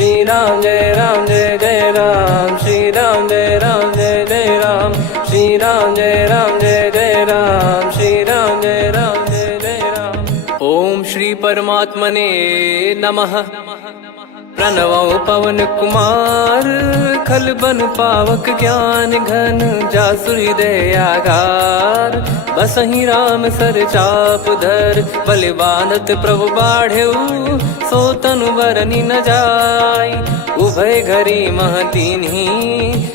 श्री राम जय जय राम, श्री राम जय जय राम, श्री राम जय जय राम, श्री राम जय जय राम। ओम श्री परमात्मने नमः। प्रणवो पवन कुमार, खल बन पावक ज्ञान घन, जासु हृदय आगार। बसहि राम सर चाप धर, बल बांधत प्रभु बाढ़ेऊ, सो तनु बरनि न जाय। उभय घरी मह दीन्ही,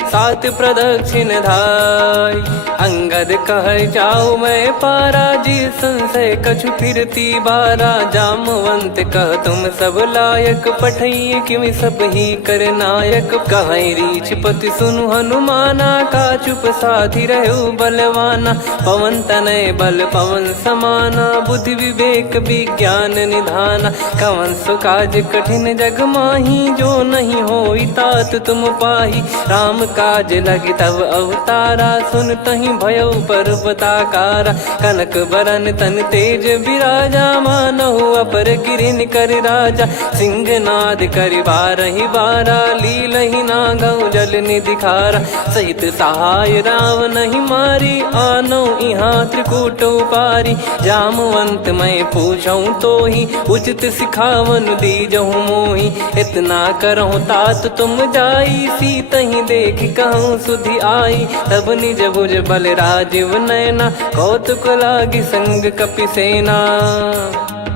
सात प्रदक्षिण धाय। अंगद कह जाऊ मैं पारा, जी संशय कछु फिरती बारा। जामवंत कह तुम सब लायक, पठई किमि सब ही कर नायक। कहीं रीछ पति सुनु हनुमाना, का चुप साधि रहु बलवाना। पवन तनय बल पवन समाना, बुद्धि विवेक विज्ञान निधाना। कवन सो काज कठिन जग माही, जो नहीं होई तात तुम पाही। राम काज लगी तब अवतारा, सुन तहि भयउ पर्वताकारा। कनक बरन तन तेज बिराजा, मानहु अपर गिरिन कर राजा। सिंहनाद करि बारहि बारा, लीलहि नागौ जल निधि खारा। सहित सहाय रावण ही मारी, आनो इहाँ त्रिकूट उपारी। जामवंत मैं पूछऊँ तो ही, उचित सिखावन दीजहु मोहि। इतना करहु तात तुम जाई, सीतहि देख कहूँ सुधि आई। तब निज भुज बल राजीव नैना, कौतुक लागी संग कपिसेना।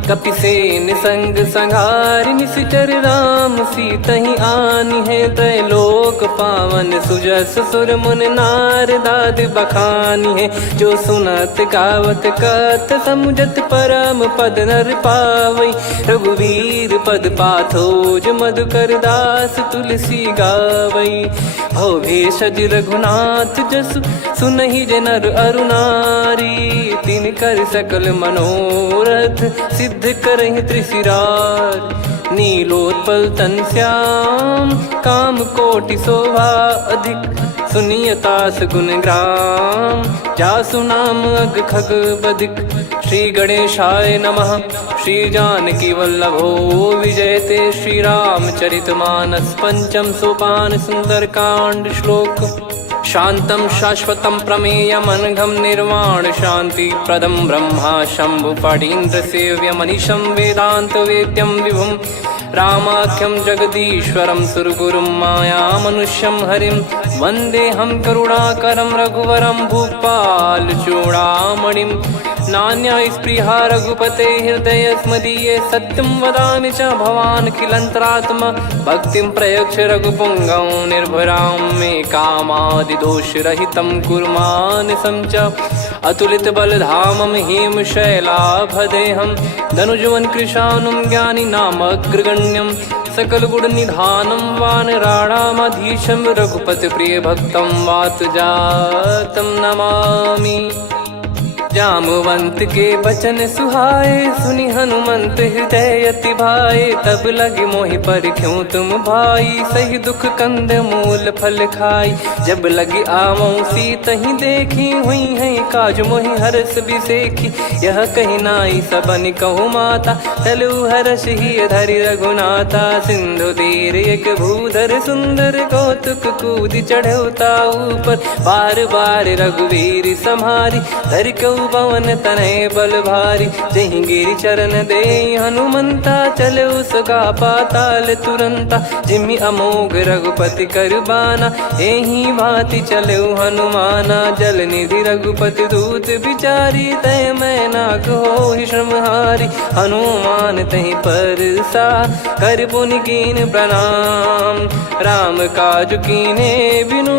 कपिसेन संग संहारि, निशिचर राम सीतहि आनि है। त्रैलोक पावन सुजस सुर मुन नार, दाद बखानी है। जो सुनत गावत कथ, समुझत परम पद नर पावई। रघुवीर पद पाथोज, मधुकर दास तुलसी गावई। भव भेषज रघुनाथ जसु, सुनहि जे नर अरु नारी। तिन कर सकल मनोरथ, सिद्ध करहि त्रिशिरार। नीलोत्पल तन श्याम, काम कोटि शोभा अधिक। सुनियतास गुण ग्राम, जासु नाम अग खग बदिक। श्री गणेशाय नमः। श्री जानकी वल्लभो विजयते, श्री रामचरित मानस। पंचम सोपान सुंदरकांड श्लोक। शांतं शाश्वतं प्रमेयमनघं, निर्वाण शांति प्रदं ब्रह्मा शंभु फणीन्द्र सेव्यमनिशं। वेदांत वेद्यं विभुं रामाख्यं जगदीश्वरं, सुरगुरुं माया मनुष्यं हरिं। वन्देऽहं करुणाकरं रघुवरं, भूपाल चूडामणिं। नान्या स्पृहा रघुपते हृदय स्मदीये, सत्यं वदामि च भवान् खिलन्तरात्मा। भक्तिं प्रयच्छ रघुपुङ्गं, निर्भरां मे कामादिदोषरहितं कुर्मानसं च। अतुलित बलधामं हेमशैलाभदेहं, धनुजवन कृशानुं ज्ञानी नामग्रगण्यं। सकल गुण निधानं वानराणामधीशं, रघुपति प्रिय भक्तं वात जातं नमामि। जामवंत के बचन सुहाए, सुनि हनुमंत हृदय अति भाए। तब लगे मोहि परख्यूं तुम भाई, सही दुख कंद मूल फल खाई। जब लगे आवऊं सीतहि देखी, हुई है काज मोहि हरस बिसेखी। यह कही नाई सबन कहु माता, चलु हरष ही धरि रघुनाथा। सिंधु तीर एक भूधर सुंदर, कौतुक कूदि चढ़ौता ऊपर। बार बार रघुवीर सम्हारी, धरि कऊ पवन तनय बल भारी। जहि गिरि चरण दे हनुमंता, चले उसका पाताल तुरंता। जिमि अमोघ रघुपति कर बाना, एहि भांति चले हनुमाना। जल निधि रघुपति दूत बिचारी, तय मैं नाक होहि श्रमहारी। हनुमान तहि परसा, कर पुनि कीन प्रणाम। राम काज कीने बिनु,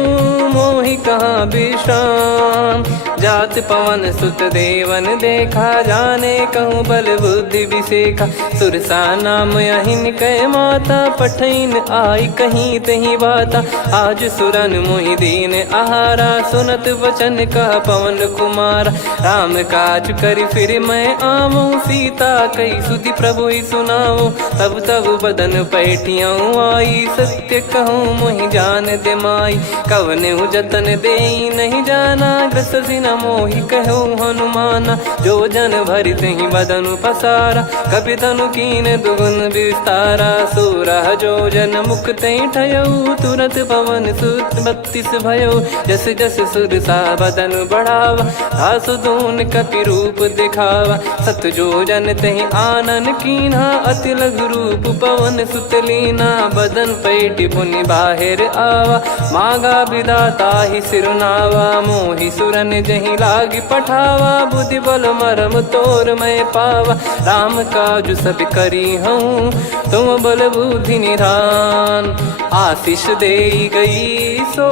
मोहि कहाँ विश्राम। जात पवन सुत देवन देखा, जाने कहूँ बल बुद्धि विसेखा। सुरसा नाम अहिन कै माता, पठैन आई कहीं तहीं बाता। आज सुरन मोहि दीन आहारा, सुनत वचन कह पवन कुमारा। राम काज करि फिर मैं आवऊं, सीता कई सुधि प्रभु ही सुनाऊं। तब तब बदन पैठियाँ आई, सत्य कहूँ मोहि जान दे माई। कवने जतन दे नहीं जाना, ग्रसि न मोहि कहो हनुमाना। जो जन भरि तहि बदनु पसारा, कपि तनु कीन दुगुन विस्तारा। सोरह जो जन मुख तहि ठयऊ, तुरत पवन सुत 32 भयऊ। जस जस सुर सा बदन बढ़ावा, आसु दून कपि रूप दिखावा। सत जो जन तहि आनन कीन्हा, अति लघु रूप पवन सुत लीना। बदन पैटि पुनि बाहिर आवा, मागा विधाता ही सिरुनावा। मोहि सुरन जहि लागी पठावा, बुद्धि बल मरम तोर मैं पावा। राम काजु सब करी हूँ, तुम बल बुद्धि निधान। आशीष देई गई सो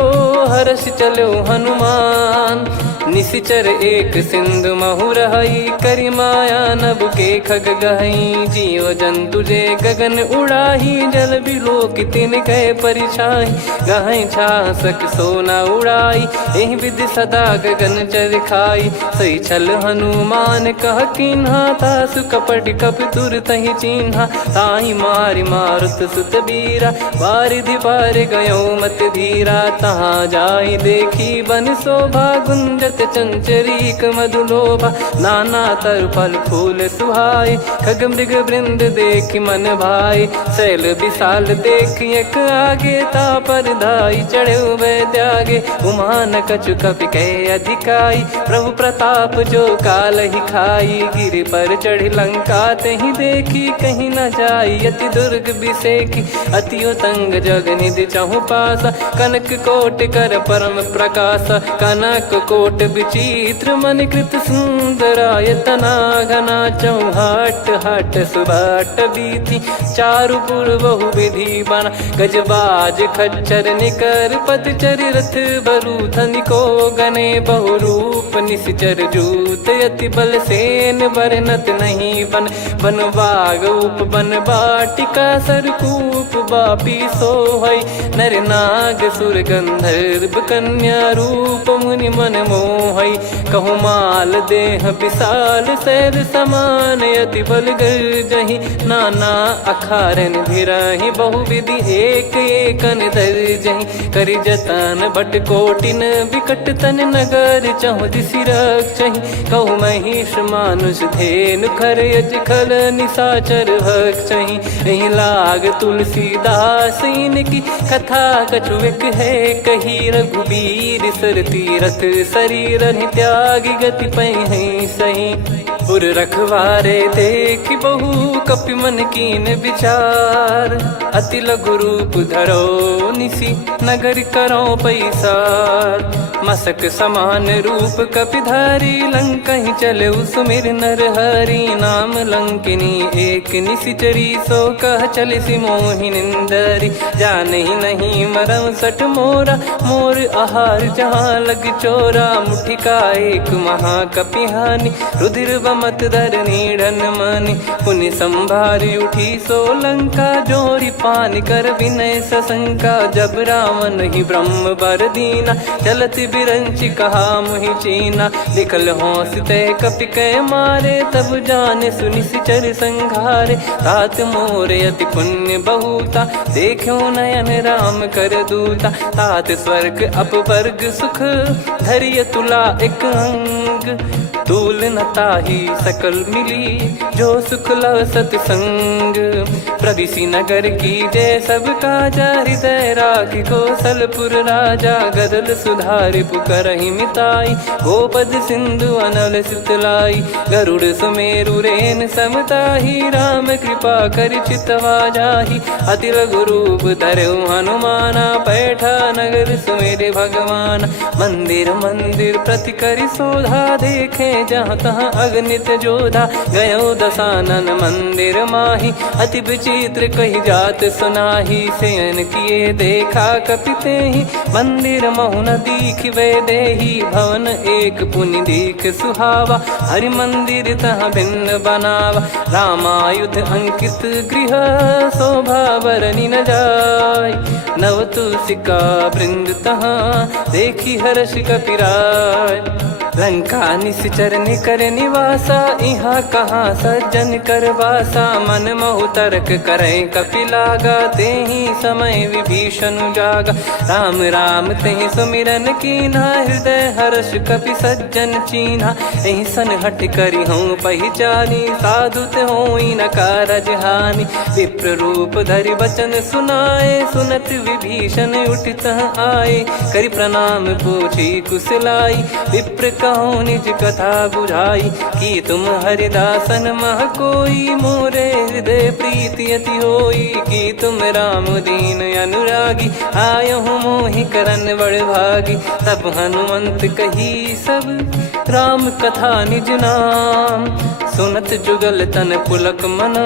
हर्ष चलो हनुमान। निशिचर एक सिंधु महु रहई, करि माया नभ के खग गहई। जीव जंतु जे गगन उड़ाही, जल बिलोक तिन कह परिछाई। गहई छासक सोना उड़ाई, एहि विधि सदा गगन चर खाई। सही छल हनुमान कह कीन्हा, तासु कपट कपि तुर तहि चिन्हा। ताहि मारि मारुत सुत बीरा, वारिधि पार गयो मत धीरा। तहाँ जाई देखी बन शोभा, गुंजत चंचरीक मधुलोभा। नाना तर फल फूल सुहाई, खग मृग वृंद देखि मन भाई। शैल विशाल देखि एक आगे, तापर धाई चढ़े वै त्यागे। उमा न कछु कपि कह अधिकाई, प्रभु प्रताप जो काल ही खाई। गिरि पर चढ़ी लंका तहि देखी, कहीं न जाई अति दुर्ग बिसेकी। अति उतंग जग निधि चहु पासा, कनक कोट कर परम प्रकाशा। कनक कोट विचित्र मन कृत सुंदरायतना। घना चौहाट हाट सुबाट बीती, चारुपुर बहु विधि बना। गजबाज खच्चर निकर पतचर, रथ बरु धनिको गने। बहु रूप निशिचर जूत, अति बल सेन बरनत नहीं बन। बन बाग उप बन बाटिका, सरकूप बापी सोहई। नर नाग सुर गंधर्व कन्या, रूप मुनि मन मोहई। कहु माल देह विशाल, शैल समान अति बल गर्जहि। नाना अखारन भिरहि, बहु विधि एक एकन दर्जहि। करि जतन बट कोटिन, विकट तन नगर चहु दिसि रक्षहि। कहु महिष मानुष धेनु, खर यज खल निशाचर भक्षहि। एहि लाग तुलसीदास इनकी, कथा कछु एक है कही। रघुबीर सर तीरथ शरीर, त्यागी गति पै सही। उर रखवारे देखि बहु, कपि मन कीन विचार। अति लघु रूप धरो निसी, नगर करो पैसार। मसक समान रूप कपि धारी, लंकहि चले सुमिर नर हरि। नाम लंकिनी एक निशिचरी, सो कह चलिसि मोहि निंदरी। जानहि नहीं मरम सठ मोरा, मोर आहार जहाँ लग चोरा। मुठिका एक महाकपि हानि, रुधिर बमत धरनी ढन मानि। पुनि संभारी उठी सो लंका, जोरी पान कर विनय सशंका। जब रावण ही ब्रह्म बर दीना, चलति बिरंचि कहा मुहि चीना। लिखल होंस ते कपि कै मारे, तब जाने सुनि सिचर संघारे। तात मोर अति पुण्य बहुता, देखो नयन राम कर दूता। तात स्वर्ग अपवर्ग सुख, धरिय तुला एक अंग। तूल न ताहि सकल मिली, जो सुख लव सतसंग। प्रदिशि नगर की जय सब काजा, हृदय राखि कौशलपुर राजा। गदल सुधारि पुकारहि मिताई, गोपद सिंधु अनल सितलाई। गरुड़ सुमेरु रेन समताहि, राम कृपा करि चितवा जाहि। अति लघु रूप धरऊ हनुमाना, पैठा नगर सुमेरे भगवान। मंदिर मंदिर प्रति करि शोधा, देखे जहाँ तहाँ अगणित जोधा। गयो दशानन मंदिर माही, अति विचित्र कही जात सुनाही। शयन किए देखा कपि तेहि, मंदिर महु न दीख वे देही। भवन एक पुनि दीख सुहावा, हरि मंदिर तहाँ भिन्न बनावा। रामायुध अंकित गृह, शोभा बरनि न जाय। नव तुलसी का वृंद तहाँ, देखी हर्ष कपिराय। लंका निश्चर निकर निवासा, इहाँ कहाँ सज्जन कर वासा। मन महु तर्क करें कपिलागा, तेहि समय विभीषण जागा। राम राम तेहि सुमिरन कीन्हा, हृदय हर्ष कपि सज्जन चीन्हा। एहि सन हट करी हूँ पहिचानी, साधु ते होई न कारज हानि। विप्र रूप धरि बचन सुनाए, सुनत विभीषण उठित आए। करि प्रणाम पूछी कुशलाई, विप्र कहो निज कथा बुझाई। कि तुम हरिदासन मह कोई, मोरे हृदय प्रीति अति होई। कि तुम राम दीन अनुरागी, आयहु मोहि करन बड़ भागी। तब हनुमंत कही सब राम कथा निज नाम, सुनत जुगल तन पुलक मना,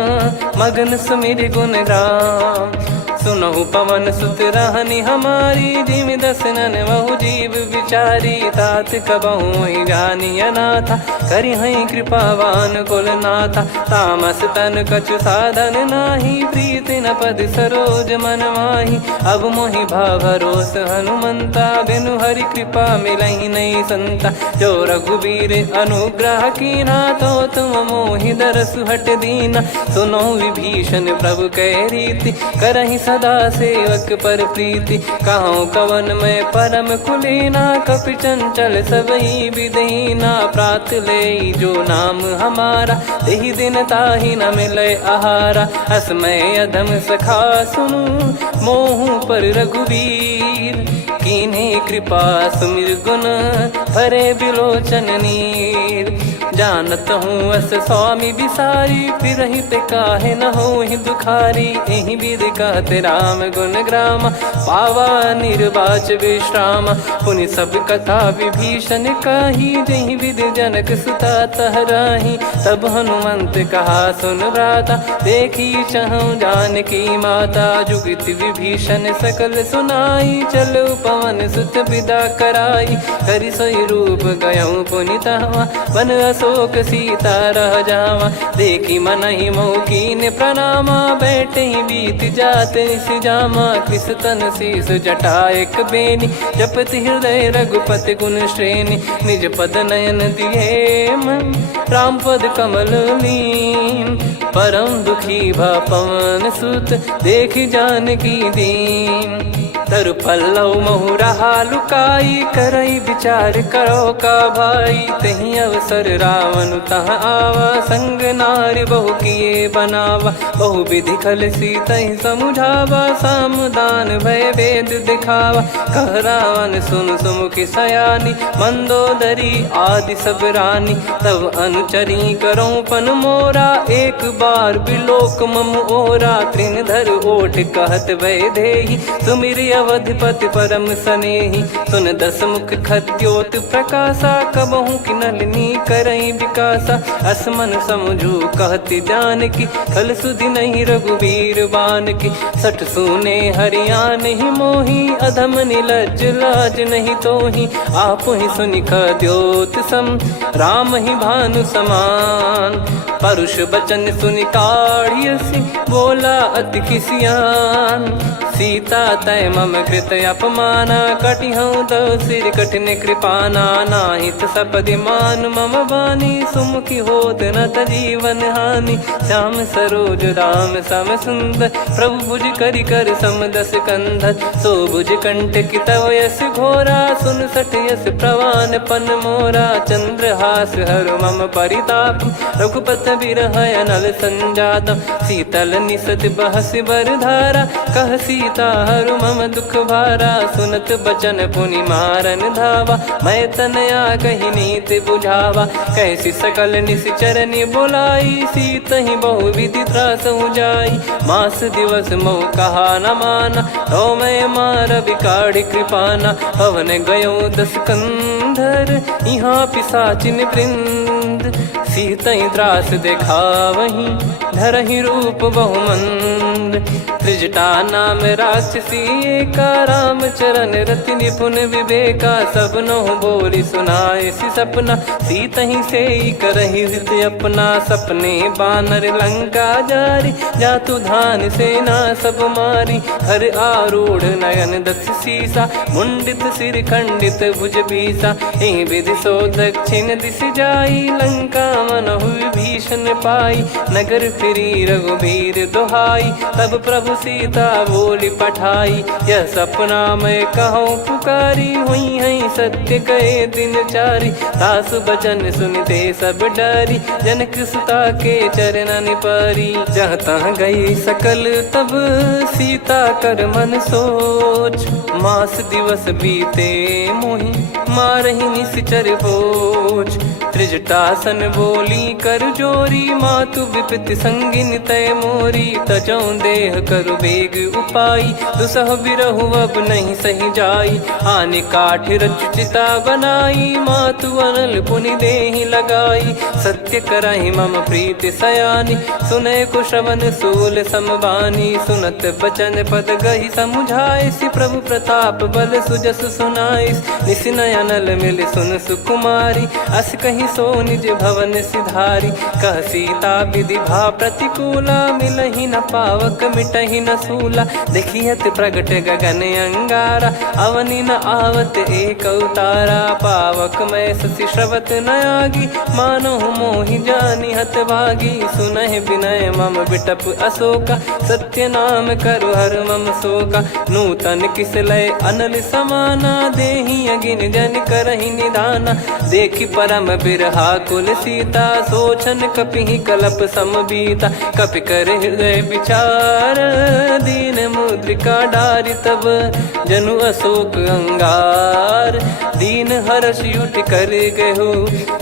मगन सुमिर गुण राम। सुनहु पवन सुत रहनी हमारी, जिमि दसनन महु जीव विचारी। तात कबहु ही जानी अनाथा, करि हई कृपावान कुल नाथा। तामस तन कछु साधन नाही, प्रीति न पद सरोज मन माही। अब मोहि भाव भरोस हनुमंता, बिनु हरि कृपा मिलहि नहीं संता। जो रघुबीर अनुग्रह कीना, तो तुम मोहि दरसु हट दीना। सुनो विभीषण प्रभु कह रीति, करहि सदा सेवक पर प्रीति। कहूँ कवन में परम कुलीना, कपि चंचल सबई विदहीना। प्रात ले जो नाम हमारा, तेहि दिन ताहि न मिले आहारा। असमय अधम सखा सुनु, मोहु पर रघुवीर। कीन्हे कृपा सुमिर गुण, भरे बिलोचन नीर। जानत हूँ अस स्वामी बिसारी, फिरहित काहे न होहि दुखारी। एहि विधि कहते राम गुण ग्राम, पावा निर्वाच विश्राम। पुनि सब कथा विभीषण काही, जहि विधि जनक सुता तहराही। तब हनुमंत कहा सुन भ्राता, देखी चहु जानकी माता। जुगित विभीषण सकल सुनाई, चलो पवन सुत विदा कराई। करि सोई रूप गयऊँ पुनितवा, बन अशोक सीता रह जावा। देखी मनहि मोह कीन्ह प्रणामा, बैठे ही बीत जात निस जामा। कृस तन शीस जटा एक बेनी, जपति हृदय रघुपति गुण श्रेणी। निज पद नयन दिए मन, राम पद कमल लीन। परम दुखी भा पवन सुत, देखि जानकी दीन। तरु पल्लव महु रहा लुकाई, करई विचार करो का भाई। तही अवसर रावण तहाँ आवा, संग नारी बहु किए बनावा। बहु विधि खल सीतहि समुझावा, सामदान भय वेद दिखावा। कह रावण सुन सुमुखी सयानी, मंदोदरी आदि सब रानी। तब अनुचरी करो पन मोरा, एक बार बिलोक मम ओरा। तृण धर ओठ कहत भय देहि, सुमिरि अवधिपति परम सनेहि। सुन दस मुख खद्योत प्रकाशा, कबहु कि नलिनी करई विकासा। असमन समझू कहति जानकी, खल सुधि नहीं रघुबीर बानकी। सठ सूने हरियाण ही मोही, अधम निलज्ज लाज नहीं तोही। आप ही सुनि खद्योत सम, राम ही भानु समान। परुष बचन सुनि काढ़ियसि, बोला अति किसियान। सीता तय मम कृत अपमाना, कटिहऊँ तो सिर कठिन कृपाना। नाहित सपदि मान मम बानी, सुमुखी होत न जीवन हानि। श्याम सरोज राम सम सुंदर, प्रभु भुज करि कर सम दस कंधर। सो भुज कंठ की तव यस घोरा, सुन सठ यस प्रवान पन मोरा। चंद्रहास हर मम परिताप, रघुपत बिरह अनल संजात। शीतल निसत बहस बर धारा, कह सीता हरु मम दुख भारा। सुनत बचन पुनि मारन धावा, मैं तनया कही नीति बुझावा। कैसी सकल निश्चरनि बुलाई, सीतहि बहु विधि त्रासहु जाई। मास दिवस मोह कहा न माना, तो मैं मार बिकाढ़ कृपाना। हवन गयो दस कंधर, यहाँ पिशाचिन वृंद। सीतहि त्रास देखावहीं, धरहि रूप बहुमंद। त्रिजटा नाम राक्षसी एका, राम चरण रति निपुण विवेका। सब नोह बोली सुनाए सी सपना, सीत ही से करही हित अपना। सपने बानर लंका जारी, जातु धान सेना सब मारी। हर आरूढ़ नयन दक्ष सीसा, मुंडित सिर खंडित भुज बीसा। एहि विधि सो दक्षिण दिश जाई, लंका मनहु विभीषण पाई। नगर फिरी रघुबीर दुहाई, तब प्रभु सीता बोली पठाई। यह सपना मैं कहूँ पुकारी, हुई है सत्य कहे दिन चारी। सासु बचन सुनते सब डरी, जनक सुता के चरण परी। जहाँ तहाँ गई सकल तब सीता कर मन सोच। मास दिवस बीते मोहि मारहि निश्चर भोज। त्रिजटासन बोली कर जोरी, मातु विपति संगिन तय मोरी। तजौ देह करु बेग उपाई, दुसह बिरहु अब नहीं सही जाई। आने काठ रचिता बनाई, मातु अनल पुनि देहि लगाई। सत्य कराहि मम प्रीति सयानी, सुनै को श्रवण सूल समबानी। सुनत बचन पद गहि समुझाए, सि प्रभु प्रताप बल सुजस सुनाइस। निस नयनल मिल सुन सुकुमारी, अस कहि सो निज भवन सिधारी। कह सीता विधि भा प्रतिकूला, मिलहि न पावक मिटहि न सूला। देखियत प्रगट गगन अंगारा, अवनि न आवत एक अवतारा। पावक मैं ससि श्रवत न आगी, मानो मोहि जानि हत भागी। सुनहि विनय मम बिटप अशोका, सत्य नाम करु हर मम शोका। नूतन किस लय अनल समाना, देहि अगिन जन करहि निधाना। देखि परम बिरहा कुल सीता, सोचन कपिहि कलप समबीता। कपि कर हृदय विचार, दीन मुद्रिका डारि तब। जनु अशोक अंगार, दीन हर्ष युट कर गहु।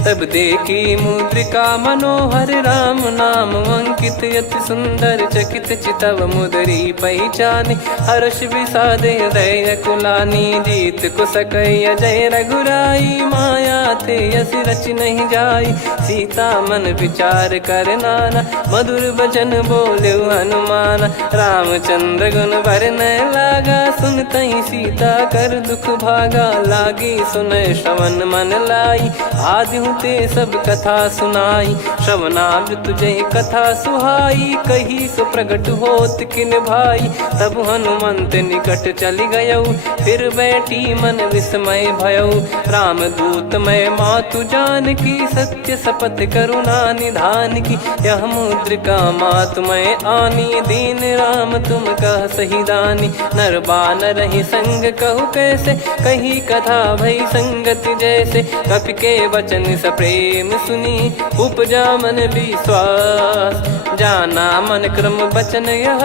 तब देखी मुद्रिका मनोहर, राम नाम अंकित अति सुंदर। चकित चितव मुदरी पहचानी, हर्ष विषाद हृदय कुलानी। जीत को सकय अजय रघुराई, माया ते यस रच नहीं जाई। सीता मन विचार कर नाना, मधुर वचन बोले हनुमान। रामचंद्र गुण बरनय लागा, सुनतहि सीता कर दुख भागा। लागी सुनय श्रवण मन लाई, आदिहु ते सब कथा सुनाई। श्रवणाब तुझे कथा सुहाई, कही सो प्रगट होत किन भाई। तब हनुमंत निकट चली गयौ, फिर बैठी मन विस्मय भयौ। राम दूत मैं मातु जान की, सत्य शपथ करुणा निधान की। यह मुद्रिका मातु मैं आनी, दीन राम तुम कह सही दानी। नर बानर ही संग कहु कैसे, कही कथा भई संगति जैसे। कपि के वचन सप्रेम सुनी, उपजा मन विश्वास। जाना मन क्रम बचन यह,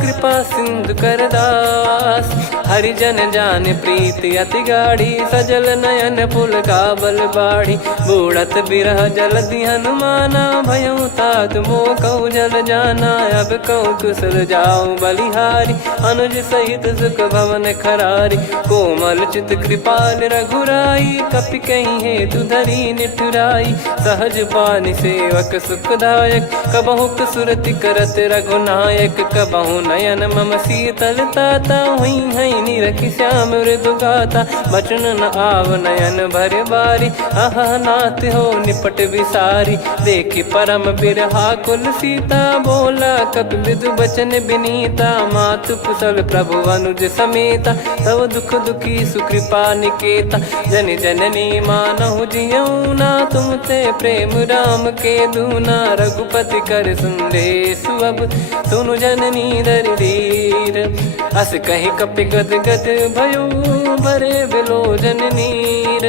कृपा सिंधु कर दास। हरिजन जान प्रीति अति गाढ़ी, सजल नयन पुल काबल बाढ़ी। बूढ़त बिरह जलधि हनुमाना, भयउ तात मोह कहु जल जाना। अब कहु कुशल जाऊ बलिहारी, अनुज सहित सुख भवन खरारी। कोमल चित कृपाल रघुराई, कपि कहीं हेतु धरी निठुराई। सहज पानि सेवक सुखदायक, कबहु सुरति करत रघुनायक। कबहु नयन मम शीतल ताता, हुई है निरखि श्याम मृदु गाता। बचन न आव नयन भर बारी, अह नाथ हो निपट विसारी। देखि परम बिरहा कुल सीता, बोला कपि मृदु बचन बिनीता। मातु कुशल प्रभु अनुज समेता, तव दुख दुखी सुकृपा निकेता। जन जननी मानहु जियऊ ना, तुम ते प्रेम राम के दूना। रघुपति कर सुंदेशु अब, सुनु जननी दर धीर। अस कहि कपि गद गद भयो, भरे बिलोचन नीर।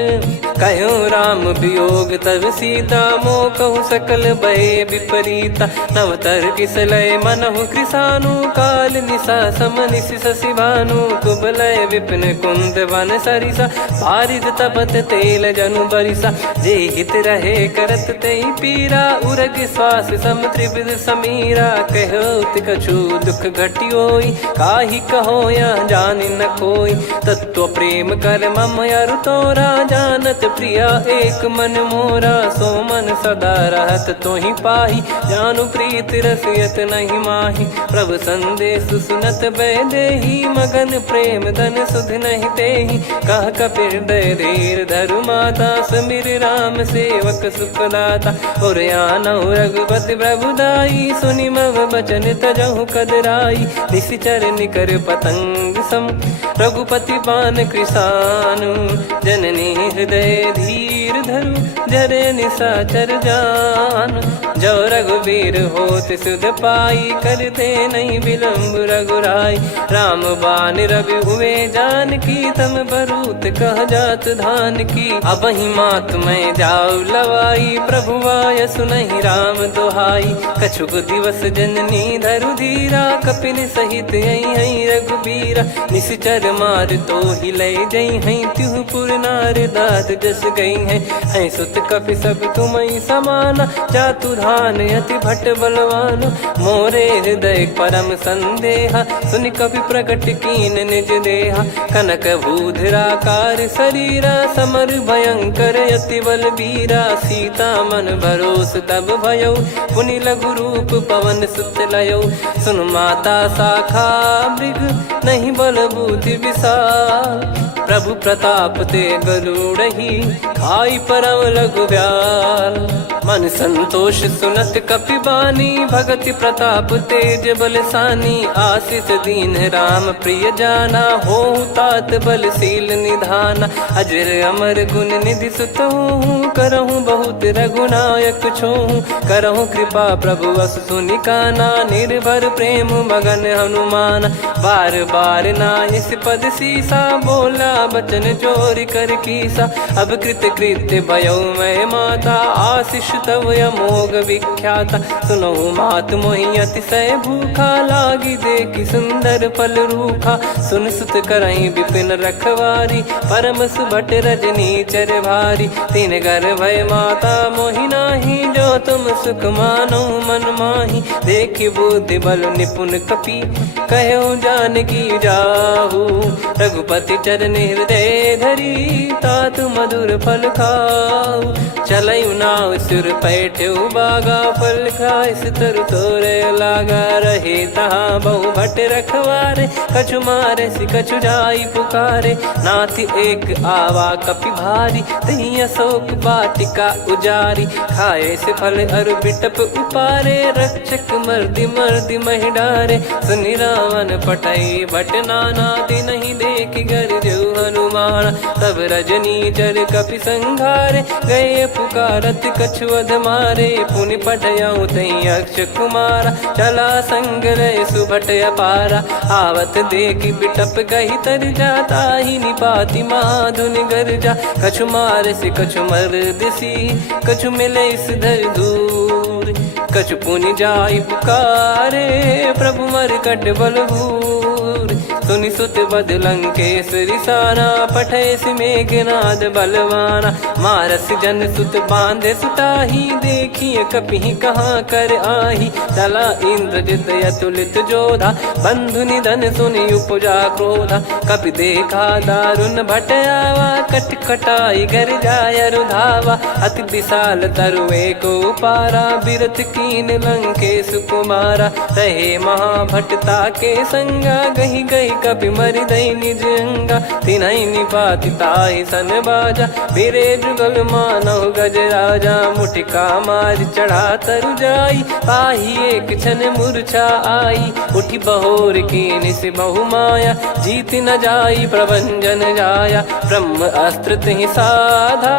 कहूँ राम वियोग तब सीता, मोह कहूँ सकल भय विपरीता। नवतर किसलय मनहु कृसानु, काल निशा समनिश शशि भानु। कुबलय विपिन कुंद वन सरिसा, पारिद तपत तेल जनु बरिसा। जे हित रहे करत ते पीरा, उरग श्वास सम त्रिविध समीरा। कहत कछु दुख घटियोई, काहि कहो या जानि न कोई। तत्व प्रेम कर मम अरु तोरा, जानत प्रिया एक मन मोरा, सो मन सदा रहत तो ही पाही। जानु प्रीत रसियत नहीं माही, प्रभु संदेश सुनत बैदेही। मगन प्रेम धन सुध नहीं तेही, कह कपिर दय धीर धरु माता। समीर राम सेवक सुखदाता, और आनौ रघुपति प्रभुदाई। सुनि मम बचन तजहु कदराई, निशिचर निकर पतंग सम। रघुपति पान कृसानु, जननी हृदय धीर धरु। जरे निशाचर जान, जो रघुवीर होत सुध पाई। करते नहीं विलम्ब रघुराई, राम बान रवि हुए जानकी। तम बरूत कह जात धान की, अब ही मात मैं जाऊ लवाई। प्रभु आय सुनहि राम दुहाई, कछुक दिवस जननी धरु धीरा। कपिन सहित यही रघुबीरा, निश्चर मार तो ही लय जई हैं। त्युह पुर नार दात जस गई हैं, सुत कपि सब तुमई समाना। जातु धान अति भट बलवान, मोरे हृदय परम संदेहा। सुनि कपि प्रकट कीन निज देहा, कनक भूधराकार शरीरा। समर भयंकर अति बल बीरा, सीता मन भरोस तब भयो। पुनि लघु रूप पवन सुत लयो, सुन माता शाखा मृग नहीं बल बुद्धि विशाल। प्रभु प्रताप ते गरुड़ही, खाई परम लघु ब्याल। मन संतोष सुनत कपि बानी, भगति प्रताप तेज बलसानी। आशीष दीन राम प्रिय जाना, होहु तात बलशील निधाना। अजर अमर गुण निधि सुतहु, करहु बहुत रघुनायक छोहु। करहु कृपा प्रभु अस सुनि काना, निर्भर प्रेम मगन हनुमान। बार बार नायस पद सीसा, बोला बचन चोरी कर कीसा। अब कृत कृत्य भयो मैं माता, आशीष तव अमोघ विख्याता। सुनहु मात मोहि अतिशय भूखा, लागी देखी सुंदर फल रूखा। सुन सुत करहीं विपिन रखवारी, परम सुभट रजनी चर भारी। तीन घर भय माता मोहि नाही, जो तुम सुख मानो मन माही। देखि बुद्धि बल निपुण कपि, कहो जानकी जाहू। रघुपति चरण हृदय धरी, तात मधुर फल खाऊ। चलऊ नाव सुर पैठ्यु बागा, फल खाइस तरु तोरे लागा। रहे तहाँ बहु भट रखवारे, कछु मारे सि कछु जाई पुकारे। नाथ एक आवा कपि भारी, तही अशोक वाटिका उजारी। खाए से फल अर बिटप उपारे, रक्षक मर्दि मर्दि महि डारे। सुनि रावण पटई भट नाना, तिनहि देख गर जो हनुमान। तब रजनी चर कपि संघारे, गए पुकारत कछु अध मारे। पुनि पटयऊ तई अक्ष कुमारा, चला संग रय सुभट अपारा। आवत देखि बिटप कही तर जाता, ही निपाति माधुनि गर्जा। कछु मार से कछु मर दिसी, कछु मिले इस धर दूर। कछु पुनि जाई पुकारे, प्रभु मर कट बलभूर। सुनि सुत बद लंकेश्वरी साना, पठय सि मेघनाद बलवाना। मारस जन सुत बांधे सुताही, देखिए कपि कहाँ कर आही। चला इंद्रजित अतुलित जोधा, बंधु निधन सुनि उपजा क्रोधा। कपि देखा दारुण भट आवा, कट कटाई घर जाय रुधावा। अति विशाल तरुए को पारा, बिरथ कीन लंकेश कुमारा। रहे महाभटता के संगा, गही गही कपि मरि दई निज अंगा। तिन्हि निपाति ताहि सन बाजा, बिरे जुगल मानव गज राजा। मुटिका मार चढ़ा तरु जाई, पाही एक क्षण मूर्छा आई। उठी बहोर कीन से बहु माया, जीत न जाई प्रभंजन जाया। ब्रह्म अस्त्र तिहि साधा,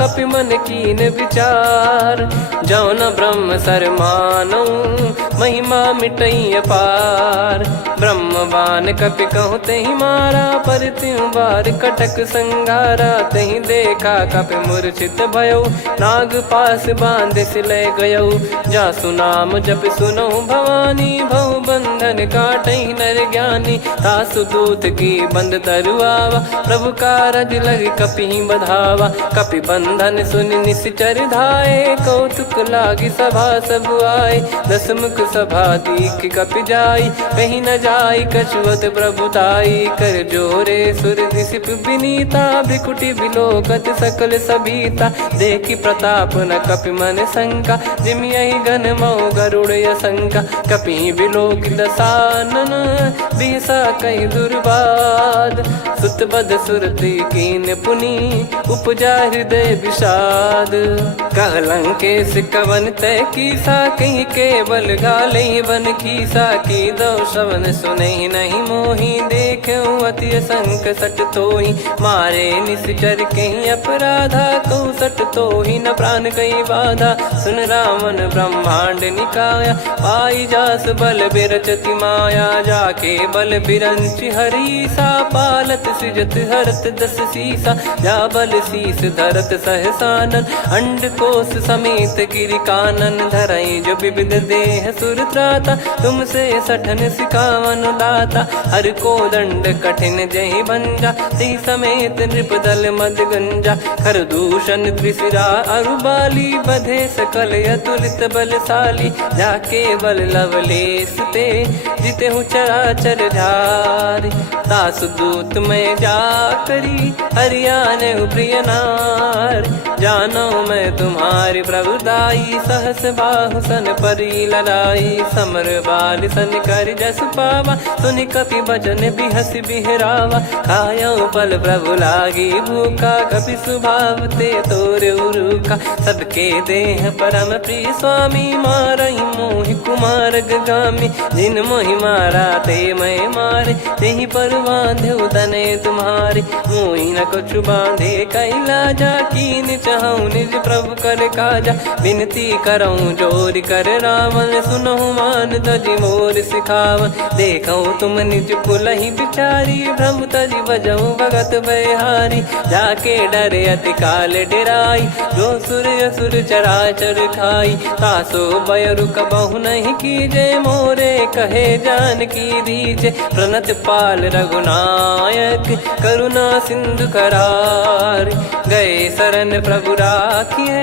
कपि मन कीन विचार। जौ न ब्रह्म सर मानौ, महिमा मिटई अपार। ब्रह्म बान कपि कहु तहि मारा, पर त्यों बार कटक संगारा। तहि देखा कपि मूर्छित भयो, नाग पास बांध सिलय गयो। जासु नाम जप सुनहु भवानी, भव बंधन काटहि नर ज्ञानी। तासु दूत की बंद तरुआवा, प्रभु कारज लग कपि बधावा। कपि बंधन सुनि निश्चर धाये, कौतुक लागी सभा सब आए। दस मुख सभा दीख कपि जाई, कहीं न जाई कछुअत प्रभुताई कर जोरे सुर दिसिप विनीता भ्रिकुटी बिलोकत सकल सबीता देखी प्रताप न कपि मन शंका जिमि यही गण मऊ गरुड़ असंका कपि बिलोक दसानन बिहसा कहीं दुर्बाद सुत बद सुरति कीन पुनी उपजा हृदय विषाद कहलंकेश कवन तय कीसा कहीं केवल गाले बन कीसा की दो श्रवण सुने नहीं मोही देखे अति संक सट तोही मारे निश्चर कहीं अपराधा कहूँ सट तोही न प्राण कहीं बाधा सुन रावण ब्रह्मांड निकाया पाई जास बल बिरचति माया जाके बल बिरंच हरीसा पालत सृजत हरत दस सीसा जा बल शीस धरत सहसानन अंड कोश समेत गिरि कानन धरई जो विविध देह सुर त्राता तुमसे सठन सिखावन दाता हर को दंड कठिन जहि बंजा ती समेत नृपदल मद गंजा खर दूषण त्रिशिरा अरुबाली बधे सकल अतुलित बलशाली जाके बल लवलेस ते जिते हूँ चराचर झारी दास दूत में जा करी हरियाने प्रिय नार जानो मैं तुम्हारी प्रभुदाई सहस बाहु सन परी लड़ाई समर बाल सन कर जस पावा सुनि कपि भजन बिहस बिहरावा खायो पल प्रभु लागी भूखा कपि स्वभाव ते तोर उरुका सबके देह परम प्रिय स्वामी मारई मोहि कुमार गामी जिन मोहि मारा ते मैं मारे तेहि पर बांधे उदने तुम्हारे मोहि न कुछ बांधे कैला जा कीन चाहूं निज प्रभु कर काजा विनती करऊं जोर कर रावण सुनहु मान तजि मोर सिखावन देखऊं तुम निज कुलहि बिचारी भ्रम तजि बजऊं भगत बहारी जाके डरे अति काल डेराई जो सुर असुर चराचर खाई तासो बयरु कबहु नहीं कीजे मोरे कहे जान की दीजे प्रणत पाल रघुनायक करुणा सिंधु करार गए शरण प्रभु राखिए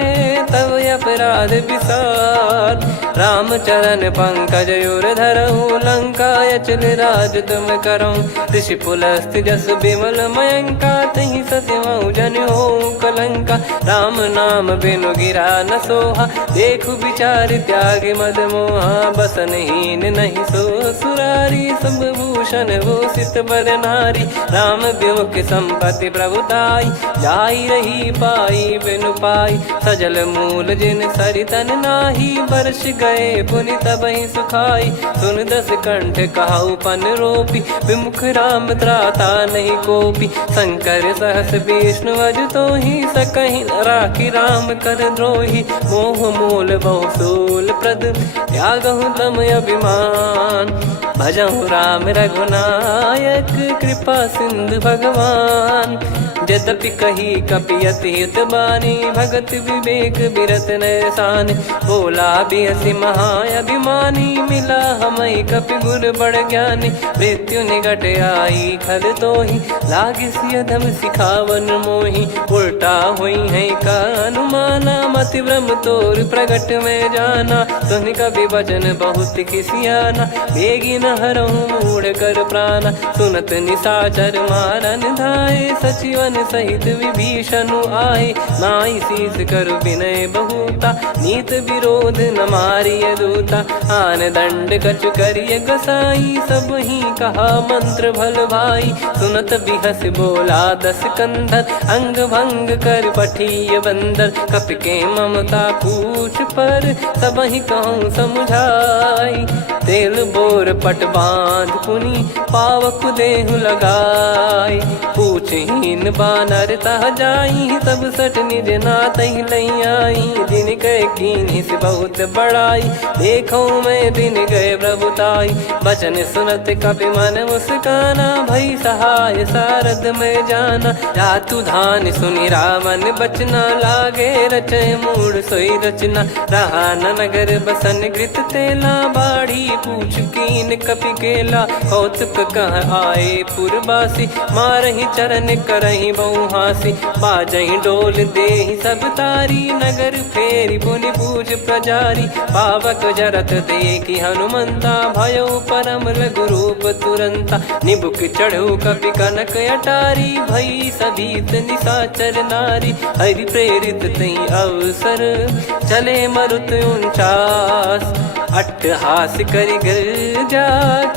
तब अपराध विसार राम चरण पंकज उर धरहु लंका अचल राज तुम करऊं ऋषि पुलस्त जस विमल मयंका तहि ससिमऊ जन हो कलंका राम नाम बिनु गिरा न सोहा देखु विचार त्याग मद मोहा बसनहीन नहीं सो सुरारी सब भूषण भूषित बर नारी राम विमुख संपत्ति प्रभुताई जाई रही पाई बिनु पाई सजल मूल जिन सरितन नाही वर्ष गए पुनि तबहि सुखाई सुन दस कंठ कहाऊ पन रोपी विमुख राम त्राता नहीं कोपी शंकर सहस विष्णु अज तो ही सकहि राखी राम कर द्रोही मोह मूल बहुसूल प्रद त्यागहु तम अभिमान भजहु राम रघुनायक कृपा सिंधु भगवान यद्यपि कही कपियति हित बानी भगत विवेक बिरत नैसान बोला बिहसी महाअभिमानी मिला हमई कपि गुर बड़ ज्ञानी मृत्यु निकट आई खल तो ही लागिस यधम सिखावन मोही उल्टा हुई है का अनुमाना मति ब्रह्म तोर प्रगट में जाना सुन कभी वचन बहुत किसियाना बेगी न हरहु मूढ़ कर प्राणा सुनत निशाचर मारन धाये सचिवन सहित विभीषणु आए नाई शीस कर विनय बहुता नीत विरोध न मारिय दूता आन दंड कछु करिय गसाई सब ही कहा मंत्र भल भाई सुनत बिहस बोला दस कंधर अंग भंग कर पठिय बंदर कपि के ममता पूछ पर सब ही कहूँ समझाई तेल बोर पट बांध पुनि पावक देहु लगाई पूछहीन बानर तह जाई तब सट निज नाथ लई आई दिन गए कीन्ही से बहुत बड़ाई देखो मैं दिन गए प्रभुताई बचन सुनत कपि मन मुस्काना भई सहाय सारद में जाना जातु धान सुनि रावण बचना लागे रचय मूड सोई रचना रहा न नगर बसन कृत तेला बाड़ी पूछ कीन कपि केला, कौतुक कह आए पुरबासी, मारहि चरण करहि बहु हासी, बाजहि डोल देहि सब तारी, नगर फेरी पुनि पूज प्रजारी, पावक जरत देखि हनुमंता, भयो परम लघु रूप तुरंता, निबुक चढ़ऊ कपि कनक अटारी, भई सभीत निशाचर नारी, हरि प्रेरित तई अवसर, चले मरुत 49, अट्टहास करि गर्जा,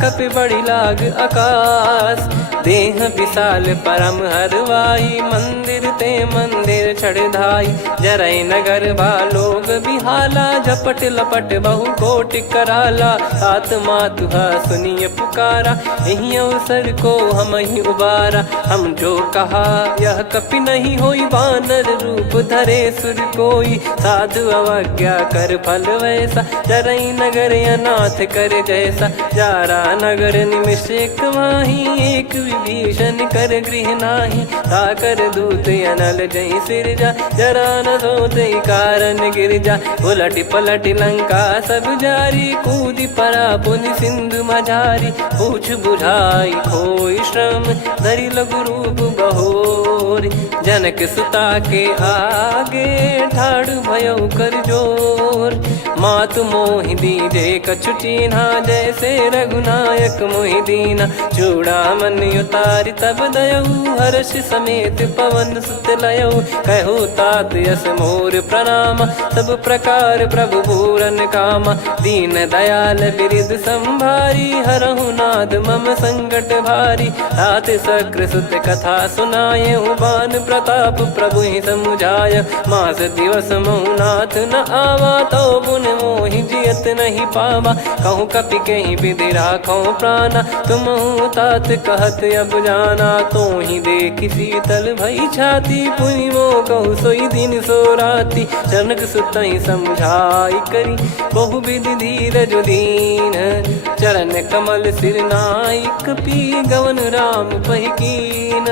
कपि बड़ी लाग आकाश, देह विशाल परम हरवाई, मंदिर ते मंदिर चढ़धाई, जरई नगर बालोग बिहाला, झपट लपट बहु कोटि कराला, सात मातुहा सुनिय पुकारा, यही अवसर को हम ही उबारा, हम जो कहा यह कपि नहीं होई, वानर रूप धरे सुर कोई, साधु अवज्ञा कर फल वैसा, जरई नगर अनाथ कर जैसा, जारा नगर निमिष एक माही, एक विभीषण कर गृह नाही, ताकर दूत अनल जय सिरजा, जरा न सोते कारण गिरजा, उलट पलट लंका सब जारी, कूदी परा पुनि सिंधु मझारी, पूछ बुझाई खोई श्रम, धरि लघु रूप बहोरी, जनक सुता के आगे, ठाड़ भयो कर जोर, मातु मोहि दीजे कछु चीन्हा, जैसे रघुनायक मोहि दीना, चूड़ामन उतारि तब दयऊ, हर्ष समेत पवन सुत लयऊ, कहो तात यस मोर प्रणाम, सब प्रकार प्रभु पूरन कामा, दीन दयाल बिरिद संभारी, हरहु नाद मम संकट भारी, तात सक्र सुत कथा सुनाये, बान प्रताप प्रभु ही समुझाय, मास दिवस महु नाथ न आवा, तो पुन मोहि जियत नहीं पावा, कहूँ कपि कहीं विधि राखो प्राणा, तुम तात कहत अब जाना, तो ही देखी शीतल भई छाती, पुनि मो कहु सोई दिन सो राती, जनक सुतहि समझाई करी, बहु विधि धीरज दीन, चरण कमल सिर नाई, कपि गवन राम पहि कीन,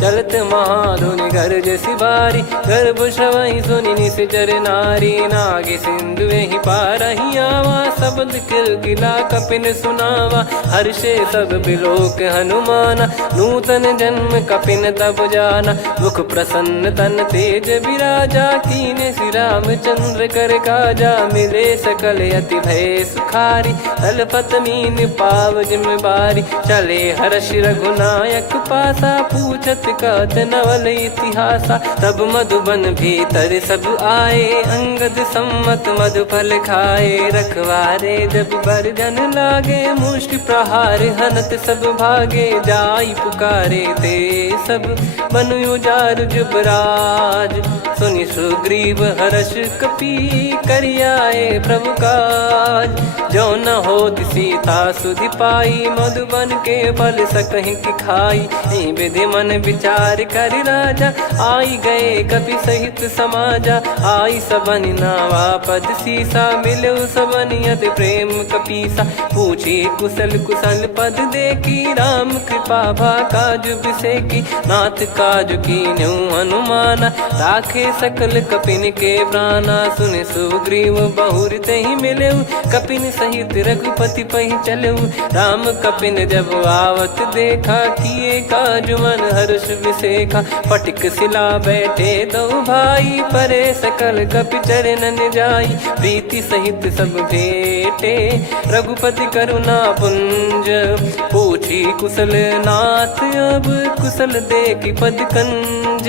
चलत महाधुनि गर्ज सिबारी, गर्भ श्रवहि सुनि निश्चर नारी, नागे सिंधु ही पारहि आवा, शब्द किलकिला कपिन सुनावा, हर्षे सब बिलोक हनुमाना, नूतन जन्म कपिन तब जाना, मुख प्रसन्न तन तेज विराजा, कीने श्री रामचंद्र कर काजा, मिले सकल अति भय सुखारी, तलपत मीन पाव जिम बारी, चले हर्ष रघुनायक पासा, पूछत कहत नवल इतिहासा, तब मधुबन भीतर सब आए, अंगद सम्मत मधुफल खाए, रखवारे जब बरजन लागे, मुष्टि प्रहार हनत सब भागे, जाई पुकारे ते सब बन उजार जुबराज, सुनि सुग्रीव हर्ष कपि करियाए प्रभु काज, जो न होत सीता सुधि पाई, मधुबन के फल सकहि कि खाई, विधि मन विचार कर राजा, आई गए कपि सहित समाजा, आई सबन नावा पद सीसा, मिलो सबनियत प्रेम कपीसा, पूछी कुशल कुशल पद देखी, राम कृपा भा काज बिसेकी, नाथ काज कीन्हु हनुमाना, राखे सकल कपिन के प्राणा, सुन सुग्रीव बहुर तहि मिलेऊ, कपिन सहित रघुपति पहि चलेऊ, राम कपिन जब आवत देखा, किए काज मन हर्ष विसेखा, फटिक सिला बैठे दो भाई, परे सकल कपि चरणन जाई, प्रीति सहित सब भेटे, रघुपति करुणा पुंज, पूछी कुशल नाथ अब कुशल देखि पद कंज,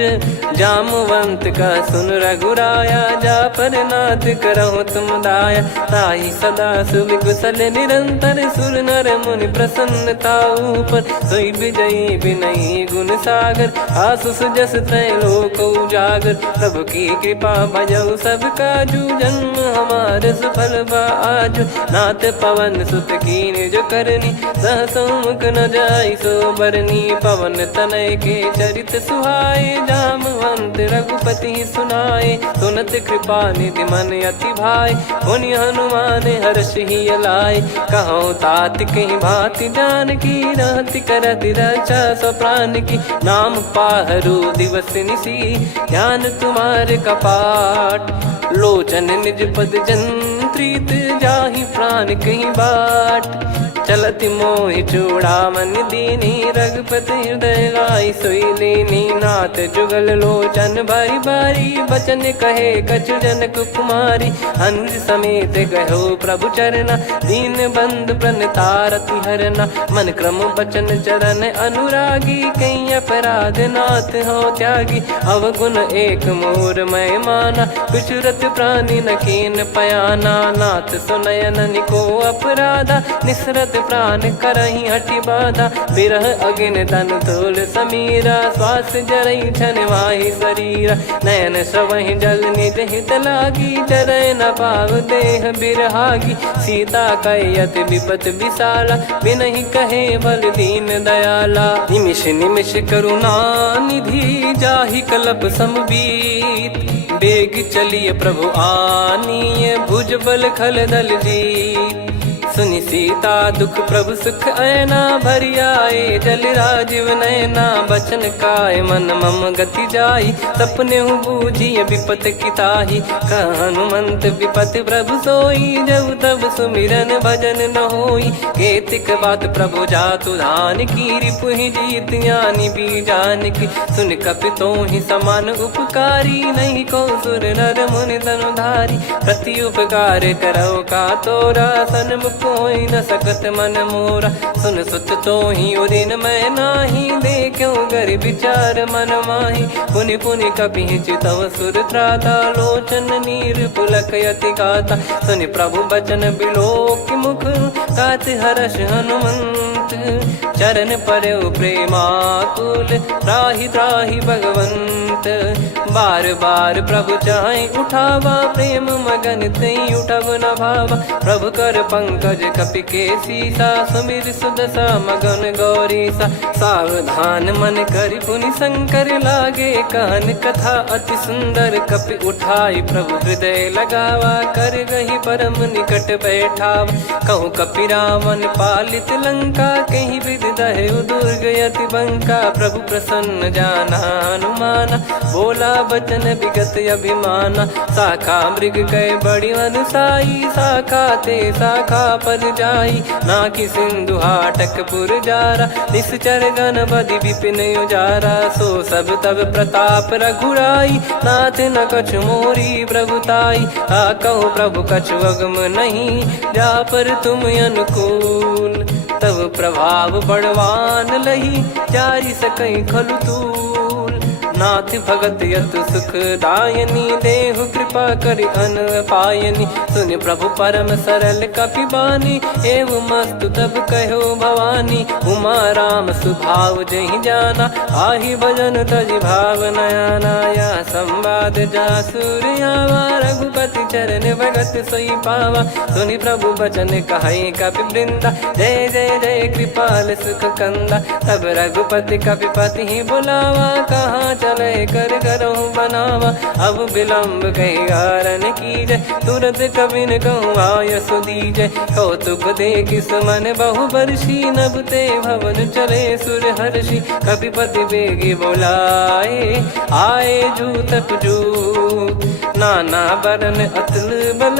जामवंत का सुन रघुराया, जा पर नाथ करहु तुम दाया, ताहि सदा सुभि कुशल निरंतर, सुर नर मुनि प्रसन्नता ऊपर, सोई विजयी विनयी गुण सागर, आसु सुजस त्रैलोक उजागर, प्रभु की कृपा भजऊ सब काजू, जन्म हमार सफल बा आजु, नाथ पवन सुत कीन जो करनी, सहसो मुख न जाई सो बरनी, पवन तनय के चरित सुहाए, जामवंत रघुपति सुनाए, सुनत कृपा निधि मन अति भाई, पुनि हनुमान हर्ष ही लाए, कहो तात कहीं भांति जान की, रहति करति रक्षा सो प्राण की, नाम पाहरू दिवस निसी, ज्ञान तुम्हारे कपाट, लोचन निज पद जन प्रीत जाहि प्राण कहीं बाट। चलत मोहि चूड़ामन दीनी रघुपति हृदय लाई सोई लीनी। नाथ जुगल लोचन बारी बारी बचन कहे कछु जनक कुमारी। अनुज समेत गयो प्रभु चरना दीन बंधु प्रणतारति हरना। मन क्रम बचन चरण अनुरागी कहीं अपराध नाथ हो त्यागी। अवगुण एक मोर मैं माना विचुरत प्राणी न कीन पयाना। नाथ सुनयन निको अपराधा निसरत प्राण करही हटि बाधा। बिरह अगिन तन तोल समीरा श्वास जरई छन माही शरीरा। नयन सवहि जल निज हित लागी जरय न पाव देह बिरहागी। सीता कयत विपत विशाला बिनहि कहे बल दीन दयाला। निमिष निमिष करुणा निधि जाहि कलप समबीत। बेग चलिए प्रभु आनीय भुज बल खल दल जीत। सुनि सीता दुख प्रभु सुख ऐना भरि आए जल राजीव नैना। बचन काय मन मम गति जाई सपने हूँ बूझिए विपत किताही। हनुमंत विपत प्रभु सोई जब तब सुमिरन भजन न होई। केतिक बात प्रभु जातु धान की रिपुहि जीत ज्ञानी बीजान की। सुन कपि तोहि समान उपकारी नहीं को सुर नर मुनि तनुधारी। प्रति उपकार करो का तोरा सन्मुख कोई न सकत मन मोरा। सुन सुत तो ही उदिन मैं नाही देखो गर विचार मन माही। पुनि पुनि कपि चितव सुर त्राता लोचन नीर पुलक यति गाता। सुनि प्रभु बचन बिलोक मुख गात हर्ष हनुमंत। चरण परयो प्रेमाकुल त्राहि त्राहि भगवंत। बार बार प्रभु चाहि उठावा प्रेम मगन तई उठब न भावा। प्रभु कर पंकज कपि के सीसा सुमिर सुदशा मगन गौरीसा। सावधान मन करि पुनि शंकर लागे कान कथा अति सुंदर। कपि उठाई प्रभु हृदय लगावा कर गही परम निकट बैठावा। कहूँ कपि रावण पालित लंका कहीं विद दहु दुर्ग यति बंका। प्रभु प्रसन्न जाना हनुमाना बोला बचन विगत अभिमाना। शाखा मृग गए बड़ी अनुसाई शाखा ते शाखा पर जाई। ना कि सिंधु हाटक पुर जारा निश्चर गण बदि विपिन उजारा। सो सब तब प्रताप रघुराई नाथ न कछु मोरी प्रभुताई। कहो प्रभु कछु अगम नहीं जा पर तुम अनुकूल। तब प्रभाव बड़वान लही जारी सकई खलु तूल। नाथ भगत यत सुख दायनी देहु कृपा करि अन पायनी। सुनि प्रभु परम सरल कपि बानी एवं मस्तु तब कहो भवानी। उमा राम सुभाव जहि जाना आहि भजन तजि भाव नयाना। या संवाद जासुर आवा रघुपति चरण भगत सोई पावा। सुनि प्रभु बचन कहै कपि वृंदा जय जय जय कृपाल सुख कंदा। तब रघुपति कपि पति ही बुलावा कहाँ चले कर करहु बनावा। अब विलम्ब कही कारण की जय तुरंत कवि न कहूँ आयस दीजय। कौतुक देख सुमन बहु बरसी नभ ते भवन चले सुर हर्षि। कपिपति बेगी बोलाए आए जूतप जूत। नाना बरन अतुल बल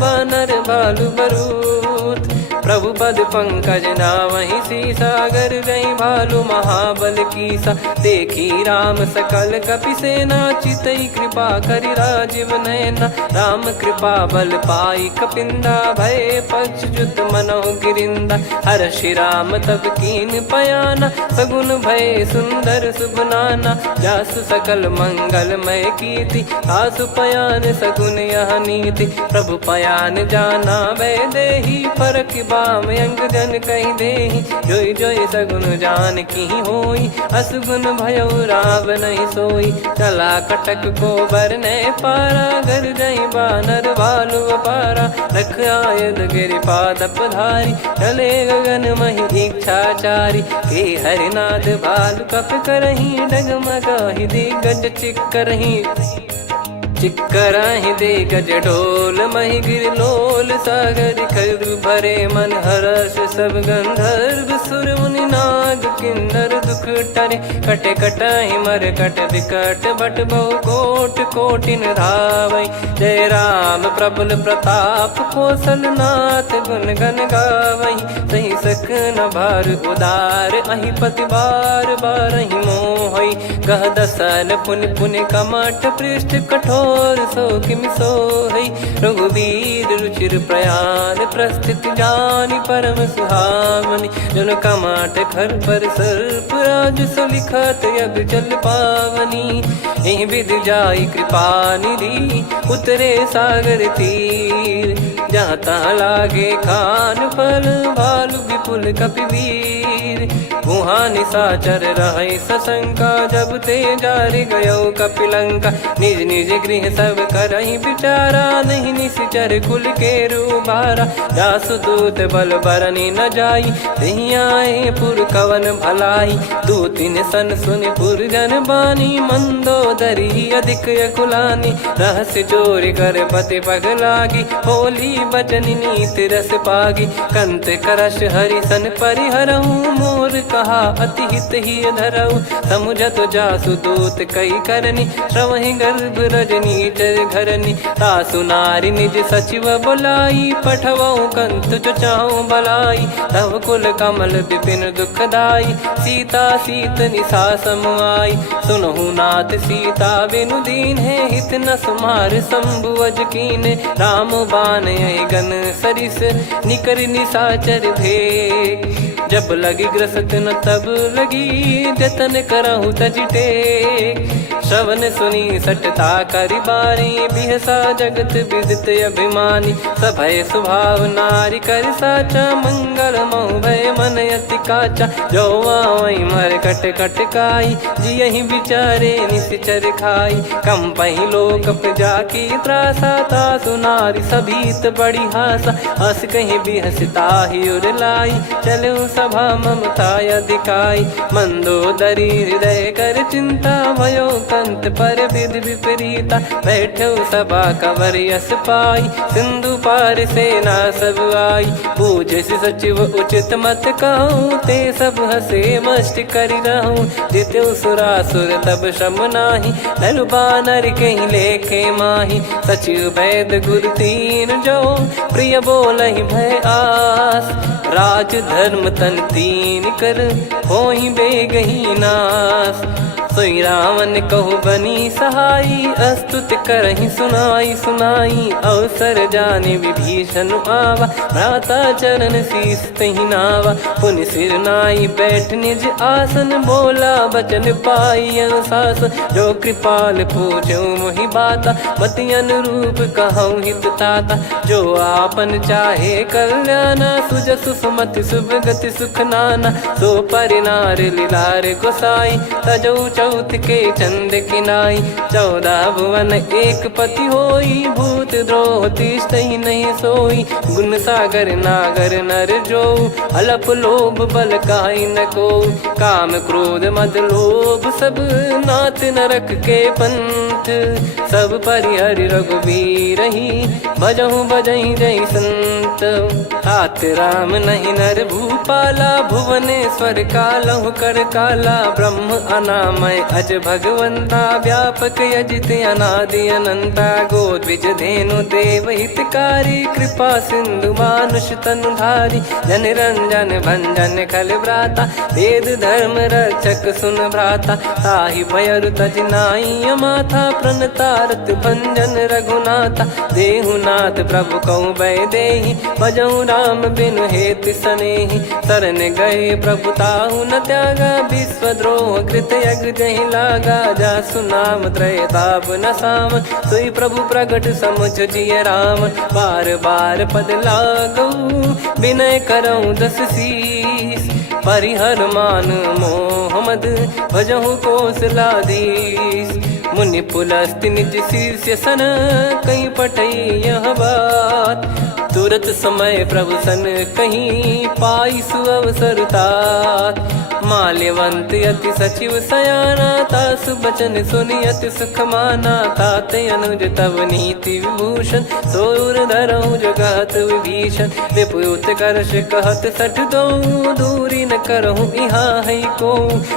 बानर बालु बरूत। प्रभु पद पंकज नावहि सीसागर गई भालु महाबल कीसा। देखी राम सकल कपि सेना चितई कृपा करि राजीव नयना। राम कृपा बल पाई कपिंदा भय पक्ष जुत मनोह गिरिंदा। हर्षि राम तब कीन पयाना सगुन भय सुंदर सुबनाना। जासु सकल मंगलमय कीर्ति आसु पयान सगुन यह नीति। प्रभु पयान जाना वै देहि फरक बाम अंग जन कहि देहि। जोई जोई सगुन जान की होई असगुन भयो राव नहीं सोई। चला कटक को बरने पारा घर जई बानर भालु अपारा। रख आयल गिरि पाद पधारी चले गगन महि इच्छाचारी। के हरिनाथ भालु कप करही डगमगाहि दिग्गज चिक्करही। चिक्कराहि दे गज डोल महि गिर लोल सागर खरु भरे मन हर्ष सब गंधर्व सुर मुनि नाग किन्नर दुख टरे। कटे कटाहि मर कट विकट बट बहु कोट कोटिन धावई। जय राम प्रबल प्रताप कौशलनाथ गुण गण गावई। सही सक न भार उदार अहि पति बार बार ही मोहई। गह दसन पुन पुन कमठ पृष्ठ कठोर सो किम सोहई। रघुवीर रुचिर प्रयाण प्रस्थित जानि परम सुहावनी। जन कमठ खर पर सर्प राज सलिखत अब चल पावनी। एहि विध जाई कृपा निधि उतरे सागर तीर। जहाँ तहाँ लागे खान फल भालु विपुल कपिवीर। वहाँ निशाचर रहे सशंका जब ते जारि गयो कपिलंका। निज निज गृह सब करहि विचारा नहीं निश्चर कुल के रूबारा। जासु दूत बल बरनी न जाई तहि आए पुर कवन भलाई। दूतिन सन सुन पुर जन बानी मंदोदरी अधिक अकुलानी। रहस्य चोरी कर पति पग लागी होली बचन नीत रस पागी। कंत करश हरि सन परिहरहु मोर कहा अति हित ही धरऊ। समुझत जासु दूत कई करनी श्रवहि गर्भ रजनी चर घरनी। तासु नारी निज सचिव बुलाई पठवऊ कंत जो चाहू बलाई। तब कुल कमल विपिन दुखदाई सीता सीत निशा समुआई। सुनहु नाथ सीता बिनु दीन है हित न सुमार शंभु अज कीन। राम बान गन सरिस निकर निशाचर भेग। जब लगी ग्रसत न तब लगी जतन करहु तज टेक। श्रवण सुनी सटता करि बारी बिहसा जगत विदित अभिमानी। सभय स्वभाव नारी कर साचा मंगल मऊ भय मन अति काचा। जो आवई मर कट कट काई जियहि विचारे निश्चर खाई। कम पही लोक प्रजा की त्रासा तासु नारी सभीत बड़ी हासा। हस कहीं बिहसता ही उर लाई चलऊ सभा ममता अधिकाई। मंदोदरी हृदय कर चिंता भयो कंत पर विधि विपरीता। बैठो सभा कवर यस पाई सिंधु पार सेना सब आई। पूजे सचिव उचित मत कहूँ ते सब हसे मस्त करि रहूँ। जित्यु सुरासुर तब श्रम नाही धनु बानर कहीं लेखे माही। सचिव वैद गुरु तीन जो प्रिय बोलहि भय आस। राज धर्म तन तीन कर होहि बेगही नास। सोई रावण कहु बनी सहाई अस्तुत करहि सुनाई सुनाई। अवसर जाने विभीषण आवा भ्राता चरण शीस तहि नावा। पुनि सिर नाई बैठ निज आसन बोला बचन पाई अनुशासन। जो कृपाल पूछो मोहि बाता मति अनुरूप कहूँ हित ताता। जो आपन चाहे कल्याणा सुजसु सुमति शुभ गति सुख नाना। सो परिनार लीलार गोसाई तजौ चौथ के चंद किनाई। 14 भुवन एक पति होई भूत द्रोह तिष्ठहि नहीं सोई। गुण सागर नागर नर जो अलप लोभ बल काई न को। काम क्रोध मद लोभ सब नाथ नरक के पंथ। सब परिहरि रघुबीर ही भजहु भजहि जय संत। तात राम नहीं नर भूपाला भुवनेश्वर कालहु कर काला। ब्रह्म अनामय अज भगवंता व्यापक यजित अनादि अनंता। गोद्विज धेनु देव हितकारी कृपा सिंधु मानुष तनुधारी। जन रंजन भंजन खल व्राता वेद धर्म रक्षक सुन भ्राता। ताहि भयरु तज नाई माथा प्रणतारत भंजन रघुनाथा। देहुनाथ प्रभु कहु भय देहि भजहु राम बिनु हेतु सनेहि। शरण गए प्रभु ताहु न त्यागा विश्वद्रोह कृत यज्ञ जहि लागा। जासु नाम त्रय ताप न साम सोई प्रभु प्रगट समुझ जिय राम। बार बार पद लागऊ विनय करऊँ 10 शीस। परिहर मान मोह मद भजहु कौशलाधीश। मुनि पुलस्त्य निज शीर्ष सन कहीं पटई यह बात। तुरत समय प्रभु सन कहीं पाई सुअवसर तात। माल्यवंत अति सचिव सयाना, तासु बचन सुनि अति सुख माना। ताते अनुज तव नीति विभूषण, सोर धरहु जगत विभीषण। विपुत करश कहत सठ दो, दूरी न करहु इहाँ है को।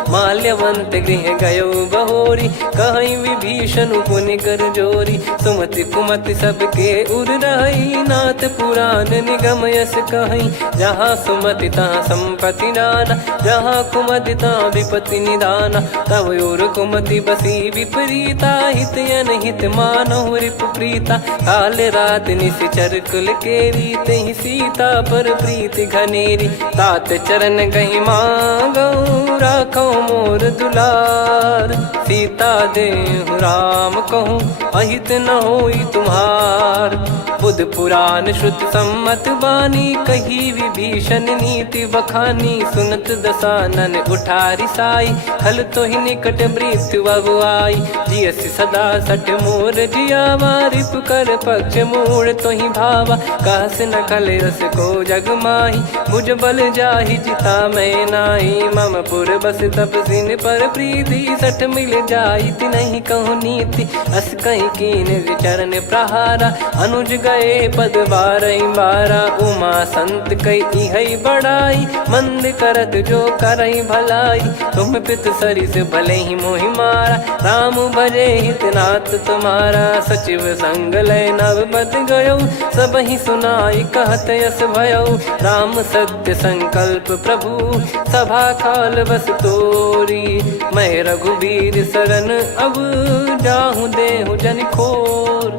माल्यवंत गृह गयो बहोरी, कहीं विभीषण पुनि कर जोरी। सुमति कुमति सबके उर रही, नाथ पुराण निगम यस कहीं। जहाँ सुमति तहाँ संपत्ति नाना, जहाँ कुमति तहाँ विपत्ति निदाना। तब और कुमति बसी विपरीता, हित अनहित मानहु रिपु प्रीता। काल रात निश्चर कुल केरी, तहि सीता पर प्रीति घनेरी। तात चरण गहि मांगऊ, राखो मोर दुलार। सीता देहु राम कहूँ, अहित न होई तुम्हार। बुध पुराण श्रुत सम्मत बानी, कही विभीषण नीति बखानी। सुनत दसानन उठारी साई, खल तो ही निकट मृत्यु अब आई। जियसि सदा सठ मोर जियावा, रिप कर पक्ष मूड़ तो ही भावा। कहस न खल रस को जग माही, भुज बल जाहि जिता मैं नाई। मम पुर बस तप सिन पर प्रीति, सठ मिल जाई नहीं कहूँ नीति। अस कहीं कीन चरण प्रहारा, अनुज गए पद बारही बारा। उमा संत कई है बड़ाई, मंद करत जो करई भलाई। तुम पित सरिस भले ही मोहि मारा, राम भजे हित नाथ तुम्हारा। सचिव संग लय नव बद गयो, सब ही सुनाई कहत यस भयो। राम सत्य संकल्प प्रभु, सभा खाल बस तोरी। मैं रघुबीर शरण अब, जाहु देहु जन खोर।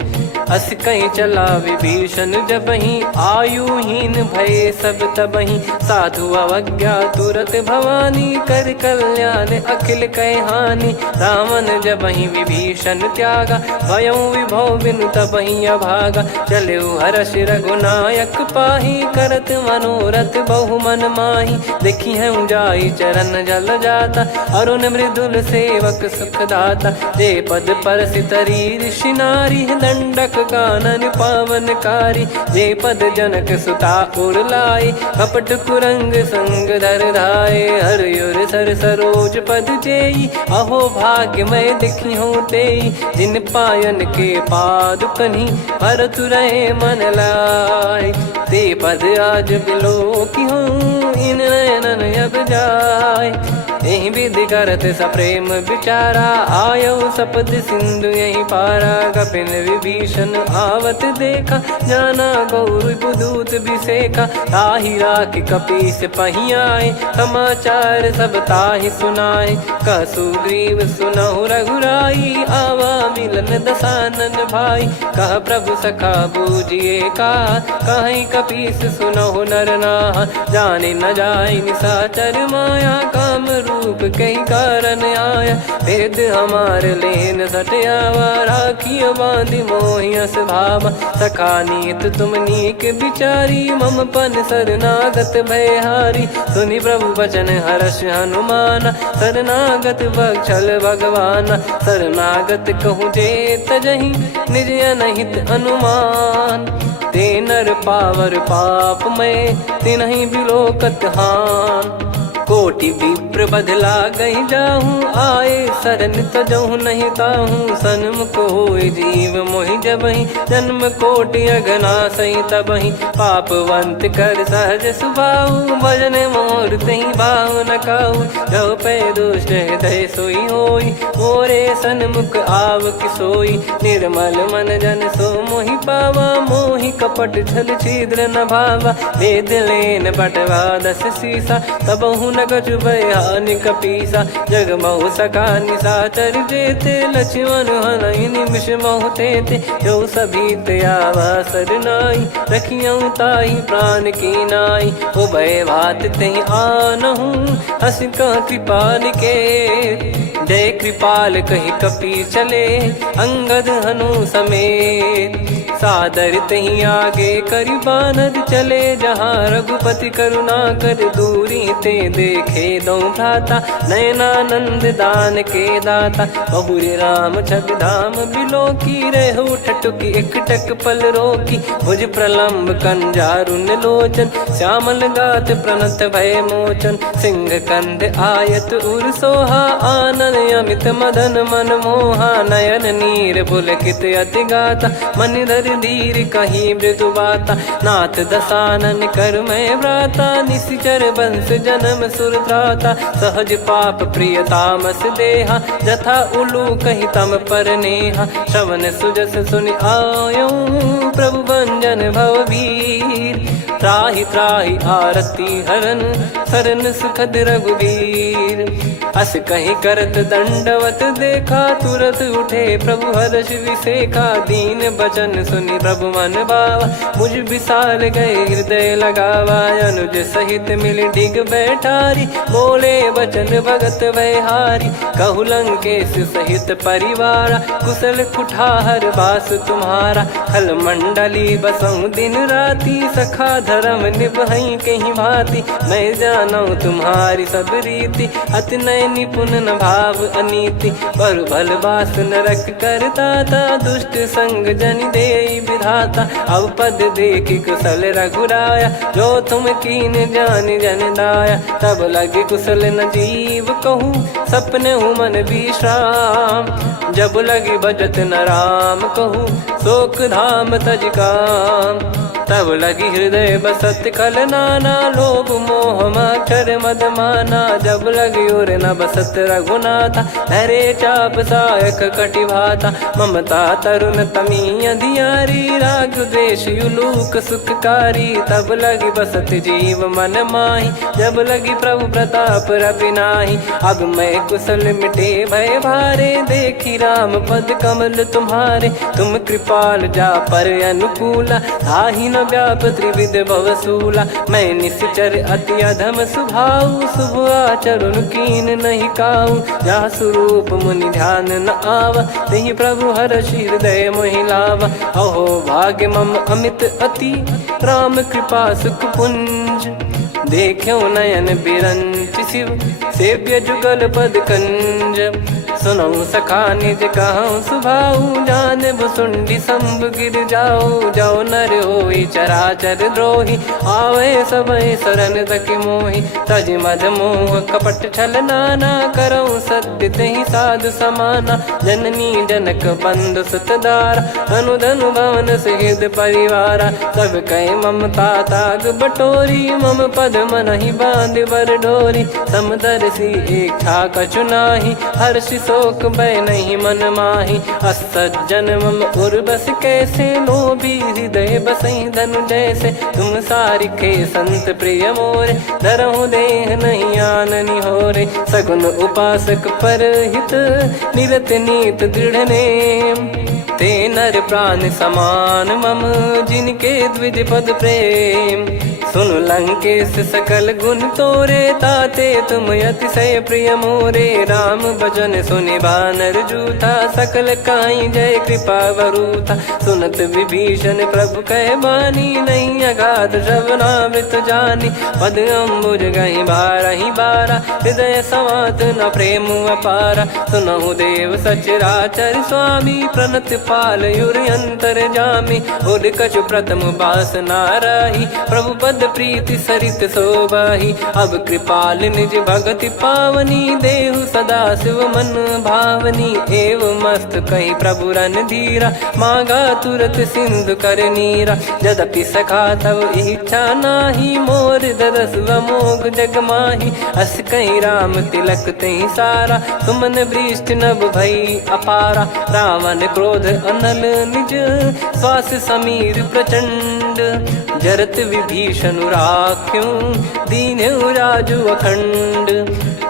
अस कहीं चला विभीषण जबहि, आयुहीन भय सब तबहि। साधु अवज्ञा तुरत भवानी, कर कल्याण अखिल कह हानि। रावण जबहि विभीषण त्यागा, भयउ विभव बिनु तबहि अभागा। चलऊ हर्ष रघुनायक पाही, करत मनोरथ बहु मन माही। देखी है जाई चरण जल जाता, अरुण मृदुल सेवक सुख दाता। जे पद पर सितरी ऋषि नारी, दंडक कानन पावनकारी। जे पद जनक सुता उर लाए, कपट कुरंग संग धर धाये। हरियुर सर सरोज पद जेई, अहो भाग्य मैं दिखी हूँ तेई। जिन पायन के पाद कन्ही, भरत रहे मन लाय। ते पद आज बिलो की हूँ, इन नयनन अब जाय। यही विधि करत सप्रेम विचारा, आयो सपद सिंधु यही पारा। कपिन विभीषण आवत देखा, जाना गौर बुदूत बिसेखा। ताहि राख कपीस पही आए, समाचार सब ताहि सुनाए। कह सुग्रीव सुनहु रघुराई, आवा मिलन दसानन भाई। कह प्रभु सखा बूझिए का, कहीं कपीस सुनहु नर नाहा। जाने न जाय निशाचर माया, काम रूप कई कारण आया। भेद हमार लेन सटयावा, राखिय बांधि मोहियस भावा। सखा नीत तुम नीक बिचारी, मम पन शरणागत भयहारी। सुनि प्रभु वचन हर्ष हनुमाना, शरणागत बक्षल भगवाना। शरणागत कहूँ जे तजहि, निज अनहित अनुमान। ते नर पावर पाप में, तिन्हि बिलोकत हान। कोटि विप्र बदला गई जाहूँ, आए शरण तजहु नहीं ताहूँ। सन्मुख होय जीव मोहि जबहि, जन्म कोटि अघना सही तबहि। पापवंत कर सहज सुभाऊ, भजन मोर तहि भाव न काऊ। जो पै दुष्ट हृदय सोई होई, मोरे सन्मुख आव किसोई। निर्मल मन जन सो मोहि पावा, मोहि कपट छल छिद्र न भावा। वेद लेन बटवा दस सीसा, तबहु न कछु भयानि कपीसा। जग महु सका निशाचर जेते, लक्ष्मण हनहि निमिष महु तेते। जो सभी त्यावा सरनाई, रखियऊ ताहि प्राण की नाई। उभय भात तहि आनहु, हस कह कृपाल के। जय कृपाल कहि कपी चले, अंगद हनु समेत। सादर तहीं आगे करी बानर चले जहाँ रघुपति करुणा कर दूरी ते देखे दो भ्राता नयनानंद दान के दाता बहुरी राम छग धाम बिलो की रेहू ठटुकी एकटक पल रोकी भुज प्रलंब कंजारुन लोचन श्यामल गात प्रणत भय मोचन सिंह कंद आयत उर सोहा आनन अमित मदन मन मोहा नयन नीर पुलकित अति गाता मन धर धीर कहीं मृदु बाता नाथ दसानन कर मैं व्राता निशिचर बंस जन्म सुरत्राता सहज पाप प्रिय तामस देहा जथा उलू कही तम पर नेहा श्रवण सुजस सुनि आयो प्रभु भंजन भववीर त्राहि त्राहि आरती हरन सरन सुखद रघुवीर अस कहीं करत दंडवत देखा तुरत उठे प्रभु हर्ष विसेखा दीन बचन सुनि प्रभु मन भावा मुझ विसार गए हृदय लगावा अनुज सहित मिल डिग बैठारी बोले बचन भगत वैहारी कहु लंकेश सहित परिवारा कुशल कुठार बास तुम्हारा खल मंडली बसऊं दिन राती सखा धर्म निभई कहीं भांति मैं जानू तुम्हारी सब रीति अति नय निपुण न भाव अनीति पर भल बास नरक करता था दुष्ट संग जन दे विधाता अब पद देखि कुशल रघुराया जो तुम कीन जान जन दाया तब लगे कुशल न जीव कहूँ सपने हूँ मन विश्राम जब लगे बजत न राम कहूँ शोक धाम तज काम तब लगी हृदय बसत कल नाना लोभ मोह मच्छर मद माना जब लगी उर न बसत रघुनाथा हरे चाप सायक कटि भाता ममता तरुण तमी अधियारी राग द्वेष युलूक सुखकारी तब लगी बसत जीव मन माही जब लगी प्रभु प्रताप रवि नाही अब मैं कुशल मिटे भय भारे देखी राम पद कमल तुम्हारे तुम कृपाल जा पर अनुकूला ताहि न व्याप त्रिविध भवसूला मैं निश्चर अति अधम सुभाऊ शुभ आचरण कीन नहीं काऊ जा स्वरूप मुनि ध्यान न आवा नहीं प्रभु हर्ष हृदय मोहिलावा अहो भाग्य मम अमित अति राम कृपा सुख पुंज देखो नयन बिरंच शिव सेव्य जुगल पद कंज सुनऊ सखा निज कहूँ सुभाऊ जान भुसुंडी संभ गिर जाओ जाओ नर होई चराचर द्रोही आवे सबय शरण तक मोहि तज मद मोह कपट छल नाना करऊँ सत्य तहि साधु समाना जननी जनक बंधु सुतदारा अनुधनु भवन सहित परिवारा सब कहे ममता ताग बटोरी मम पद मन ही बांध बर डोरी समदर्शी इच्छा कछु नाही हर्ष शोक भय नहीं मन माही असज्जन मम उर्वश कैसे लोभी हृदय बसई धनु जैसे तुम सारिखे संत प्रिय मोरे धरहु देह नहीं आननि होरे सगुन उपासक पर हित निरत नीत दृढ़ नेम ते नर प्राण समान मम जिनके द्विज पद प्रेम सुन लंकेश सकल गुण तोरे ताते तुम अतिशय प्रिय मोरे राम भजन सुनि बानर जूथा सकल काई जय कृपा वरूथा सुनत विभीषण प्रभु कह बानी नहीं अगाध श्रवणामृत जानी पद अम्बुज गहि बारहि बारा हृदय समात न प्रेम अपारा सुनहु देव सचराचर स्वामी प्रणत पाल युर अंतर जामी उद कछु प्रथम बास नाराही प्रभु पद प्रीति सरित शोभाही अब कृपाल निज भगति पावनी देहु सदा शिव मन भावनी एव मस्त कही प्रभु रन धीरा मांगा तुरत सिंधु कर नीरा यद्यपि सखा तब इच्छा नाही मोर दरस मोग जग माही अस कहीं राम तिलक तही सारा सुमन वृष्टि नभ भई अपारा रावण क्रोध अनल निज श्वास समीर प्रचंड जरत विभीषण राख्यूं दीन्हु राजु अखंड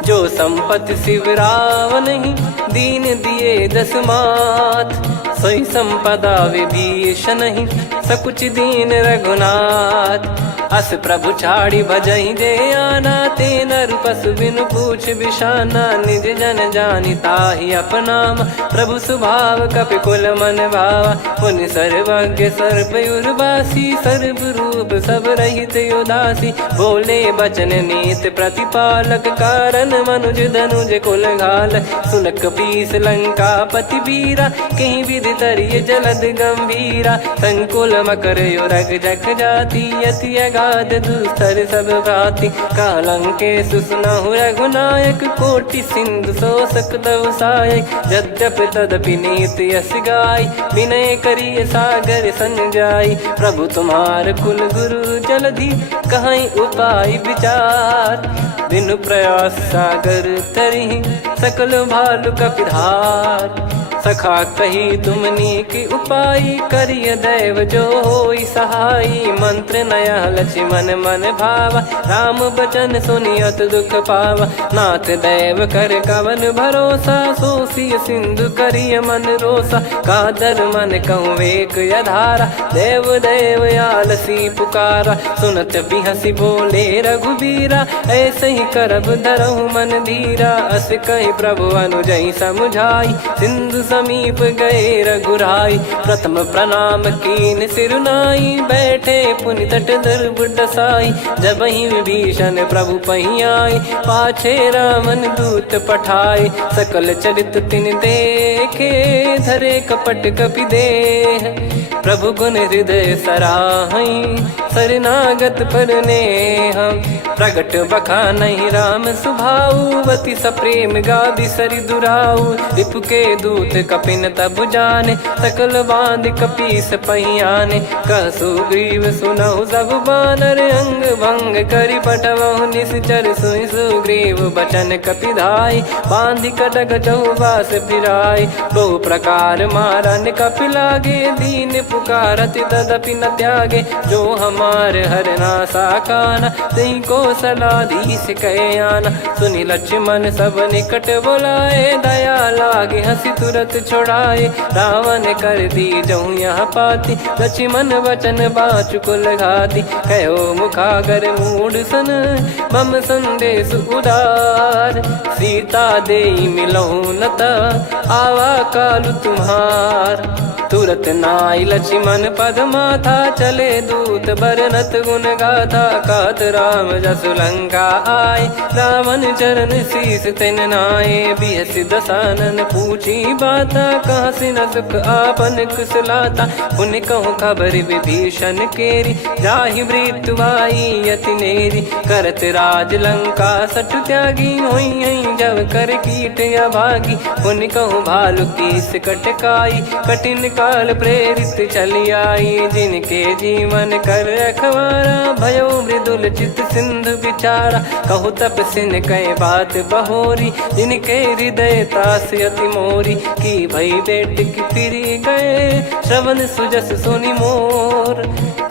जो संपत्ति शिव रावण ही दीन दिए दस मात सोई संपदा विभीषण ही सकुच दीन रघुनाथ अस प्रभु छाड़ी भजई जे आना, ते नर पशु बिनु पूछ बिशाना, निज जन जानी ताहि अपनाम, प्रभु स्वभाव कपि कुल मन भावा, पुनि सर्वज्ञ सर्वयुर्वासी, सर्व रूप सब रहित उदासी, बोले बचन नीत प्रतिपालक, कारण मनुज धनुज कुल घाल, सुन कपीस लंका पति वीरा, कहीं विधि तरिय जलद गंभीरा, संकुल मकर युरग जख जाति, अति अगाध दुस्तर सब भाति, कालंके सुसनहु रघुनायक, कोटि सिंधु शोषक तव सहायक, यद्यपि तदपि नीति यस गाय, विनय करिय सागर सन जाई, प्रभु तुम्हार कुल गुरु जलधि, कहीं उपाय विचार, बिनु प्रयास सागर तरि, सकल भालु कपिधार, सखा कही तुमनी की उपाय, करिय दैव जो होई सहाई, मंत्र नया लक्ष्मण मन भावा, राम बचन सुनियत दुख पावा, नाथ दैव कर कवन भरोसा, सोसिय सिंधु करिय मन रोसा, कादर मन कहूँ एक यधारा, देव देव आलसी पुकारा, सुनत बिहसी बोले रघुबीरा, ऐसे ही करब धरहु मन धीरा, अस कही प्रभु अनुजई समुझाई, सिंधु समीप गए रघुराई, प्रथम प्रणाम कीन सिरुनाई, बैठे पुनि तट दर्भ डसाई, जब ही विभीषण प्रभु पही आए, पाछे रामन दूत पठाए, सकल चरित तिन देखे, धरे कपट कपि देह, प्रभु गुण हृदय सराहई, शरणागत पर नेह, प्रगट बखानहि राम सुभाऊ, बति सप्रेम गादि सरि दुराऊ, रिपु के दूत कपिन तब जाने, सकल बांध कपीस पहियाने, कह सुग्रीव सुनहु सब बानर, अंग भंग करि पटवहु निश्चर, सुनि सुग्रीव बचन कपिधाई, बांधि कटक चौबास फिराई, बहु प्रकार मारन कपि लागे, दीन पुकारत तदपि न त्यागे, जो हमार हरना साकाना, तई को सलाधीश कहे आना, सुनि लक्ष्मण सब निकट बुलाए, दया लागे हंसी तुरत छोड़ाए, रावण कर दी जहूँ यहाँ पाती, लक्ष्मण वचन बाचु कुल घाती, कहो मुखागर मूड सन, मम संदेश उदार, सीता देई मिलहु नता, आवा कालु तुम्हार, तुरत नाई लक्ष्मण पद माथा, चले दूत बरनत गुण गाथा, कहत राम जसु लंका आए, रावण चरण शीस तिन नाये, बिहस दसानन पूछी बाता, कहाँ से न सुख आपन कुशलाता, पुन कहूँ खबर विभीषण केरी, जाहि मृत्यु आई यति नेरी, करत राज लंका सठ त्यागी, होई जब कर कीट अभागी, पुन कहूँ भालु कीस कटकाई, कठिन काल प्रेरित चली आई, जिनके जीवन कर रखवारा, भयो मृदुल चित सिंधु विचारा, कहु तप सिन कई बात बहोरी, जिनके हृदय तास अति मोरी, की भई बेट की फिरी गए, श्रवण सुजस सुनि मोर,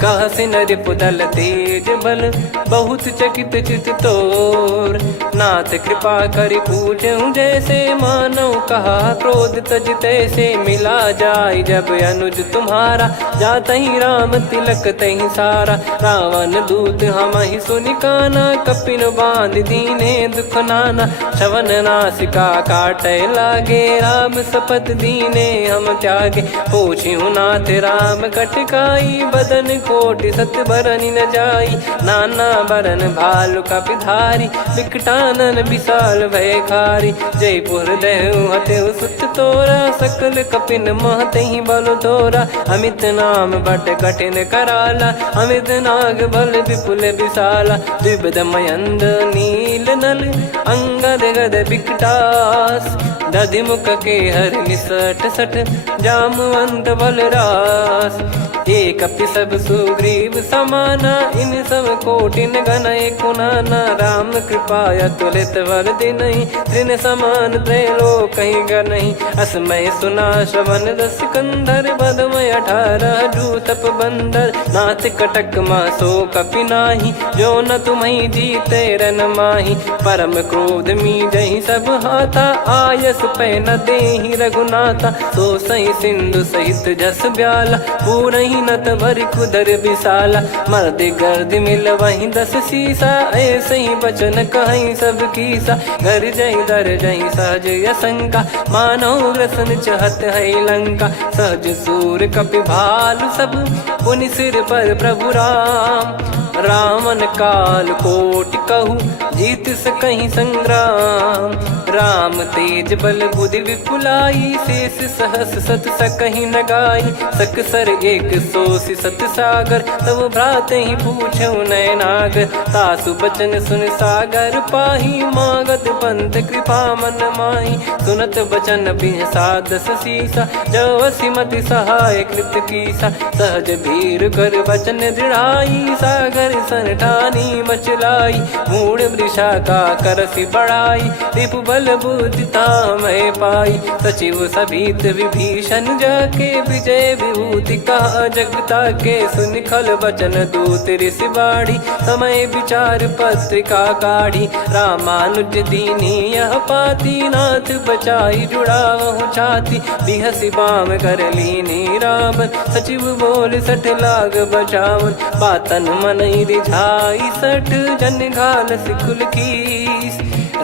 कह सिन रिपुदल तेज बल, बहुत चकित चित तोर, नाथ कृपा करि पूछऊं जैसे, मानव कहा क्रोध तज तैसे, मिला जाय जब अनुज तुम्हारा, जात ही राम तिलक तही सारा, रावण दूत हम ही सुनि काना, कपिन बांध दीने दुख नाना, श्रवण नासिका काटे लागे, राम सपत दीने हम त्यागे, पूछिहु नाथ राम कटकाई, बदन कोटि सत बरनि न जाई, नाना बरन भालु कपिधारी, विकटानन विशाल भयखारी, जयपुर देहु हतेउ सुत तोरा, सकल कपिन महतहि बल तोरा, अमित नाम बट कठिन कराला, अमित नाग बल विपुल विशाला, द्विविध मयंद नील नल, अंगद गद विकटास, दधिमुख के हर निसठ सठ, जामवंत बलरास, एक अपि सब सुग्रीव समाना, इन सब कोटिन गणय कुनाना, राम कृपा अतुलित वर दिनहि, तृण समान त्रैलोक कहीं गनहि, असमय सुना श्रवण रस कंधर, बदमय 18 जूतप बंदर, नाथ कटक मासो कपि नाही, जो न तुम्हि जीते रन माही, परम क्रोध मी जहि सब हाथा, आयस मानस पे न देहि रघुनाथा। सो सही सिंधु सहित जस ब्याला, पूरही नत भरि कुदर विशाला। मर्द गर्द मिल वही 10 सीसा, ऐसे ही बचन कहीं सब कीसा। घर जय दर जय सहज असंका, मानव ग्रसन चहत है लंका। सहज सूर कपि भालु सब, पुनि सिर पर प्रभु राम। रामन काल कोटि कहु, जीत सकहि संग्राम। राम तेज बल बुद्धि विपुलाई, शेष सहस सत सकहि न गाई। सकसर एक सोसी सत सागर, तब भ्रात ही पूछौ नयनागर। तासु बचन सुन सागर पाही, मांगत पंथ कृपा मन माही। सुनत बचन बिहसा 10 सीसा, जवसि मति सहाय कृत कीसा। सहज धीर कर बचन दृढ़ाई, सागर सन ठानी मचलाई। मूढ़ वृषा का करसि बढ़ाई, रिपु बल बुद्धि तामय पाई। सचिव सभीत विभीषण जाके, विजय विभूति कहा जगता के। सुनि खल बचन दूत ऋषि बाढ़ी, समय विचार पत्रिका काढ़ी। रामानुज दीनी यह पाती, नाथ बचाई जुड़ावहु छाती। बिहसि बाम कर लीनी रावण, सचिव बोल 60 लाग बचावन। बातन मनई रिझाई 60, जन घाल सिकुल कीस।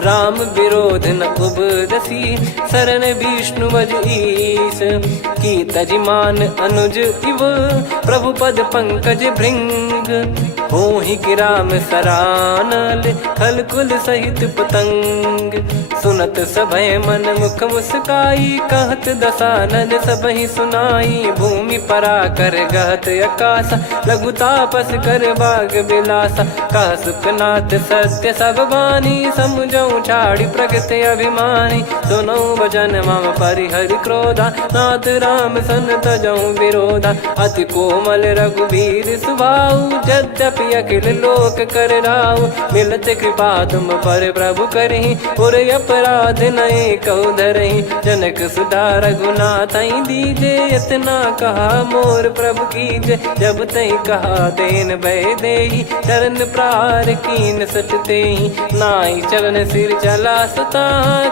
राम विरोध न उपदसी, शरण विष्णु बज ईस। की तजिमान अनुज इव, प्रभु पद पंकज भृंग। होहि कि राम सरानल, खल कुल सहित पतंग। सुनत सभय मन मुख मुस्काई, कहत दसानन सबहि सुनाई। भूमि परा कर गहत आकाशा, लघु तापस कर बाग बिलासा। कह सुखनाथ सत्य सब बानी, समझौ छाड़ी प्रगति अभिमानी। सुनो भजन मम परिहरि क्रोधा, नाथ राम सन तजौ विरोधा। अति कोमल रघुवीर सुभाऊ, यद्यपि अखिल लोक कर राऊ। मिलत कृपा तुम पर प्रभु करहि, और अपराध नए कौ धरहि। जनक सुधा रघुनाथ दीजे, इतना कहा मोर प्रभु कीजे। जब तई कहा देन भय देहि, चरण प्रार कीन सटतेहि। नाई चरण सिर चला सता,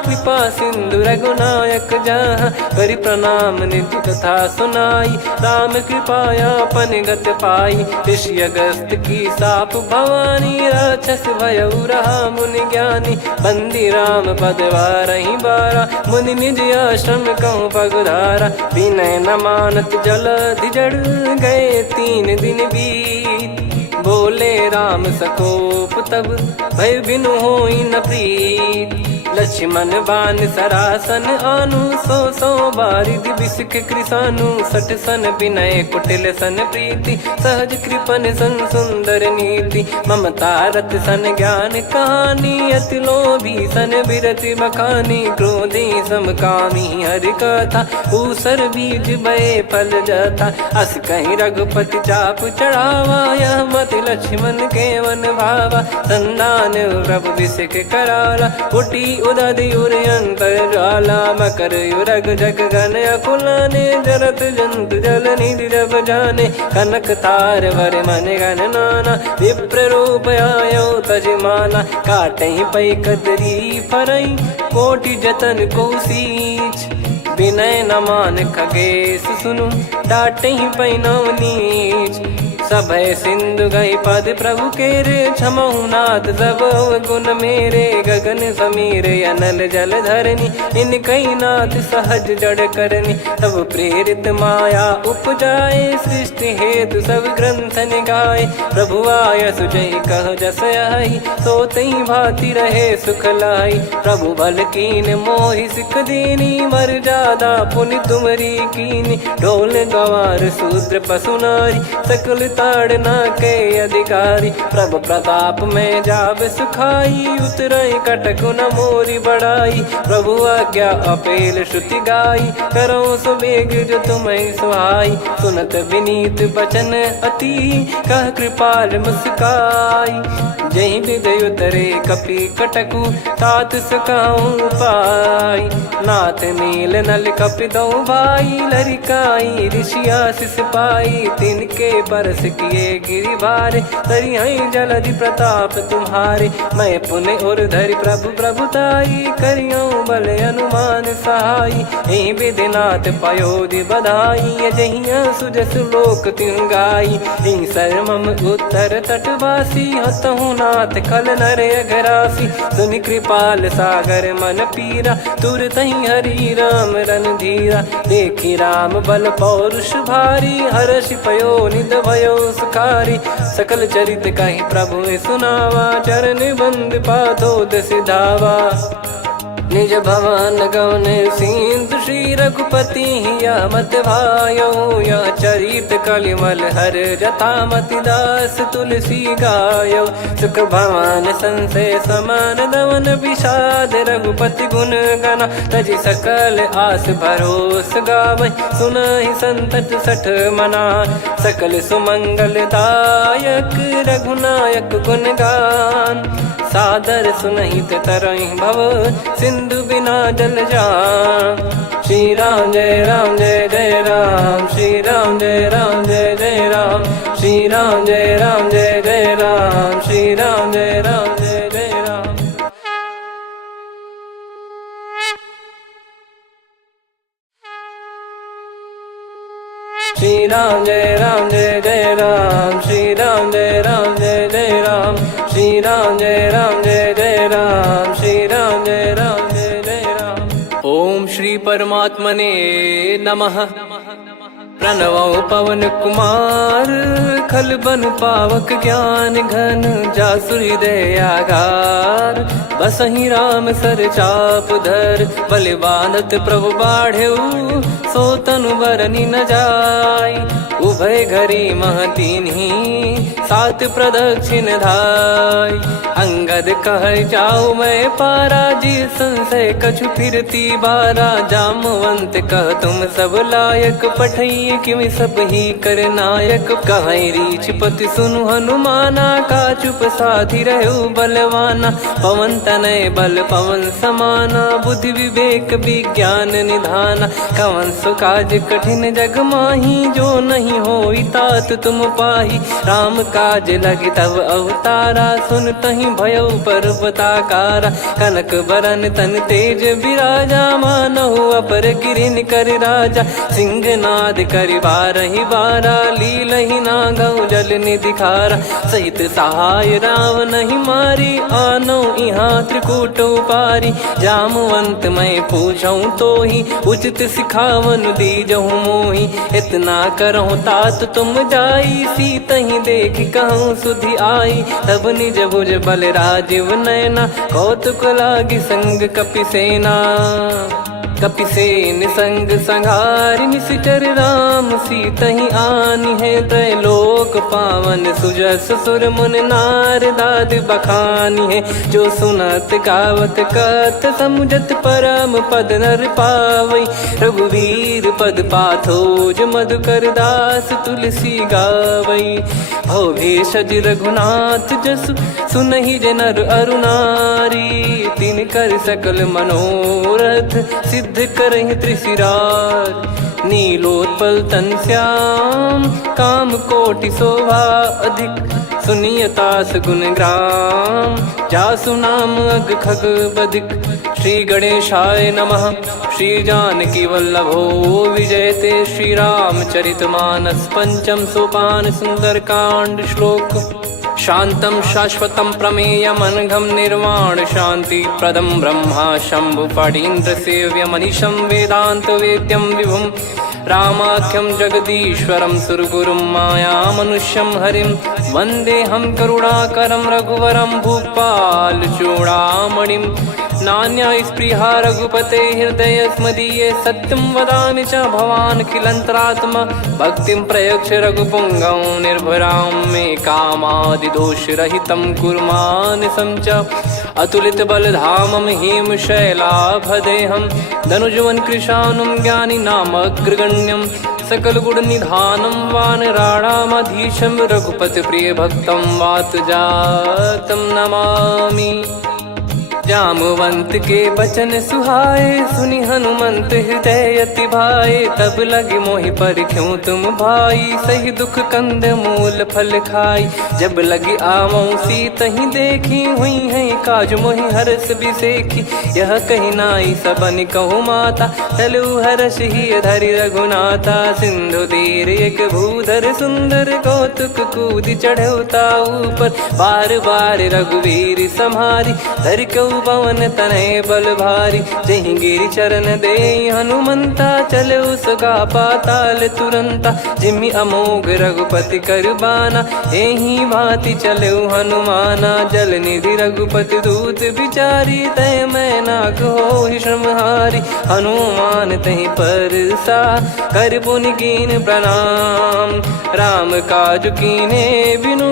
कृपा सिंधु रघुनायक जहाँ। करि प्रणाम निज कथा सुनाई, राम कृपाया पन गत पाई। ऋषि अगस्त की साप भवानी, राक्षस भयउ रहा मुनि ज्ञानी। बंदी राम पद वारहि बारा, मुनि निज आश्रम कहूँ पगधारा। विनय न मानत जलधि जड़, गए 3 दिन बीत। बोले राम सकोप तब, भय बिनु होई न प्रीत। लक्ष्मण बान सरासन आनु, 100 बारिधि बिसक कृसानु। 60 सन विनय कुटिल सन प्रीति, सहज कृपन सन सुंदर नीति। ममता रत सन ज्ञान कहानी, अति लोभी सन बिरति बखानी। क्रोधी समकामी हरि कथा, ऊसर बीज भय फल जथा। अस कहीं रघुपति चाप चढ़ावा, यह मति लक्ष्मण के वन भावा। संदान प्रभु बिसक कराला, कुटी उदधि उर अंतर ज्वाला। मकर युरग जग गन अकुलाने, जरत जंतु जल निधि जब जाने। कनक तार वर मन गण नाना, विप्र रूप आयो तजमाना। काटहि पै कतरी फरई, कोटि जतन को सींच। विनय न मान खगेश सुनु, डांटहि पै नव नीच। सभय सिंधु गई पद प्रभु केरे, क्षमहु नाथ सब गुण मेरे। गगन समीर अनल जल धरनी, इन कई नाथ सहज जड़ करनी। तब प्रेरित माया उपजाए, सृष्टि हेतु सब ग्रंथ निगाए। प्रभु आय सुजय कह जस आई, सोतहि भांति रहे सुख लाई। प्रभु बल कीन मोहि सिख दीनी, मर्यादा पुनि तुमरी कीनी। ढोल गवार शूद्र पशु नारी, सकल ताड़ना के अधिकारी। प्रभु प्रताप में जाब सुखाई, उतरई कटक न मोरी बढ़ाई। प्रभु आज्ञा अपेल श्रुति गाई, करो सुबेग जो तुम्हें सुहाई। सुनत विनीत बचन अति, कह कृपाल मुस्काई। जही विदय उतरे कपि कटकु, तात सकाऊं पाई। नाथ नील नल कपि दो भाई, लरिकाई ऋषि आशीष पाई। तिनके परस किए गिरि बारे, तरी हई जलधि प्रताप तुम्हारे। मैं पुण्य और धरि प्रभु प्रभुताई, करियो बल अनुमान सहाई। ए विधिनाथ पयोधि बधाई, जहिया सुजस लोक तिहु गाई। ए सरमम उत्तर तटवासी, हतहु नाथ खल नर अघरासी। सुनि कृपाल सागर मन पीरा, तुरत ही हरि राम रन धीरा। देखी राम बल पौरुष भारी, हर्षि पयो निध भयो सुखारी। सकल चरित कहि प्रभु सुनावा, चरण बंद पाथो सिधावा। निज भवन गौन सिंधु श्री रघुपति या मत भायो। या चरित कलिमल हर जथा मति दास तुलसी गायो। सुख भवन संशय समान दवन विषाद, रघुपति गुण गना तजि सकल आस भरोस गावै। सुनहि संतत सठ मना, सकल सुमंगल दायक रघुनायक गुण गान। सादर सुनहित तरहि भव, सिंधु बिना जल जान। श्री राम जय राम जय जय राम, श्री राम जय राम जय जय राम। श्री राम जय राम जय जय राम, श्री राम जय राम जय जय राम। श्री राम जय राम जय जय राम, श्री राम जय राम जय जय राम। श्री राम जय राम जय जय राम, श्री राम जय राम जय जय राम। ओम श्री परमात्मने नमः। प्रणवो पवन कुमार, खल बन पावक ज्ञान घन। जासु हृदय आगार, बसहि राम सर चाप धर। बल बांधत प्रभु बाढ़ेऊ, सो तनु बरनि न जाय। उभय घरी मह दीन्ही, सात प्रदक्षिण धाय। अंगद कह जाऊ मैं पारा, जी संशय कछु फिरती बारा। जामवंत कह तुम सब लायक, पठइये किमि सब ही कर नायक। कहै रीछ पति सुनु हनुमाना, का चुप साधि रहु बलवाना। पवन तनय बल पवन समाना, बुद्धि विवेक विज्ञान निधाना। कवन सो काज कठिन जग माही, जो नहीं होई तात तुम पाही। राम काज लगी तब अवतारा, सुन तहि भयो पर्वताकारा। कनक बरन तन तेज बिराजा, मानहु अपर गिरिन कर राजा। सिंहनाद करि बारहि बारा, लीलहि नागौ जल निधि खारा। सहित सहाय रावण नहीं मारी, आनो इहाँ त्रिकूट उपारी। जामवंत मैं पूछऊँ तोहि, उचित सिखावन दीजहु मोहि। इतना करहु तात तुम जाई, सीतहि देख कहूँ सुधि आई। तब निज भुज बल राजीव नयना, कौतुक लागी संग कपिसेना। कपिसेन संग संहारि, निशिचर राम सीतहि आनि है। त्रैलोक पावन सुजस सुर मुन नार, दाद बखानी है। जो सुनत गावत कथ, समुझत परम पद नर पावै। रघुवीर पद पाथोज, मधुकर दास तुलसी गावै। भवेशज रघुनाथ जसु, सुनहि जे नर अरु नारी। तिन कर सकल मनोरथ, सिद्ध करहि त्रिशिराज। नीलोत्पल तन श्याम, काम कोटि शोभा अधिक। सुनियतास गुण ग्राम, जासु नाम अग खग बदिक। श्री गणेशाय नमः। श्री जानकी वल्लभो विजयते, श्री रामचरितमानस। पंचम सोपान सुंदरकांड श्लोक। शांतं शाश्वतं प्रमेयमनघं निर्वाण शांति प्रदं ब्रह्मा शंभु फणीन्द्र सेव्य मनीषं वेदांत वेद्यं विभुं। रामाख्यं जगदीश्वरं सुरगुरुं माया मनुष्यं हरिं। वन्देऽहं करुणाकरं रघुवरं भूपाल चूडामणिं। नान्या स्पृहा रघुपते हृदय स्मदीये, सत्यं वदामि च भवानखिलन्तरात्मा। भक्तिं प्रयच्छ रघुपुङ्गं निर्भरां मे कामादिदोषरहितं कुर्मानिसं च। अतुलितबलधामं हेमशैलाभदेहं, धनुजवन कृशानुं ज्ञानिनामग्रगण्यं। सकलगुणनिधानं वानराणामधीशं, रघुपतिप्रियभक्तं वातजातं नमामि। जामवंत के बचन सुहाए, सुनि हनुमंत हृदय अति भाए। तब लगे मोहि पर क्यों तुम भाई, सही दुख कंद मूल फल खाई। जब लगी आवऊं सीतहि देखी, हुई है काज मोहि हरस बिसेखी। यह कही नाई सबन कहु माता, चलु हरष ही धरि रघुनाथा। सिंधु तीर एक भूधर सुंदर, कौतुक कूद चढ़ौता ऊपर। बार बार रघुवीर सम्हारी, धरि कऊ पवन तनय बल भारी। जहि गिरि चरण दे हनुमंता, चले उसका पाताल तुरंता। जिमि अमोघ रघुपति कर बाना, एहि भांति चले हनुमाना। जल निधि रघुपति दूत बिचारी, तय मैं नाग होहि श्रमहारी। हनुमान तहि परसा, कर पुनि कीन प्रणाम। राम काज कीने बिनु,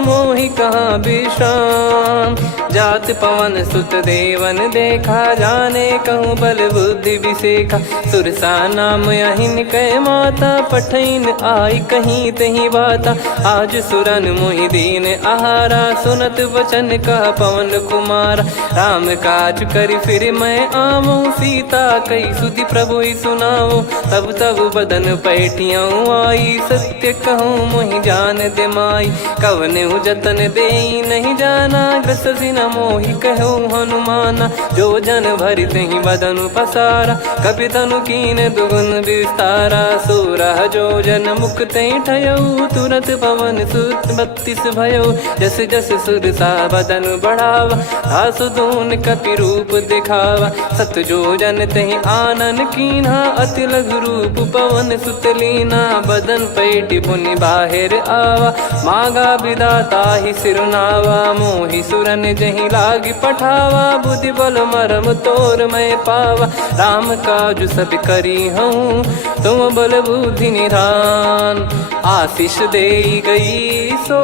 मोहि कहाँ विश्राम। जात पवन सुत देवन देखा, जाने कहूँ बल बुद्धि विसेखा। सुरसा नाम अहिन कै माता, पठैन आई कहीं तहीं बाता। आज सुरन मोहि दीन आहारा, सुनत वचन कह पवन कुमारा। राम काज करि फिर मैं आवऊं, सीता कई सुधि प्रभु ही सुनाऊं। तब तब बदन पैठियाँ आई, सत्य कहूँ मोहि जान दे माई। कवने जतन दे नहीं जाना, ग्रसि न मोहि कहूँ हनुमाना। जो जन भरि तहि बदनु पसारा, कपि तनु कीन दुगुन विस्तारा। सोरह जो जन मुख तहि ठयऊ, तुरत पवन सुत 32 भयऊ। जस जस सुरसा बदन बढ़ावा, आसु दून कपि रूप दिखावा। सत जो जन तहि आनन कीन्हा, अति लघु रूप पवन सुत लीना। बदन पैटि पुनि बाहिर आवा, मांगा विधाता ही सिरुनावा। मोहि सुरन जहि लागी पठावा, बुद्धि बल मरम तोर मैं पावा। राम काज सब करी हूँ, तुम बल बुद्धि निधान। आशीष दे गई सो,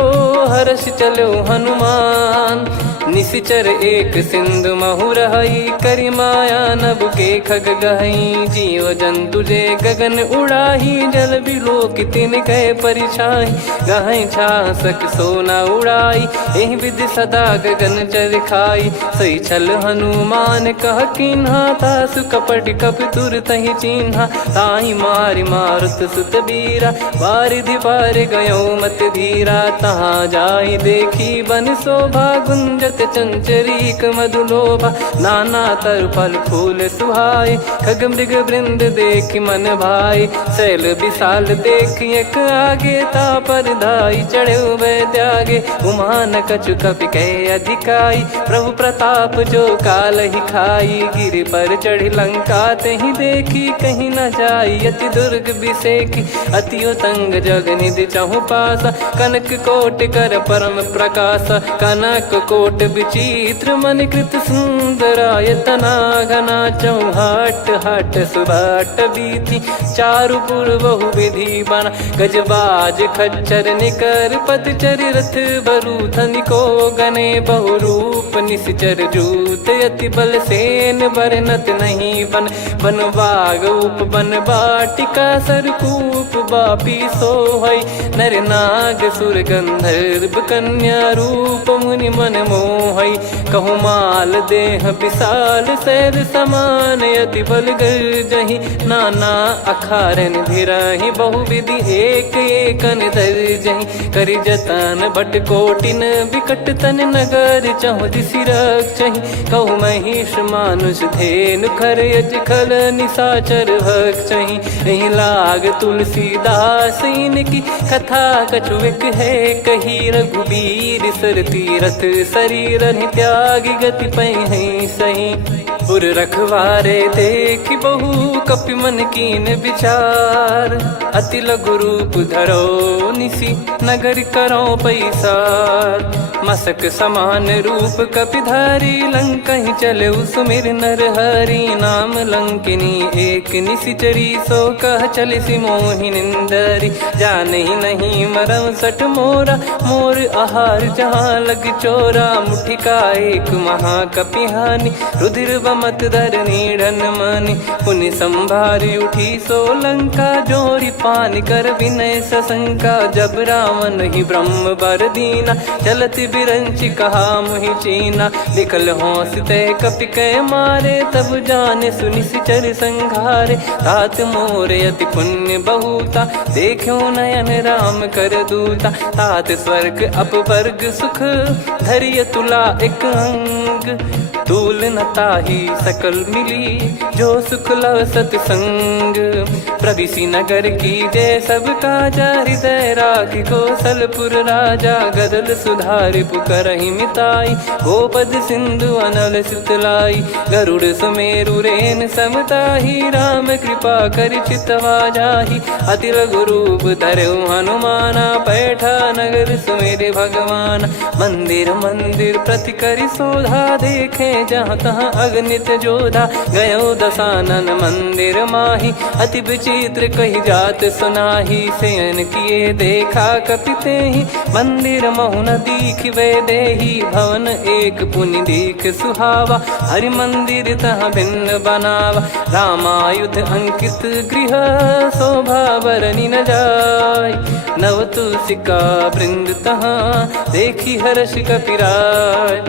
हर्ष चलो हनुमान। निशिचर एक सिंधु महु रहई, करि माया नभ के खग गहई। जीव जंतु जे गगन उड़ाही, जल बिलोक तिन कह परिछाई। गहई छासक सोना उड़ाई, एहि विधि सदा गगन चर खाई। सही छल हनुमान कह कीन्हा, तासु कपट कपि तुर तहि चिन्हा। ताहि मारि मारुत सुत बीरा, वारिधि पार गयो मत धीरा। तहाँ जाई देखी बन शोभा, गुंजत चंचरीक मधुलोभा। नाना तर फल फूल सुहाए, खग मृग वृंद देख मन भाई। शैल विशाल देख एक आगे, तापर धाई चढ़े वै त्यागे। उमा न कछु कपि कह अधिकाई, प्रभु प्रताप जो काल ही खाई। गिरि पर चढ़ी लंका तहि देखी, कहीं न जाई अति दुर्ग बिसेखी। अति उतंग जग निधि चहु पासा, कनक कोट कर परम प्रकाशा। कनक कोट विचित्र मन कृत सुंदरायतना। घना चौहाट हाट सुबाट बीती, चारु पुर बहु विधि बना। गजबाज खच्चर निकर पतचर, रथ बरु धनिको गने। बहु रूप निश्चर जूत, अति बल सेन बरनत नहीं बन। बन बाग उप बन बाटिका, सरकूप बापी सोहई। नर नाग सुर गंधर्व कन्या, रूप मुनि मन मोहई। कहु माल देह विशाल, सैर समान अति बल गर्जहि। नाना अखारन भिरहि, बहु विधि एक एकन धरजहि। करि जतन भट कोटिन, विकट तन नगर चहु दिसि रक्षहि। कहु महिष मानुष धेनु, खर यज खल निशाचर भक्षहि। एहि लाग तुलसीदास इनकी, कथा कछु एक है कही। रघुबीर सर तीरथ शरीर त्यागी, गति पै सही। पुर रखवारे देखि बहु, कपि मन कीन विचार। अति लघु रूप धरो निसी, नगर करो पैसार। मसक समान रूप कपिधारी, लंकहि चले सुमिर नर हरि। नाम लंकिनी एक निशिचरी, सो कह चलिसि मोहि निंदरी। जानहि नहीं मरम सठ मोरा, मोर आहार जहाँ लग चोरा। मुठिका एक महाकपिहानि, रुधिर मत धरनी ढन मानी। पुनि संभारी उठी सोलंका, जोरी पान कर विनय सशंका। जब रावण ही ब्रह्म बर दीना, चलत बिरंच कहा मुहि चीना। निकल होंस तय कपि कै मारे, तब जाने सुनि सिचर संघारे। तात मोर अति पुण्य बहुता, देखो नयन राम कर दूता। तात स्वर्ग अपवर्ग सुख, धैर्य तुला एक अंग। तूल न ताहि सकल मिली, जो सुख लव सतसंग। प्रविसी नगर की जय सब काजा, हृदय राखि कौशलपुर राजा। गदल सुधारि पुकारहि मिताई, गोपद सिंधु अनल सितलाई। गरुड़ सुमेरु रेन समताहि, राम कृपा कर चितवा जाहि। अति लघु रूप धरऊ हनुमाना, पैठा नगर सुमेरे भगवान। मंदिर मंदिर प्रति करि शोधा, देखे जहाँ तहाँ अगणित जोधा। गयो दशानन मंदिर माही, अति विचित्र कही जात सुनाही। शयन किए देखा कपिते ही, मंदिर महु न दीख वे देही। भवन एक पुनि दीख सुहावा, हरि मंदिर तहाँ भिन्न बनावा। रामायुध अंकित गृह, शोभा बरनी न जाय। नव तुलसी का वृंद तहाँ, देखी हर्ष कपिराय।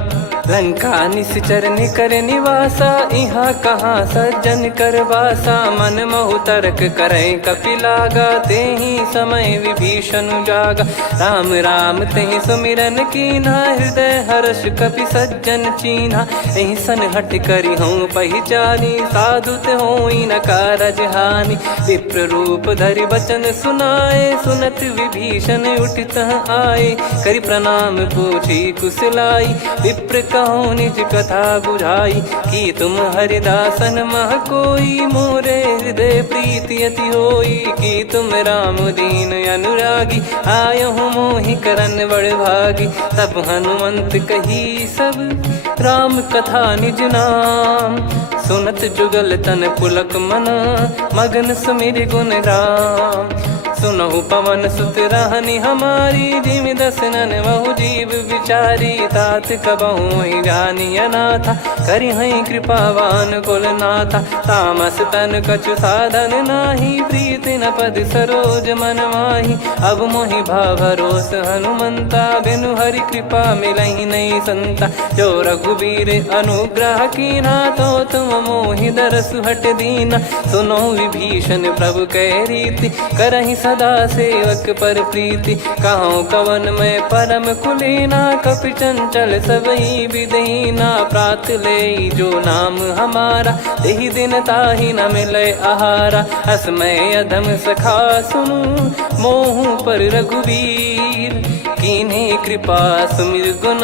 लंका निश्चर निकर निवासा, यहाँ कहाँ सज्जन कर वासा। मन महु तर्क करें कपिलागा, तेहि समय विभीषण जागा। राम राम तेहि सुमिरन कीन्हा, हृदय हर्ष कपि सज्जन चीन्हा। एहि सन हट करि हूँ पहिचानी, साधु ते होई न कारज हानि। विप्र रूप धरि बचन सुनाए, सुनत विभीषण उठित आए। करि प्रणाम पूछी कुशलाई, विप्र कहो निज कथा बुझाई। कि तुम हरिदासन मह कोई, मोरे हृदय प्रीति अति होई। कि तुम राम दीन अनुरागी, आयहु मोहि करन बड़ भागी। तब हनुमंत कही सब, राम कथा निज नाम। सुनत जुगल तन पुलक मना, मगन सुमिर गुण राम। सुनहु पवन सुत रहनी हमारी, जिमि दसनन महु जीव विचारी। तात कबहु ही जानी अनाथा, करि हई कृपावान कुल नाथा। तामस तन कछु साधन नाही, प्रीति न पद सरोज मन माही। अब मोहि भाव भरोस हनुमंता, बिनु हरि कृपा मिलहि नहीं संता। जो रघुबीर अनुग्रह कीना, तो तुम मोहि दरसु हट दीना। सुनो विभीषण प्रभु कह रीति, करहि सदा सेवक पर प्रीति। कहूँ कवन में परम कुलीना, कपि चंचल सबई विदहीना। प्रात ले जो नाम हमारा, तेहि दिन ताहि न मिले आहारा। असमय अधम सखा सुनु, मोहु पर रघुवीर। कीन्हे कृपा सुमिर गुण,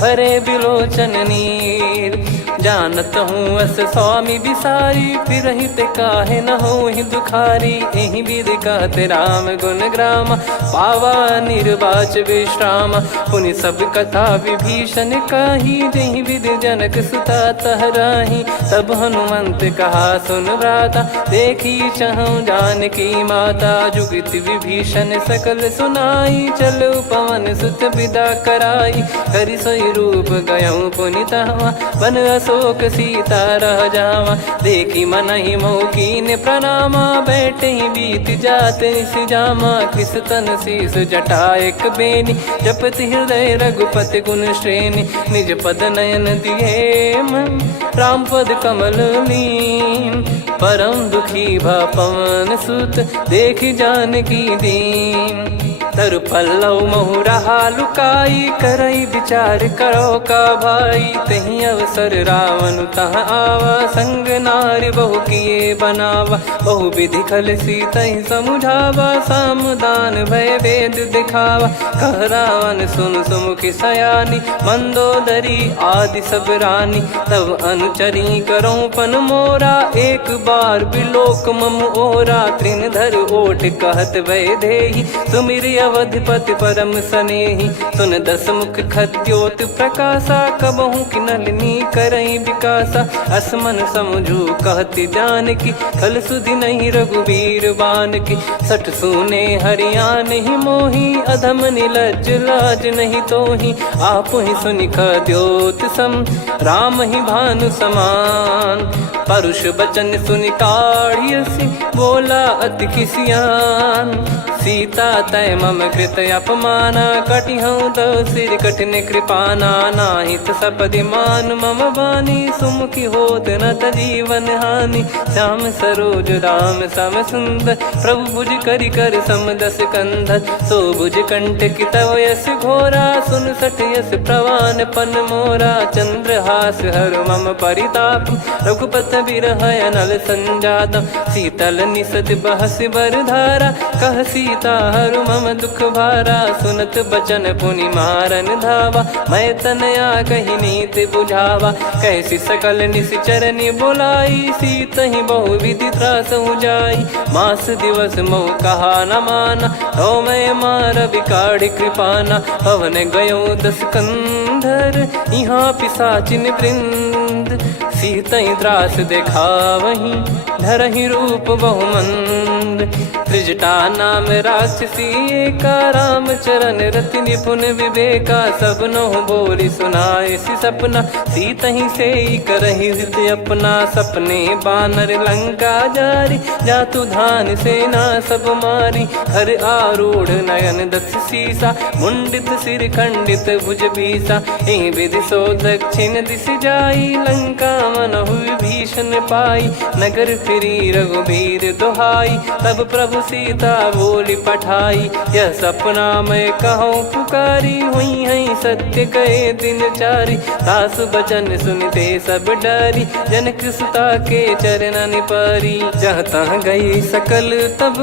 भरे बिलोचन नीर। जानत हूँ अस स्वामी बिसारी, फिर हित काहे न हो ही दुखारी। एहि विधि कहते राम गुण ग्राम, पावा निर्वाच विश्राम। पुनि सब कथा विभीषण काही, जहि विधि जनक सुता तहराही। तब हनुमंत कहा सुन भ्राता, देखी चहु जानकी माता। जुगित विभीषण सकल सुनाई, चलो पवन सुत विदा कराई। करि सोई रूप गयऊँ पुनि तहवा, बन अशोक सीता रह जावा। देखी मनहि मोह कीन्ह प्रणामा, बैठे ही बीत जात निस जामा। किस तन शीस जटा एक बेनी, जपति हृदय रघुपति गुण श्रेणी। निज पद नयन दिए मन, राम पद कमल लीन। परम दुखी भा पवन सुत, देखि जानकी दीन। तरु पल्लव महु रहा लुकाई, करई विचार करो का भाई। तहि अवसर रावण तहाँ आवा, संग नार बहु किए बनावा। बहु विधि खल सीतहि समुझावा, सामदान भय वेद दिखावा। कह रावण सुन सुमुखि सयानी, मंदोदरी आदि सब रानी। तब अनुचरी करो पन मोरा, एक बार बिलोक मम ओरा। तृण धर ओट कहत वै देहि, सुमिर अवधिपति परम सनेही। सुन दस मुख खद्योत प्रकाशा, कबहू की नलिनी करई विकासा। असमन समझू कहती जान की, खल सुधि नहीं रघुबीर बान की। सठ सुने हरियाण ही मोही, अधम निलज लाज नहीं तोही। आप ही सुनि खद्योत सम, राम ही भानु समान। परुष बचन सुनि काढ़ियसि, बोला अति किसियान। सीता तय मम कृत अपमाना, कटिहऊँ दो सिर कठिन कृपाना। नाहित सपदि मान मम बानी, सुमुखी होत न जीवन हानि। श्याम सरोज राम सम सुंदर, प्रभु भुज करि कर सम दस कंधर। सो भुज कंटक तव यस घोरा, सुन सठ यस प्रवान पन मोरा। चंद्रहास हर मम परिताप, रघुपत बिरह अनल संजातम। शीतल निसत बहस बर धारा, कह सीता हरु मम दुख भारा। सुनत बचन पुनि मारन धावा, मैं तनया कही नीत बुझावा। कैसी सकल निश्चरनि बोलाई, सीत ही बहु विधि त्रास जाई। मास दिवस मोह कहा न माना, तो मैं मार बिकाढ़ कृपाना। पवन गयो दस कंधर, यहाँ पिशाचिन वृंद। सीतई त्रास देखावहीं, धरहि रूप बहुमंद। त्रिजटा नाम राक्षसी एका, राम चरण रति निपुण विवेका। सबनो बोली सुनाए सि सपना, सीतहि से करहि हित अपना। सपने बानर लंका जारी, जातु धान सेना सब मारी। हर आरूढ़ नयन दस सीसा, मुंडित सिर खंडित भुज बीसा। एहि विधि सो दक्षिण दिश जाई, लंका मनहु भीषण पाई। नगर फिरी रघुबीर दोहाई, तब प्रभु सीता बोली पठाई। यह सपना मैं कहूँ पुकारी, हुई है सत्य कहे दिन चारी। सासु बचन सुनते सब डरी, जनक सुता के चरण परी। जहाँ तहाँ गई सकल तब,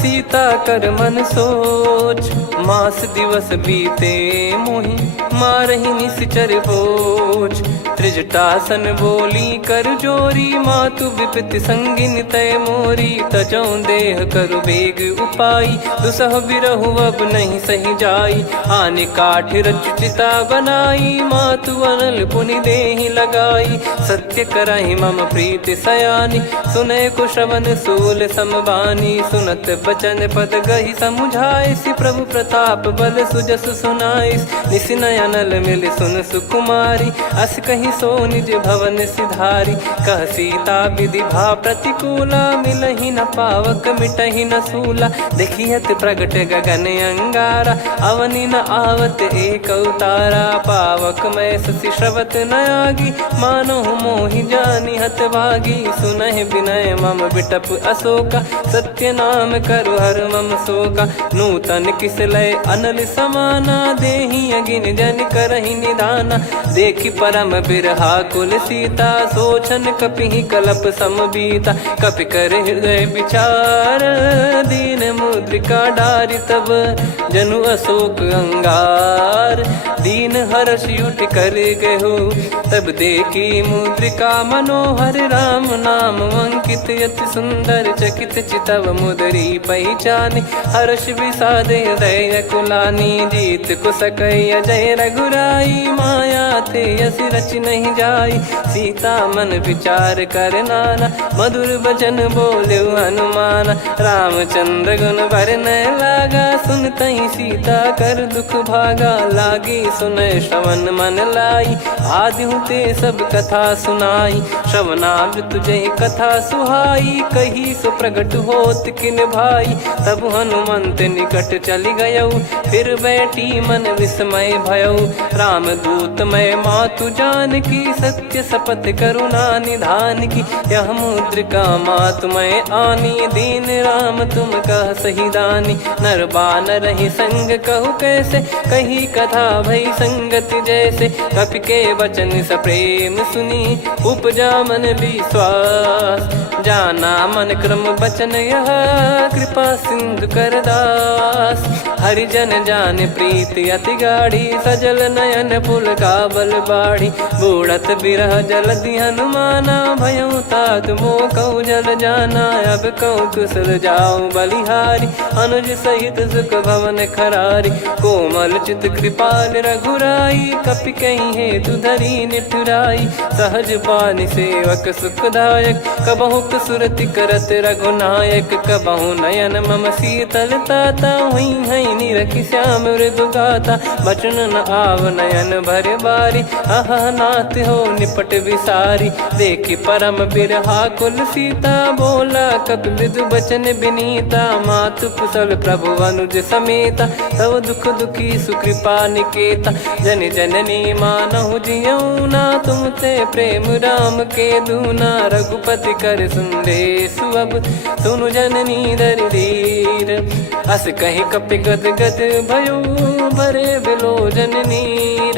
सीता कर मन सोच। मास दिवस बीते मोहि, मारहि निश्चर बोझ। त्रिजटासन बोली कर जोरी, मातु विपति संगिन तय मोरी। तजौ देह करु बेग उपाई, दुसह बिरहु अब नहीं सही जाई। आने काठ रचिता बनाई, मातु अनल पुनि देहि लगाई। सत्य करहि मम प्रीति सयानी, सुनय को श्रवण सूल समबानी। सुनत बचन पद गहि समुझाए, सि प्रभु प्रताप बल सुजस सुनाइस। निस नयनल मिल सुन सुकुमारी, अस कहि सो निज भवन सिधारी। कह सीता विधि भा प्रतिकूला, मिलहि न पावक मिटहि न सूला। देखियत प्रगट गगन अंगारा, अवनि न आवत एक अवतारा। पावक मैं ससि श्रवत न आगी, मानो मोहि जानि हत भागी। सुनहि विनय मम बिटप अशोका, सत्य नाम करु हर मम शोका। नूतन किस लय अनल समाना, देहि अगिन जन करहि निदाना। देखि परम बिरहा कुल सीता, सोचन कपिहि कलप समबीता। कपि कर हृदय विचार, दीन मुद्रिका डारि तब। जनु अशोक अंगार, दीन हर्ष उठ कर गहु। तब देखी मुद्रिका मनोहर, राम नाम अंकित अति सुंदर। चकित चितव मुदरी पहचाने, हर्ष विषाद हृदय कुलानी। जीत को सकय अजय रघुराई, माया थे यस रच नहीं जाई। सीता मन विचार कर नाना, मधुर वचन बोले हनुमान। रामचंद्र गुण भरने लागा, सुनतहि सीता कर दुख भागा। लागी सुनय श्रवण मन लाई, आदि ते सब कथा सुनाई। श्रवणाब तुझे कथा सुहाई, कही सो प्रगट होत किन भाई। तब हनुमंत निकट चली गयौ, फिर बैठी मन विस्मय भयौ। राम दूत मैं मातु जान की, सत्य शपथ करुणा निधान की। यह मुद्रिका मातु मैं आनी, दीन राम तुम कह सही दानी। नर बानर ही संग कहु कैसे, कही कथा भई संगति जैसे। कपि के वचन सप्रेम सुनी, उपजा मन विश्वास। जाना मन क्रम बचन यह, कृपा सिंधु कर दास। हरिजन जान प्रीति अति गाढ़ी, सजल नयन पुल काबल बाढ़ी। बूढ़त बिरह जलधि हनुमाना, भयउ तात मोह कहु जल जाना। अब कहु कुशल जाऊ बलिहारी, अनुज सहित सुख भवन खरारी। कोमल चित कृपाल रघुराई, कपि कहीं हेतु धरी निठुराई। सहज पानि सेवक सुखदायक, कबहु सुरति करत रघुनायक। कबहु नयन मम शीतल ताता, हुई है निरखि श्याम मृदु गाता। बचन न आव नयन भर बारी, अह नाथ हो निपट विसारी। देखि परम बिरहा कुल सीता, बोला कपि मृदु बचन बिनीता। मातु कुशल प्रभु अनुज समेता, तव दुख दुखी सुकृपा निकेता। जन जननी मानहु जियऊ ना, तुम ते प्रेम राम के दूना। रघुपति कर संदेशु अब, सुनु जननी दर धीर। अस कहीं कपि गद गद भयो, भरे बिलोचन नीर।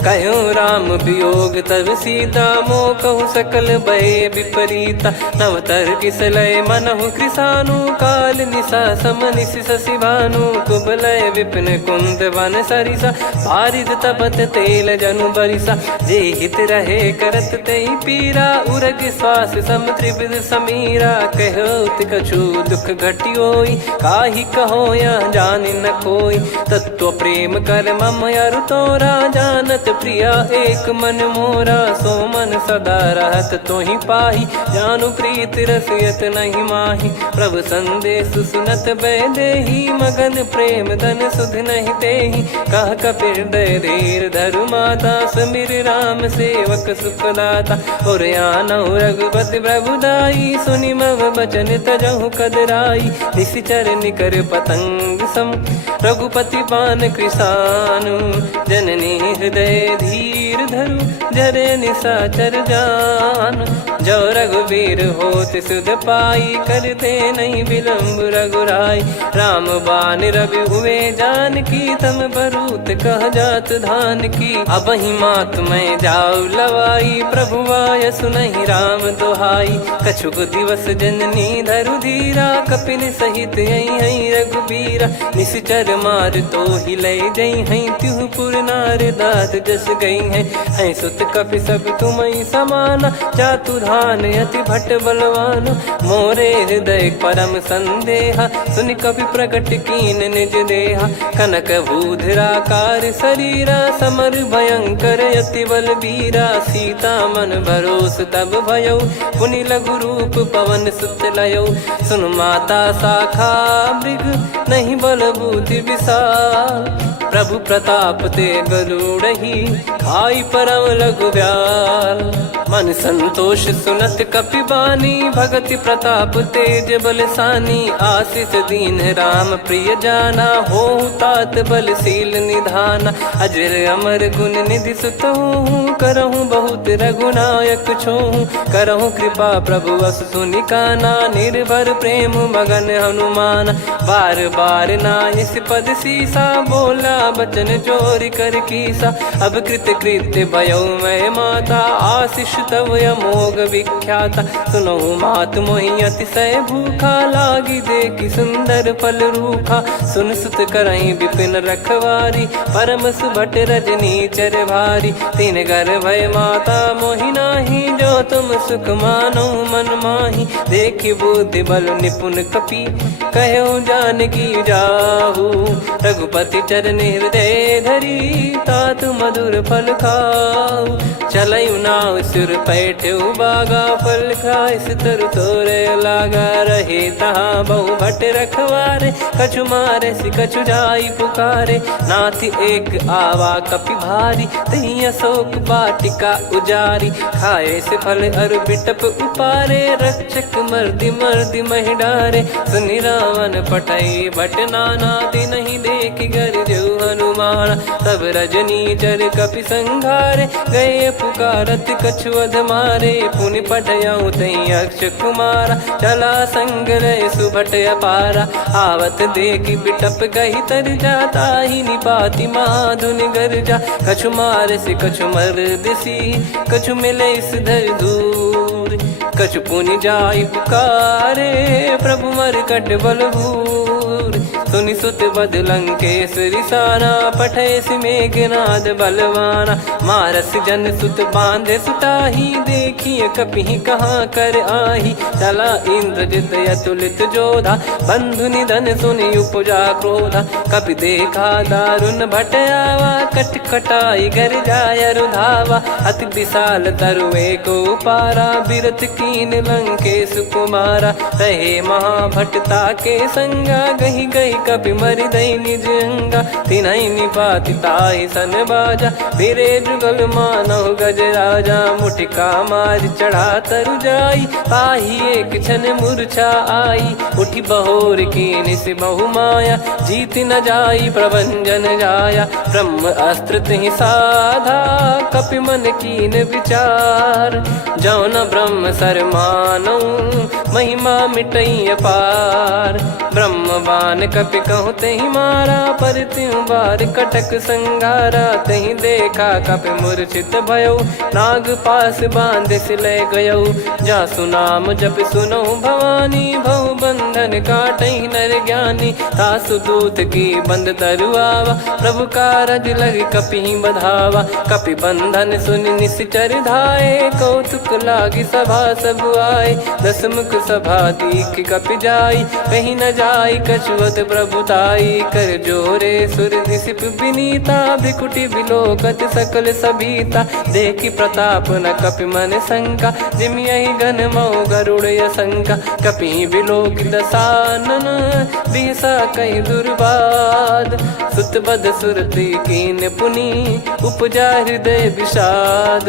कहूँ राम वियोग तब सीता, मोह कहूँ सकल भय विपरीता। नवतर किसलय मनहु कृसानु, काल निशा समनिश शशि भानु। कुबलय विपिन कुंद वन सरिसा, पारिद तपत तेल जनु बरिसा। जे हित रहे करत तेहि पीरा, उरग श्वास सम त्रिविध समीरा। कहत कछु दुख घटियोई, काहि कहो या जानि न कोई। तत्व प्रेम कर मम अरु तोरा, जानत प्रिया एक मन मोरा। सो मन सदा रहत तोहि पाही, जानु प्रीत रसियत नहीं माही। प्रभु संदेश सुनत बैदेही, मगन प्रेम धन सुध नहीं तेहि। कह कपिर दय धीर धरु माता, समिर राम सेवक सुखदाता। और आनहु रघुपति प्रभुदाई, सुनि मम बचन तजहु कदराई। निशिचर निकर पतंग सम, रघुपति पान कृसानु। जननी हृदय धीर धरु, जरे निशाचर जान। जो रघुवीर होत सुध पाई, करते नहीं विलम्ब रघुराई। राम बान रवि हुए जानकी, तम बरूत कह जात धान की। अब ही मात मैं जाऊ लवाई, प्रभु आय सुनहि राम दोहाई। कछुक दिवस जननी धरु धीरा, कपिन सहित यही रघुबीरा। निश्चर मार तो ही लय जई हैं, त्युह पुर नार दात जस गई हैं। सुत कपि सब तुमहि समाना, जातु धान अति भट बलवान। मोरे हृदय परम संदेहा, सुनि कपि प्रकट कीन निज देहा। कनक भूधराकार शरीरा, समर भयंकर अति बल बीरा। सीता मन भरोस तब भयउ, पुनि लघु रूप पवन सुत लयउ। सुन माता शाखा मृग, नहीं बल बुद्धि विशाल। प्रभु प्रताप ते गरुड़हि, खाई परम लघु ब्याल। मन संतोष सुनत कपि बानी, भगति प्रताप तेज बलसानी। आशीष दीन राम प्रिय जाना, होहु तात बलशील निधाना। अजर अमर गुण निधि सुतहु, करहु बहुत रघुनायक छोहु। करहु कृपा प्रभु अस सुनि काना, निर्भर प्रेम मगन हनुमान। बार बार नायस पद सीसा, बोला बचन चोरी कर कीसा। अब कृत कृत्य भयो मैं माता, आशीष तव अमोघ विख्याता। सुनहु मात मोहि अतिशय भूखा, लागी देखि सुंदर फल रूखा। सुन सुत करहि विपिन रखवारी, परम सुभट रजनी चर भारी। तीन घर भय माता मोहि नाही, जो तुम सुख मानो मन माही। देखि बुद्धि बल निपुण कपि, कहु जानकी जाहू। रघुपति चरण हृदय धरी, तात मधुर फल खाऊ। चलयु नाव सुर पैठ्यु बागा, फल खाय सितर तोरे लागा। रहे तहाँ बहु भट रखवारे, कछु मारे सि कछु जाई पुकारे। नाथ एक आवा कपि भारी, तही अशोक वाटिका उजारी। खाए से फल अर बिटप उपारे, रक्षक मर्दि मर्दि महि डारे। सुनि रावण पटई भट नाना, तिनहि देखि गरजउ हनुमान। तब रजनी चर कपि संघारे, गए पुकारत कछु अध मारे। पुनि पटयउ तई अक्ष कुमारा, चला संग रहे सुभट अपारा। आवत देखि बिटप गहि तर जाता, ही निपाति माधुनि गर्जा। कछु मार से कछु मर्दिसी, कछु मिले इस धर दूर। कछु पुनि जाई पुकारे, प्रभु मरकट बलभूर। सुनि सुत बद लंकेश्वरी साना, पठेसि मेघनाद बलवाना। मारस जन सुत बांधे सुताही, देखिए कपि कहाँ कर आही। चला इंद्रजित अतुलित जोधा, बंधु निधन सुनि उपजा क्रोधा। कपि देखा दारुण भट आवा, कट कटाई घर जाय रुधावा। अति विशाल तरुए को पारा, बिरथ कीन लंकेश कुमारा। रहे महाभटता के संगा, गही गही कपि मरि दई निज अंगा। तिन्हि निपाति ताहि सन बाजा, फिरे जुगल मानव गज राजा। मुटिका मार चढ़ा तरु जाई, पाही एक क्षण मूर्छा आई। उठी बहोर कीन से बहु माया, जीत न जाई प्रभंजन जाया। ब्रह्म अस्त्र तिहि साधा, कपि मन कीन विचार। जौ न ब्रह्म सर मानौ, महिमा मिटई अपार। ब्रह्म बान कपि कहु तेहि मारा, पर त्यों बार कटक संगारा। तहि देखा कपि मूर्छित भयौ, नाग पास बांध सिले गयौ। जासु नाम जप सुनौ भवानी, भव बंधन काटहि नर ज्ञानी। तासु दूत की बंद तरुआवा, प्रभु कारज लग कपि बधावा। कपि बंधन सुनि निश्चर धाये, कौतुक लागी सभा सब आए। दस मुख सभा दीख कपि जाई, कहीं न जाई कछुवत प्रभुताई। कर जोरे सुर दिसिप विनीता, भ्रिकुटि बिलोकत सकल सबीता। देखि प्रताप न कपि मन शंका, जिमियहि गन मऊ गरुड़ असंका। कपि बिलोक दसानन, बिहसा कहि दुर्बाद। सुत बद सुरति कीन पुनि, उपजा हृदय विषाद।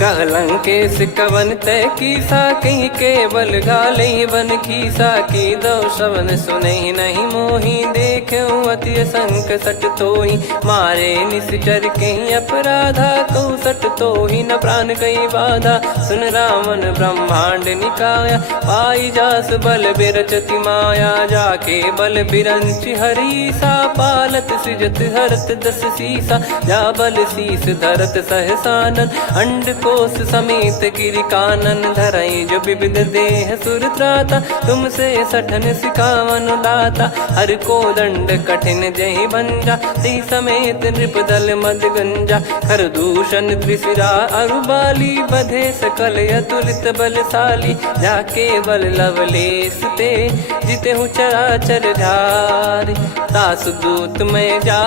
कह लंकेश कवन तय कीसा, कहीं केवल गाले बन खीसा। की दो श्रवण सुनहि नहीं मोही, देखऊं अति संक सट तोहि। मारे निश्चर कहीं अपराधा, कहु सट तोहि न प्राण कहीं बाधा। सुन रावण ब्रह्मांड निकाया, पाई जास बल बिरचति माया। जाके बल बिरंचि हरीसा, पालत सृजत हरत दस सीसा। जा बल शीस धरत सहसानन, अंड कोश समेत गिरि कानन। धरई जो विविध देह सुर त्राता, तुमसे सठन सिखावन दाता। हर को दंड कठिन जहि भंजा, ती समेत नृप दल मद गंजा। खर दूषण त्रिशिरा अरुबाली, बधे सकल अतुलित बलशाली। जाके बल लवलेस ते, जिते हूँ चराचर झारी। तासु दूत में जा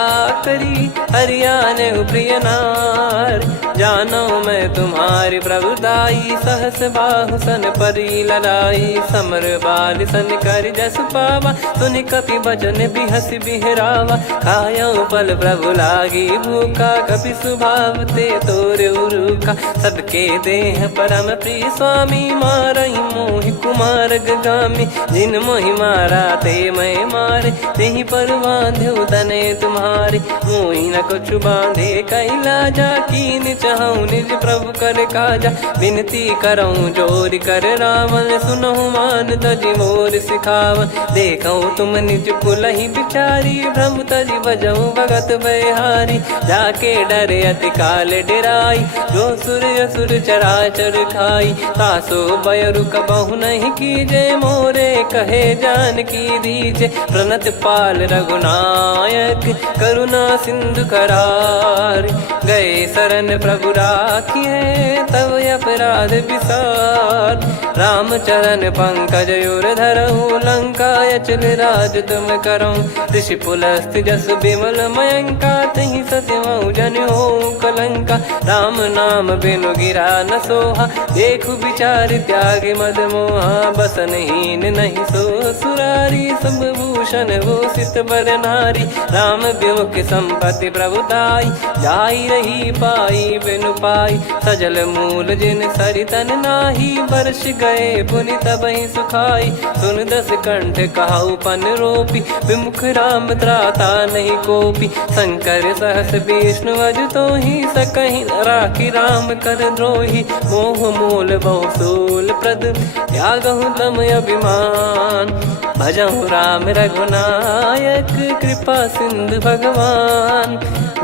करी, हरियाने प्रिय नार। जानो मैं तुम्हारी प्रभुताई, सहस बाहु सन परी ललाई। समर बाल सन कर जस पावा, सुनि कपि बचन बिहस बिहरावा। खायौ पल प्रभु लागी भूखा, कपि स्वभाव ते तोरे उरुखा। सबके देह परम प्रिय स्वामी, मारहि मोहि कुमार गगामी। जिन मोहि मारा ते मैं मारे, तेहि पर बांधो तने तुम्हारे। मोहि न कुछ बांधे कैलाजा, कीन चाहूं निज प्रभु कर काजा। विनती करऊं जोर कर रावण, सुनहु मान तजि मोर सिखावन। देखऊं तुम निज कुलहि बिचारी, भ्रम तजि बजऊं भगत बहारी। जाके डरे अति काल डेराई, जो सुर असुर चराचर खाई। तासो बयरु कबहु नहीं कीजे, मोरे कहे जान की दीजे। प्रणत पाल रघुनायक, करुणा सिंधु करार। गए शरण प्रभु राखिए, तब अपराध विसार। राम चरण पंकज उर धरहु, लंका अचल राज तुम करऊं। ऋषि पुलस्त्य जस विमल मयंका, तहि ससिमहु जन होऊं कलंका। राम नाम बिनु गिरा न सोहा, देखु विचार त्याग मद मोहा। बसनहीन नहीं सो सुरारी, सब भूषण भूषित बर नारी। राम विमुख संपत्ति प्रभुताई, जाई रही पाई बिनु पाई। सजल मूल जिन सरितन नाही, वर्ष गए पुनि तबहि सुखाई। सुन दस कंठ कहाऊ पन रोपी, विमुख राम त्राता नहीं कोपी। शंकर सहस विष्णु अजतो ही, सकहि न राखी राम कर द्रोही। मोह मूल बहु सूल प्रद, त्यागहु तम अभिमान। भजहु राम रघुनायक, कृपा सिंधु भगवान।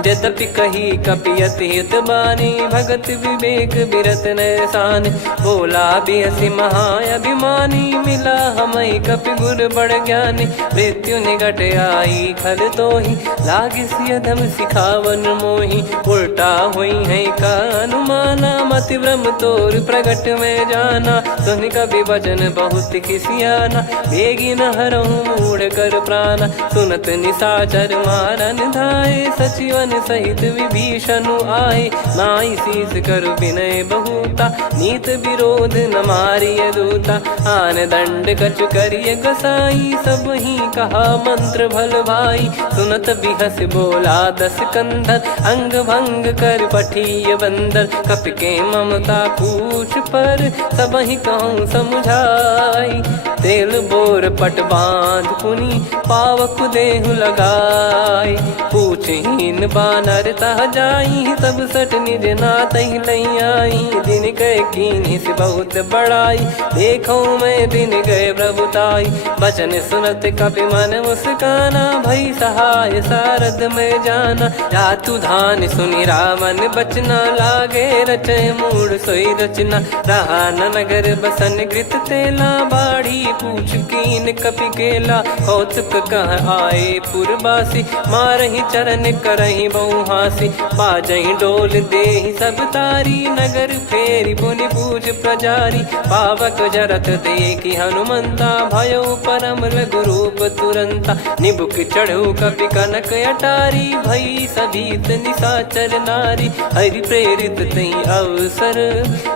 यद्यपि कही कपियत हित बानी, भगत विवेक बिरत नैसान। बोला बिहसी महाअभिमानी, मिला हमई कपि गुर बड़ ज्ञानी। मृत्यु निकट आई खल तोहि, लागे सियधम सिखावन मोहि। उल्टा हुई है का अनुमाना, मति भ्रम तोर प्रगट में जाना। सुन कवि वचन बहुत खिसियाना, बेगी न हरहु मूढ़ कर प्राण। सुनत निशाचर मारन धाये, सचिवन सहित विभीषण आए। नाई शीस कर विनय बहुता, नीत विरोध न मारिय दूता। आन दंड कछु करिय कसाई, सब ही कहा मंत्र भल भाई। सुनत बिहस बोला दस कंधर, अंग भंग कर पठिय बंदर। कपि के ममता पूछ पर, सब ही कहूँ समझाई। तेल बोर पट बांध पुनि, पावक देहु लगाई। पूछहीन बानर तह जाई, सब सट निज नाथ लई आई। दिन गए कीन्ही से बहुत बड़ाई, देखो मैं दिन गए प्रभुताई। बचन सुनत कपि मन मुस्काना, भई सहाय सारद में जाना। जातु धान सुनि रामन बचना, लागे रचय मूढ़ सोई रचना। रहा न नगर बसन कृत तेला, बाढ़ी पूछ कीन कपि केला। कौतुक कह आए पुरबासी, मारहि चरण करहि बहु हासी। बाजहि डोल देहि सब तारी, नगर फेरी पुनि पूज प्रजारी। पावक जरत देखि हनुमंता, भयो परम रघुरूप तुरंता। निबुक चढ़ऊ कपि कनक अटारी, भई सभीत निशाचर नारी। हरि प्रेरित तई अवसर,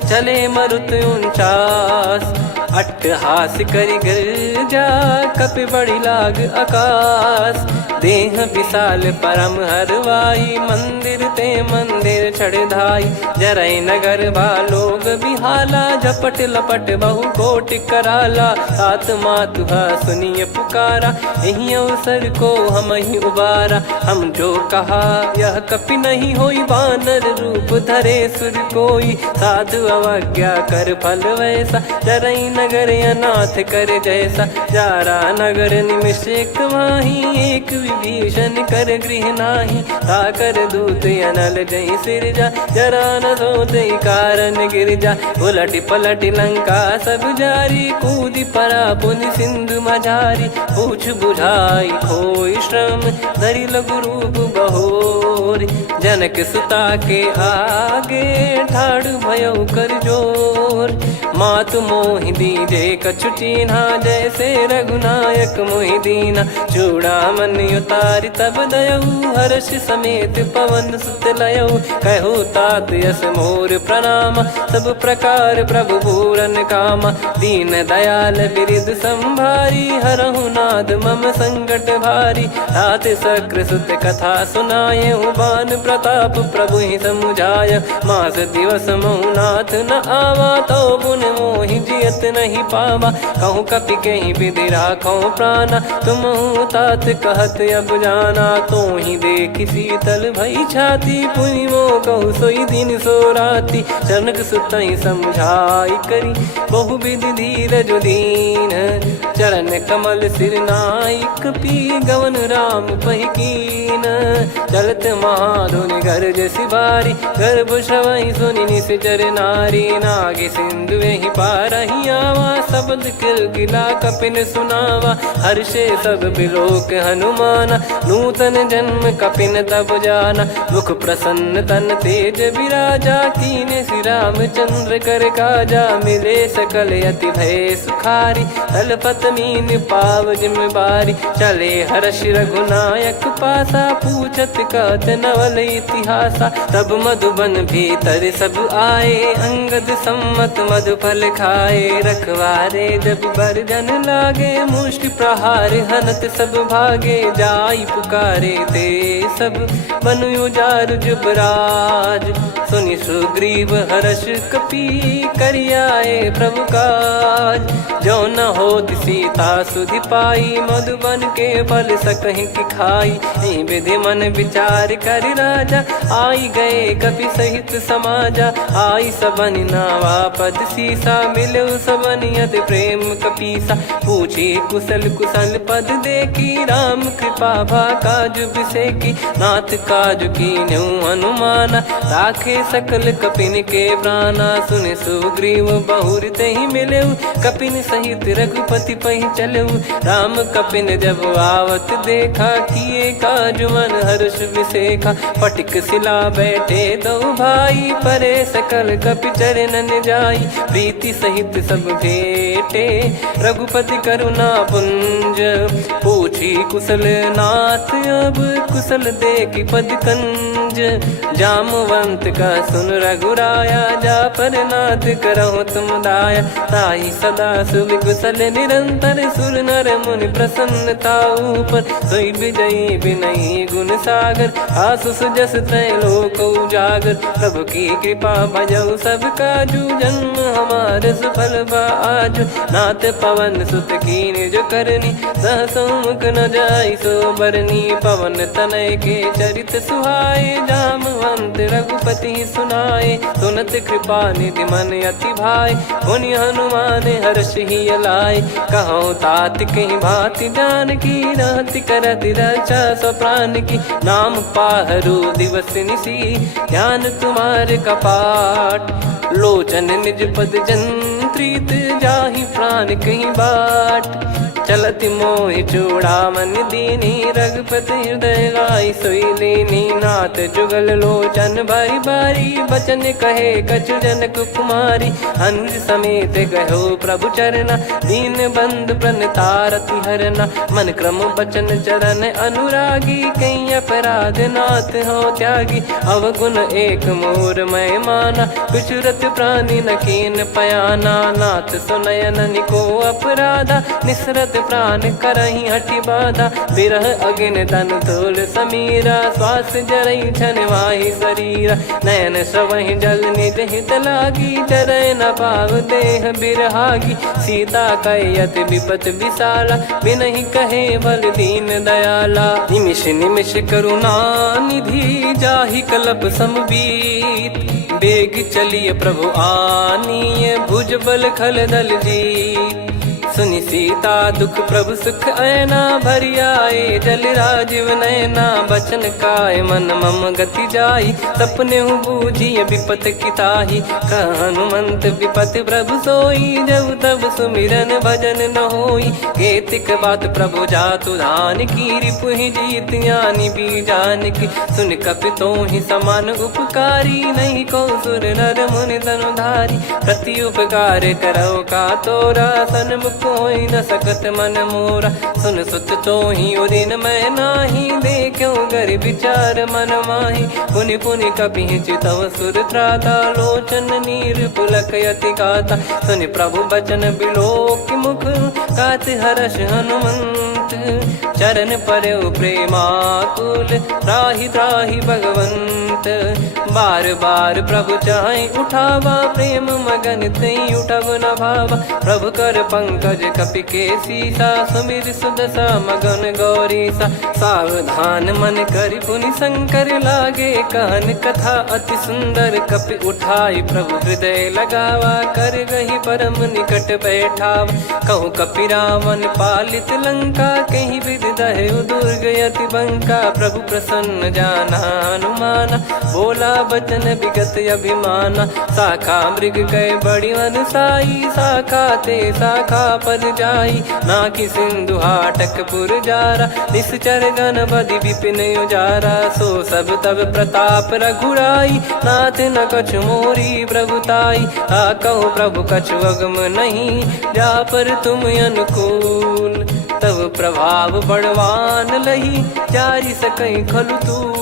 चले मरुत 49। अट्टहास करि गिरजा, कपि बड़ी लाग आकाश। देह विशाल परम हरवाई, मंदिर ते मंदिर चढ़धाई। जरई नगर भालोग बिहाला, झपट लपट बहु कोटि कराला। सात मातु सुनिय पुकारा, यही अवसर को हम ही उबारा। हम जो कहा यह कपि नहीं होई, वानर रूप धरे सुर कोई। साधु अवज्ञा कर फल वैसा, जरई नगर अनाथ कर जैसा। जारा नगर निमिष एक माही, एक विभीषण कर गृह नाही। ताकर दूत अनल जय सिरजा, जरा न सोते कारण गिरजा। उलट पलट लंका सब जारी, कूदी परा पुनि सिंधु मझारी। पूछ बुझाई खोई श्रम, धरि लघु रूप बहोरी। जनक सुता के आगे, ठाड़ भयो कर जोर। मातु मोहि दीजे कछु चीन्हा, जैसे रघुनायक मोहि दीना। चूड़ामन उतारि तब दयऊ, हर्ष समेत पवन सुत लयऊ। कहु तात यस मोर प्रणाम, सब प्रकार प्रभु पूरन कामा। दीन दयाल बिरिद संभारी, हरहु नाद मम संकट भारी। तात सक्र सुत कथा सुनाए, बान प्रताप प्रभु ही समुझाय। मास दिवस महु नाथ न आवा, तो पुन मोहि जियत नहीं पावा। कहूँ कपि कहीं विधि राखो प्राणा, तुम तात कहत अब जाना। तो ही देखी शीतल भई छाती, पुनि मो कहु सोई दिन सो राती। जनक सुतहि समझाई करी, बहु विधि धीरज दीन। चरण कमल सिर नाई, कपि गवन राम पहिकीन। चलत महाधुनि गर्ज सिबारी, गर्भ श्रवहि सुनि निश्चर नारी। नागे सिंधु ही पारहि आवा, शब्द किलकिला कपिन सुनावा। हर्षे सब बिलोक हनुमाना, नूतन जन्म कपिन तब जाना। मुख प्रसन्न तन तेज विराजा, कीने श्री रामचंद्र कर काजा। मिले सकल अति भय सुखारी, तलपत मीन पाव जिम्मेवारी। चले हर्ष रघुनायक पासा, पूछत कहत नवल इतिहासा। तब मधुबन भीतर सब आए, अंगद सम्मत मधुफल खाए। रखवारे जब बरजन लागे, मुष्टि प्रहार हनत सब भागे। जाई पुकारे ते सब, बनु उजार जुबराज। सुनि सुग्रीव हर्ष कपि, करियाए प्रभु काज। जो न होत सीता सुधि पाई, मधुबन के फल सकहि की खाई। विधि मन विचार कर राजा, आई गए कपि सहित समाजा। आई सबन नावा पद सीसा, मिलो सबन यति प्रेम कपीसा। पूछी कुशल कुशल पद देखी राम कृपा भा काज बिसेकी। नाथ काज कीन्हु हनुमाना राखे सकल कपिन के प्राणा। सुन सुग्रीव बहुर तहि मिलऊ कपिन सहित रघुपति पहि चलऊ। राम कपिन जब आवत देखा किए काज मन हर्ष विसेखा। फटिक सिला बैठे दो भाई परे सकल कपि चरणन जाई। प्रीति सहित सब भेटे रघुपति करुणा पुंज। पूछी कुशल नाथ अब कुशल देखि पद कंज। जामवंत का सुन रघुराया जा पर नाथ करहु तुम दाया। ताई सदा सुविकुशल निरंतर सुर नर मुनि प्रसन्नता ऊपर। सोई विजयी विनयी गुण सागर आसुस जस तय लोक उजागर। प्रभु की कृपा भजऊ सब काजू जन्म हमार सफल बा आज। नाथ पवन सुत की निज करनी सहसो मुख न जाई सो बरनी। पवन तनय के चरित सुहाए जामवंत रघुपति सुनाए। सुनत कृपा निधि मन अति भाई पुनि हनुमान हर्ष ही लाए। कहो तात कहीं भांति जान की रहति करति रक्षा सो प्राण की। नाम पाहरु दिवस निसी ध्यान तुम्हारे कपाट। लोचन निज पद जंत्रित जाहि प्राण कहीं बाट। चलति मोहि चूड़ामणि दीनी रघुपति हृदय लाई सोई लीनी। नाथ जुगल लोचन बारी बारी बचन कहे कछु जनक कुमारी। अनुज समेत कहो प्रभु चरना दीन बंधु प्रणतारति हरना। मन क्रम बचन चरण अनुरागी कहीं अपराध नाथ हो त्यागी। अवगुण एक मोर मैं माना विचुरत प्राणी न कीन पयाना। नाथ सुनयन निको अपराधा निसरत प्राण करही हटि बाधा। बिरह अगिन तन तोल समीरा श्वास जरई छन वाहि शरीरा। नयन श्रवहि जल निज हित लागी चरय न पाव देह बिरहागी। सीता कयत विपत विशाला बिनहि कहे बल दीन दयाला। निमिष निमिष करुणा निधि जाहि कलप समबीत। बेग चलिए प्रभु आनीय भुज बल खल दल जीत। सुनि सीता दुख प्रभु सुख ऐना भरि आए। जल राजीव नैना बचन काय मन मम गति जाई। सपने हूँ बूझिए विपत किताही हनुमंत विपत प्रभु सोई। जब तब सुमिरन भजन न होई। केतिक बात प्रभु जातु धान की रिपुहि जीत यानी बीजान की। सुन कपि तो ही समान उपकारी नहीं को सुर नर मुनि तनुधारी। प्रति उपकार करो का तोरा सन्मुख कोई न सकत मन मोरा। सुन सुत तो ही उदिन मैं नाही देखो गर विचार मन माही। पुनि पुनि कपि चितव सुर त्राता लोचन नीर पुलक यति गाता। सुनि प्रभु बचन बिलोक मुख गात हर्ष हनुमंत। चरण परउ प्रेमाकुल त्राहि त्राहि भगवंत। बार बार प्रभु चाहि उठावा प्रेम मगन तई उठब न भावा। प्रभु कर पंकज कपि के सीसा सुमिर सुदशा मगन गौरीसा। सावधान मन करि पुनि शंकर लागे कहन कथा अति सुंदर। कपि उठाई प्रभु हृदय लगावा कर गही परम निकट बैठावा। कहूँ कपि रावण पालित लंका कहीं विधि दहेउ दुर्ग यति बंका। प्रभु प्रसन्न जाना हनुमाना बोला बचन विगत अभिमाना। शाखा मृग गए बड़ी अनुसाई शाखा ते शाखा पर जाई। नाकि सिंधु हाटक पुर जारा निश्चर गण बधि विपिन उजारा। सो सब तब प्रताप रघुराई नाथ न कछु मोरी प्रभुताई। कहो प्रभु कछु अगम नहीं जा पर तुम अनुकूल। तब प्रभाव बड़वान लही जारी सकई खलु तूल।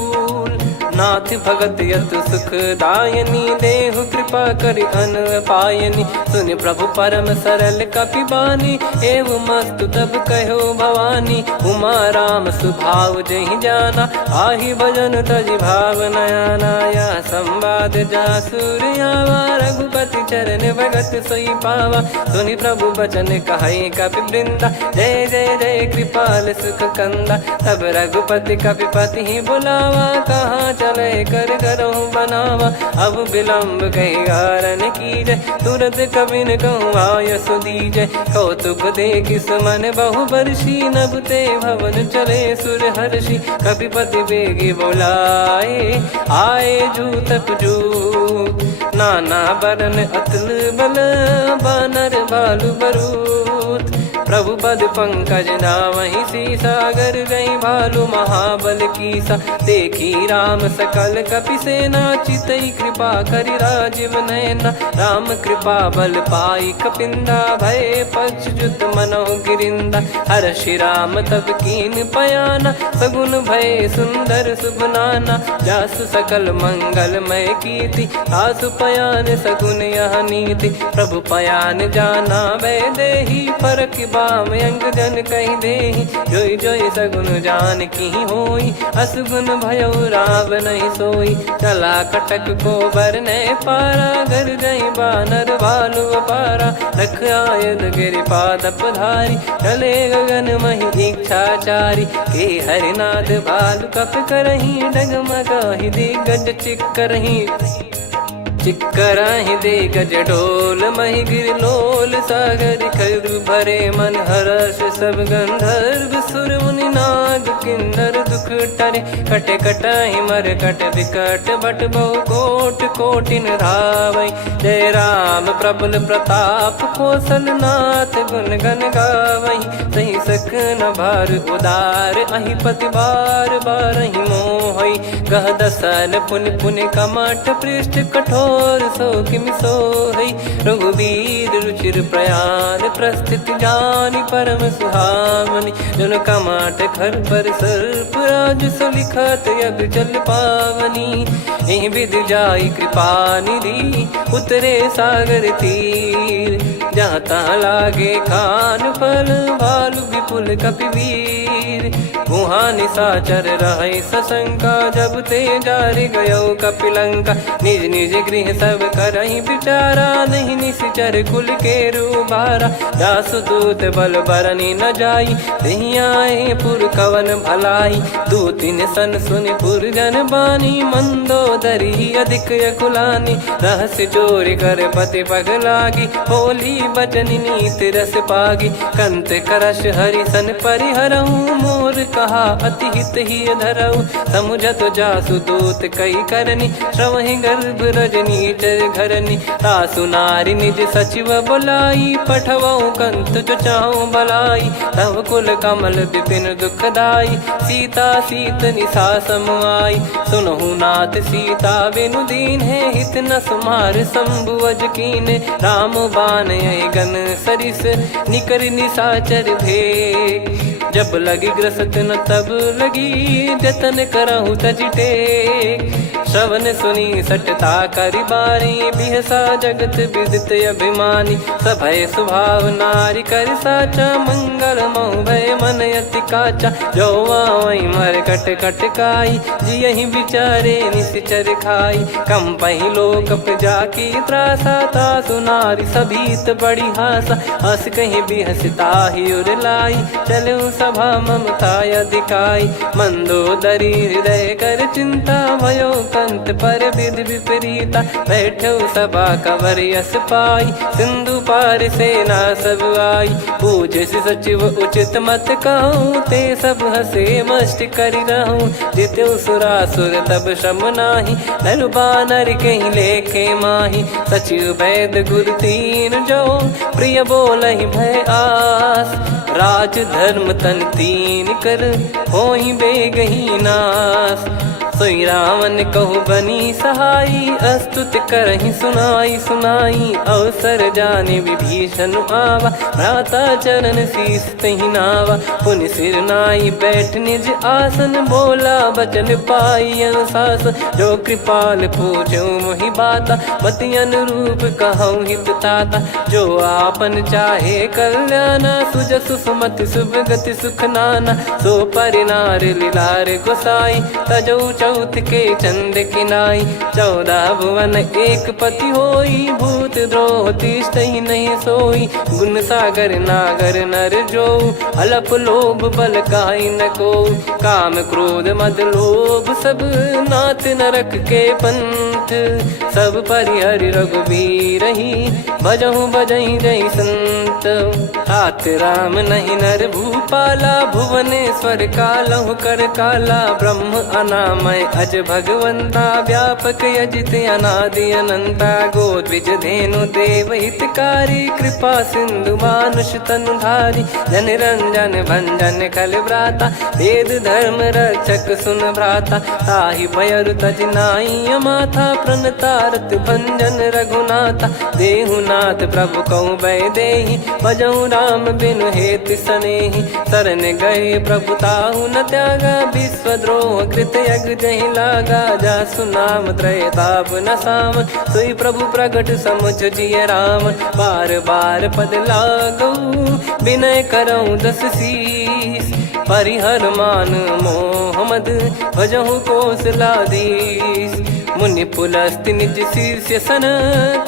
नाथ भगत यत सुख दायनी देहु कृपा करि अन पायनी। सुनि प्रभु परम सरल कपि बानी एवं मस्तु तब कहो भवानी। उमा राम सुभाव जहि जाना आहि भजन तजि भाव नयाना। या संवाद जासुर आवा रघुपति चरण भगत सोई पावा। सुनि प्रभु बचन कहे कपि वृंदा जय जय जय कृपाल सुख कंदा। तब रघुपति कपि पति बुलावा कहा लय कर करहु बनावा। अब विलम्ब कही कारण कीजय, तुरत कबिन कहूँ आयस दीजय। कौतुक देख मन बहु बरसी, नभ ते भवन चले सुर हर्षि। कपिपति बेगी बोलाए, आए जूतक जूत। नाना बरन अतुल बल, बानर बालु बरूत। प्रभु पद पंकज नावहि सीसा, गर गई भालु महाबल कीसा। देखी राम सकल कपि सेना, चितई कृपा करि राजीव नयना। राम कृपा बल पाई कपिंदा, भय पक्षजुत मनोह गिरिंदा। हर्षि राम तब कीन पयाना, सगुन भय सुंदर शुभ नाना। जासु सकल मंगलमय कीर्ति, आसु पयान सगुन यह नीति। प्रभु पयान जाना वै देहि, परख बाम अंग जन कहि देहि। जोई जोई सगुन जान की होई, असगुन भयो राव नहीं सोई। चला कटक को बरने पारा, घर गई बानर भालु अपारा। रख आयल गिरि पाद पधारी, चले गगन मही इच्छाचारी। के हरिनाथ भालु कप करही, डगमगाहि दिग्गज चिक्करही। चिक्कराहि दिग्गज डोल, महि गिर लोल सागर। खरु भरे मन हर्ष सब गंधर्व, सुर मुनि नाग किन्नर दुख टरे। कटे कटाहि मरकट विकट, बट बहु कोट कोटिन धावै। जय राम प्रबल प्रताप, कौशल नाथ गुण गण गावै। सही सकन भार उदार, अहि पति बार बारहि मोहै। गह दसन पुनि पुनि कमठ, पृष्ठ कठोर सो किमि सोहै। रघुवीर रुचिर प्रयाण, प्रस्थित जानि परम सुहावनी। जन कमाट खर पर सर्प, राज सलिखत यग जल पावनी। एहि विध जाई कृपा निधि, उतरे सागर तीर। जहाँ तहाँ लागे खान फल, भालु विपुल कपिवीर। वहाँ निशाचर रहै सशंका, जब ते जारि गयो कपिलंका। निज निज गृह सब करहि विचारा, नहीं निश्चर कुल के रूबारा। दासु दूत बल बरनी न जाई, नहीं आए पुर कवन भलाई। दूतिन सन सुनि पुर जन बानी, मंदोदरी अधिक अकुलानी। रहस्य चोरी कर पति पग लागी, होली बचन नीत रस पागी। कंत करश हरि सन परिहरहु, मोर कहा अति हित ही धरऊ। समुझत जासु दूत कई करनी, श्रवहि गर्भ रजनी चर घरनी। तासु नारी निज सचिव बुलाई, पठवऊ कंत जो चाहूं भलाई। तव कुल कमल विपिन दुखदाई, सीता सीत निशा समुआई। सुनहु नाथ सीता बिनु दीन है, हित न सुमार शंभु अज कीने। राम बान यही गन सरिस, निकर निशाचर भेग। जब लगी ग्रसत न तब लगी, जतन करहु तज टेक। श्रवण सुनी सटता करि बारी, बिहसा जगत विदित अभिमानी। सभय स्वभाव नारी कर साचा, मंगल मऊ भय मन अति काचा। जो आवई मर कट कट काई, जियहि विचारे निश्चर खाई। कम पही लोक जाकी त्रासा, तासु नारी सभीत बड़ी हासा। हस कहीं बिहसता ही उर लाई, चलऊ सभा ममता अधिकाई। मंदोदरी हृदय कर चिंता, भयो कंत पर विधि विपरीता। बैठो सभा कवर यस पाई, सिंधु पार सेना सब आई। पूज्य सचिव उचित मत कहूँ, ते सब हसे मष्ट करि रहूँ। जित्यु सुरासुर तब श्रम नाही, नर बानर कहीं लेखे माही। सचिव वैद गुरु तीन जो, प्रिय बोलहि भय आस। राज धर्म तन तीन कर, होहि बेगहि नाश। सोई रावण कहु बनी सहाई, अस्तुत करहि सुनाई सुनाई। अवसर जाने विभीषण आवा, भ्राता चरण शीस तहि नावा। पुनि सिर नाई बैठ निज आसन, बोला बचन पाई अनुशासन। जो कृपाल पूछो मोहि बाता, मति अनुरूप कहूँ हित ताता। जो आपन चाहे कल्याणा, सुजसु सुमति शुभ गति सुख नाना। सो परिनार लीलार गोसाई, तजौ चौथ के चंद की नाई। 14 भुवन एक पति होई, भूत द्रोह तिष्ठहि नहीं सोई। गुण सागर नागर नर जो, अलप लोभ बल काई न को। काम क्रोध मद लोभ सब, नाथ नरक के पंथ। सब परिहरि रघुबीर ही, भजहु भजहि जय संत। हाथ राम नहीं नर भूपाला, भुवनेश्वर कालहु कर काला। ब्रह्म अनामय अज भगवंता, व्यापक यजित अनादि अनंता। गोद्विज धेनु देव हितकारी, कृपा सिंधु मानुष तनुधारी। जन रंजन भंजन खल भ्राता, वेद धर्म रक्षक सुन भ्राता। ताहि भयरु तज नाई माथा, प्रणतारत भंजन रघुनाथा। देहुनाथ प्रभु कहु बै देहि, भजहु राम बिनु हेत सनेहि। शरण गए प्रभु ताहु न त्यागा, विश्वद्रोह कृत यज्ञ जहि लागा। जासु नाम त्रयताप न सावन, सोई प्रभु प्रगट समुझ जिय राम। बार बार पद लागऊ, विनय करऊँ 10 शीस। परिहर मान मोह मद, भजहु कौशलाधीश। मुनि पुलस्त्य निज शीर्ष सन,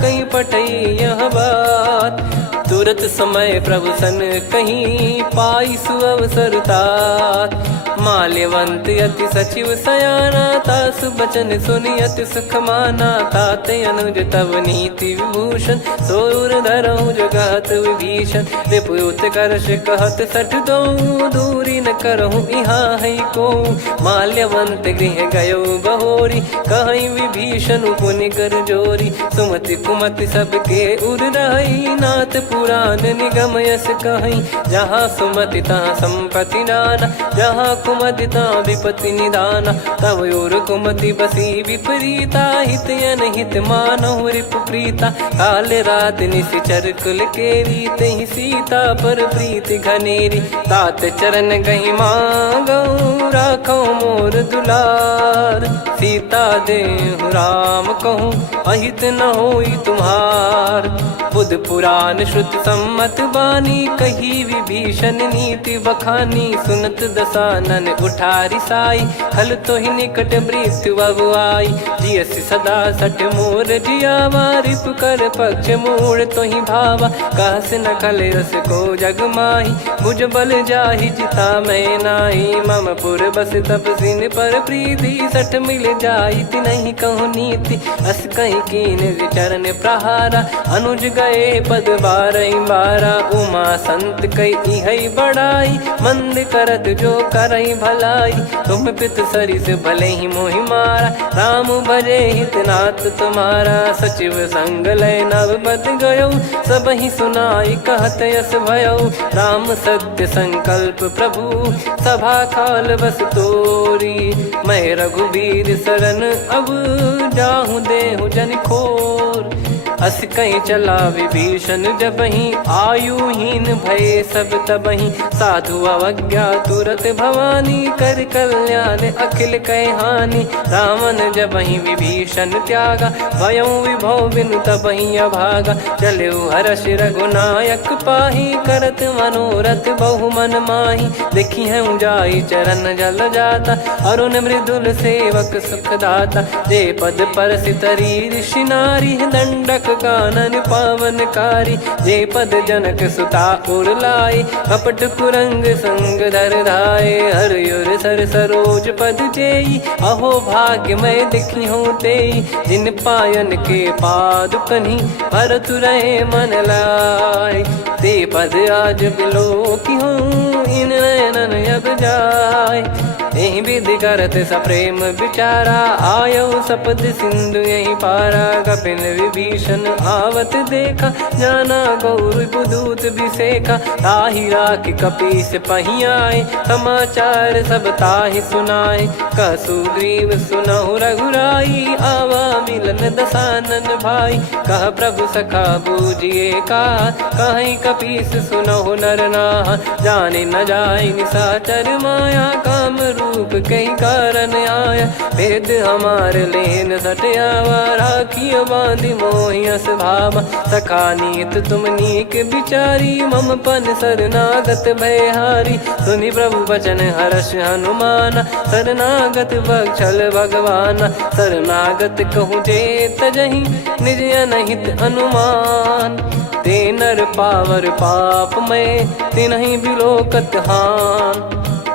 कहीं पटई यह बात। तुरत समय प्रभु सन कहीं, पाई सुअवसर तात। माल्यवंत अति सचिव सयाना, तासु बचन सुनि अति सुख माना। ताते अनुज तव नीति विभूषण, सोर धरहु जगत विभीषण। रिपुत करश कहत सठ दो, दूरी न करहु यहाँ है को। माल्यवंत गृह गयो बहोरी, कहीं विभीषण पुनि कर जोरी। सुमति कुमति सबके उर रही, नाथ पुराण निगम यस कहीं। जहाँ सुमति तहाँ संपत्ति नाना, जहाँ कुमति तहाँ विपत्ति निदाना। तव और कुमति बसी विपरीता, हित अनहित मानहु रिपु प्रीता। काल रात निशिचर कुल केरी, तहि सीता पर प्रीति घनेरी। तात चरण गहि मांगऊ, राखो मोर दुलार। सीता देहु राम कहूँ, अहित न होई तुम्हार। बुध पुराण श्रुत सम्मत बानी, कही विभीषण नीति बखानी। सुनत दसानन उठारी साई, खल तो ही निकट मृत्यु अब आई। जियसि सदा सठ मोर जियावा, रिपु कर पक्ष मूड़ तो ही भावा। कहस न खल रस को जग माही, भुज बल जाहि जिता मैं नाई। मम पुर बस तप सिन पर प्रीति, सठ मिल जाई नहीं कहूँ नीति। अस कहीं कीन चरण प्रहारा, अनुज गए पद 12 उमा संत कई है बड़ाई। मंद करत जो करई भलाई, तुम पित सरिस भले ही मोहि मारा। राम भजे हितनाथ तुम्हारा, सचिव संग लय नव बद गयो। सब ही सुनाई कहत यस भयो, राम सत्य संकल्प प्रभु। सभा काल बस तोरी, मैं रघुबीर शरण अब जाहूँ देहु जन खोर। अस कहीं चला विभीषण जबहि, आयुहीन भय सब तबहि। साधु अवज्ञा तुरत भवानी, कर कल्याण अखिल कह हानि। रावण जबहि विभीषण त्यागा, भयउ विभव बिनु तबहि अभागा। चलऊ हर्ष रघुनायक पाहि, करत मनोरथ बहु मन माहि। देखी हूँ जाई चरण जल जाता, अरुण मृदुल सेवक सुखदाता। जे पद पर सितरी ऋषि नारी, दंडक कानन पावनकारी। जे पद जनक सुता उर लाए, कपट कुरंग संग धर धाये। हरियुर सर सरोज पद जेई, अहो भाग्य मैं दिखी हूँ तेई। जिन पायन के पादुकनि, भरत रहे मन लाय। ते पद आज बिलो की हूँ, इन नयनन अब जाय। यही विधि करत सप्रेम विचारा, आयो सपद सिंधु यही पारा। कपिल विभीषण आवत देखा, जाना गौर बुदूत विसेखा। ताहि राखि कपीस पही आए, समाचार सब ताहि सुनाए। कह सुग्रीव सुनहु रघुराई, आवा मिलन दसानन भाई। कह प्रभु सखा बूझिए का, कहीं कपीस सुनहु नर नाहा। जाने न जाय निशाचर माया, काम रूप कई कारण आया। भेद हमार लेन सटयावा, राखियो बांधि मोहि अस भावा। सखा नीत तुम नीक बिचारी, मम पन शरणागत भयहारी। सुनि प्रभु वचन हर्ष हनुमाना, शरणागत बक्षल भगवाना। शरणागत कहूँ जे तजहि, निज अनहित अनुमान। ते नर पावर पाप में, तिन्हि बिलोकत हान।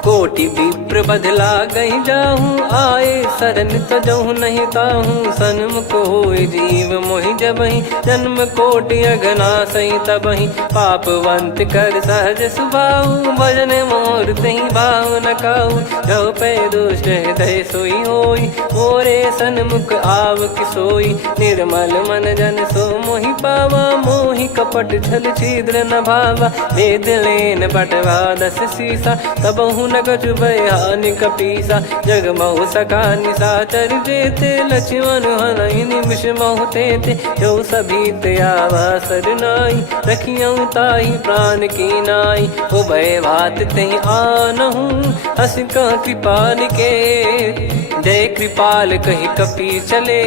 कोटि विप्र बदला गई जाहूँ, आए शरण तजहु नहीं ताहूँ। सन्मुख होय जीव मोहि जबहि, जन्म कोटि अगना सही तबहि। पापवंत कर सहज सुभाऊ, भजन मोर तहि भाव न काऊ। जो पै दुष्ट हृदय सोई होई, मोरे सन्मुख आव किसोई। निर्मल मन जन सो मोहि पावा, मोहि कपट छल छिद्र न भावा। वेद लेन बटवा 10 सीसा, तबहु न कछु भयानि कपीसा। जग महु सका निशाचर जेते, लक्ष्मण हनहि निमिष महु तेते। जो सभी ते आवा सरनाई, रखियऊँ ताहि प्राण की नाई। उभय भात तेहि आनहूँ, हस कह कृपाल के। जय कृपाल कहि कपी चले,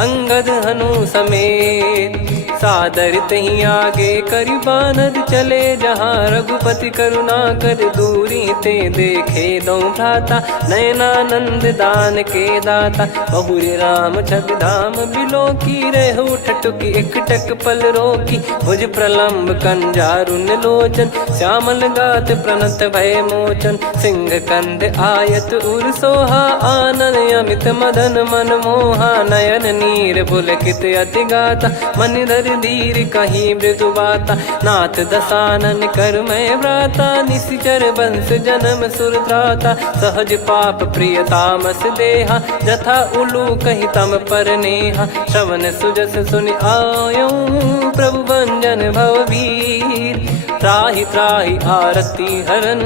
अंगद हनु समेत। सादर तही आगे करि बानर चले, जहाँ रघुपति करुणा कर दूरी ते देखे दो भ्राता। नयनानंद दान के दाता, बहुरी राम छवि धाम बिलो की। रहु ठटुकी एकटक पल रोकी, भुज प्रलम्ब कंजारुन लोचन। श्यामल गात प्रणत भय मोचन, सिंह कंद आयत उर सोहा। आनन अमित मदन मन मोहा, नयन नीर पुलकित अति गाता। मन धर धीर कहीं मृदु बाता, नाथ दसानन कर मैं व्राता। निशिचर बंस जन्म सुर त्राता, सहज पाप प्रिय तामस देहा। जथा उलू कही तम पर नेहा, श्रवण सुजस सुनि आयो। प्रभु भंजन भववीर, त्राहि त्राहि आरती हरन।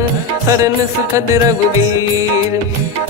शरण सुखद रघुवीर,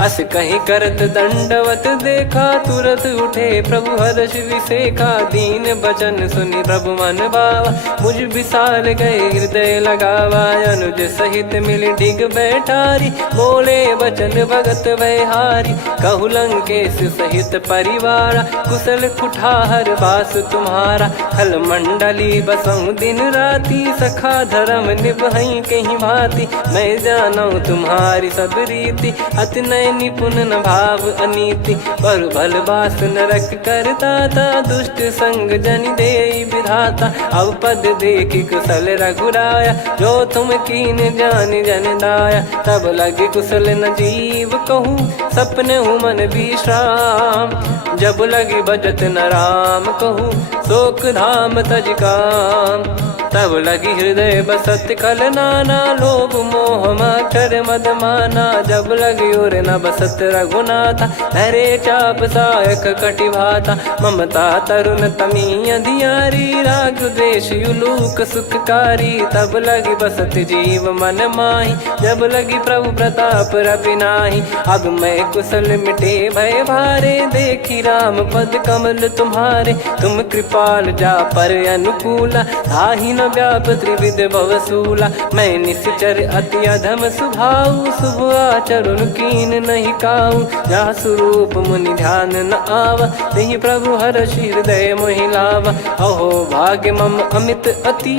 अस कहीं करत दंडवत देखा। तुरत उठे प्रभु हर्ष विसेखा, दीन बचन सुनि प्रभु मन भावा। मुझ विशाल गए हृदय लगावा, अनुज सहित मिल डिग बैठारी। बोले बचन भगत भयहारी, कहु लंकेश सहित परिवारा। कुशल कुठार बास तुम्हारा, खल मंडली बसऊँ दिन राती। सखा धर्म निभई कहीं भांति, मैं जानू तुम्हारी सब रीति। अति नय निपुण न भाव अनीति, पर भल बास नरक करता था। दुष्ट संग जनि देई विधाता, अब पद देखि कुशल रघुराया। जो तुम कीन जानि जन दाया, तब लगे कुशल न जीव कहूँ। सपने मन विश्राम, जब लगी बजत न राम कहूँ। शोक धाम तज काम, तब लगी हृदय बसत खल नाना। लोभ मोह मकर मद माना, जब लगी उर न बसत रघुनाथा। हरे चाप सायक कटि भाता, ममता तरुण तमी अधियारी। राग द्वेष युलूक सुखकारी, तब लगी बसत जीव मन माही। जब लगी प्रभु प्रताप रवि नाही, अब मैं कुशल मिटे भय भारे। देखी राम पद कमल तुम्हारे, तुम कृपाल जा पर अनुकूला। ताहि न व्याप त्रिविध भवसूला, मैं निश्चर अति अधम सुभाऊ। शुभ आचरण कीन नहीं काऊ, जहाँ स्वरूप मुनि ध्यान न आवा। नहीं प्रभु हर्षि हृदय मोहि लावा। अहो भाग्य मम अमित अति,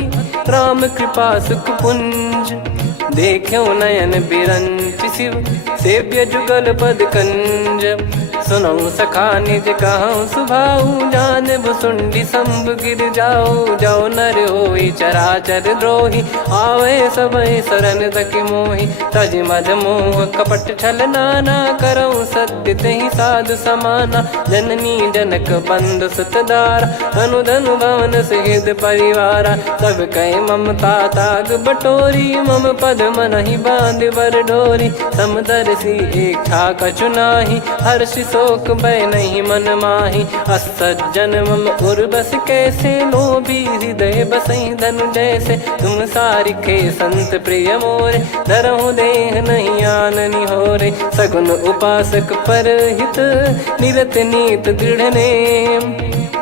राम कृपा सुख पुंज। देख्यो नयन बिरंच शिव, सेव्य जुगल पद कंज। सुनऊ सखा निज कहूँ सुभाऊ, जान भुसुंडी संभ गिर जाओ। जाओ नर होई चराचर द्रोही, आवे सबय शरण तकी मोहि। तज मद मोह कपट छल नाना, करऊँ सत्य तहि साधु समाना। जननी जनक बंधु सुतदारा, अनुधनु भवन सहित परिवारा। सब कहे ममता ताग बटोरी, मम पद मनहि बांध बर डोरी। समदर्शी इच्छा कछु नाही, हर्षि शोक भय नहीं मन माही। असज्जन मम उर बस कैसे, लोभी हृदय बसई धनु जैसे। तुम सारिखे संत प्रिय मोरे, धरहु देह नहीं आननि होरे। सगुन उपासक पर हित, निरत नीत दृढ़ नेम।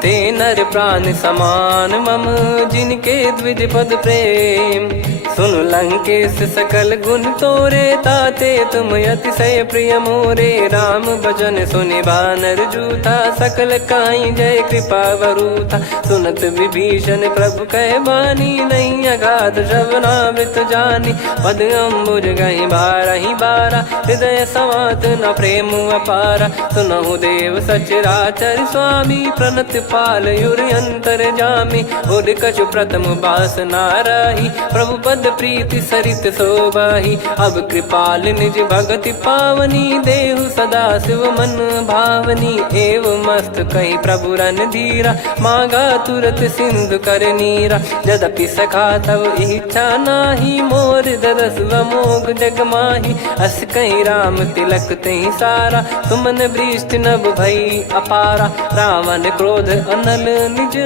ते नर प्राण समान मम, जिनके द्विज पद प्रेम। सुन लंकेश सकल गुण तोरे, ताते तुम अतिशय प्रिय मोरे। राम भजन सुनि बानर जूथा, सकल काई जय कृपा वरूथा। सुनत विभीषण प्रभु कह बानी, नहीं अगाध श्रवणामृत जानी। पद अम्बुज गहि बारहि बारा, हृदय समात न प्रेम अपारा। सुनहु देव सचराचर स्वामी, प्रणत पाल युर अंतर जामी। उद कछु प्रथम बास नाराही, प्रभु पद प्रीति सरित शोभाही। अब कृपाल निज भगति पावनी, देहु सदा शिव मन भावनी। एव मस्त कही प्रभु रन धीरा, मांगा तुरत सिंधु कर नीरा। यद्यपि सखा तब इच्छा नाही, मोर दरस मोग जग माही। अस कहीं राम तिलक तही सारा, तुमन वृष्ट नभ भई अपारा। रावण क्रोध अनल निज,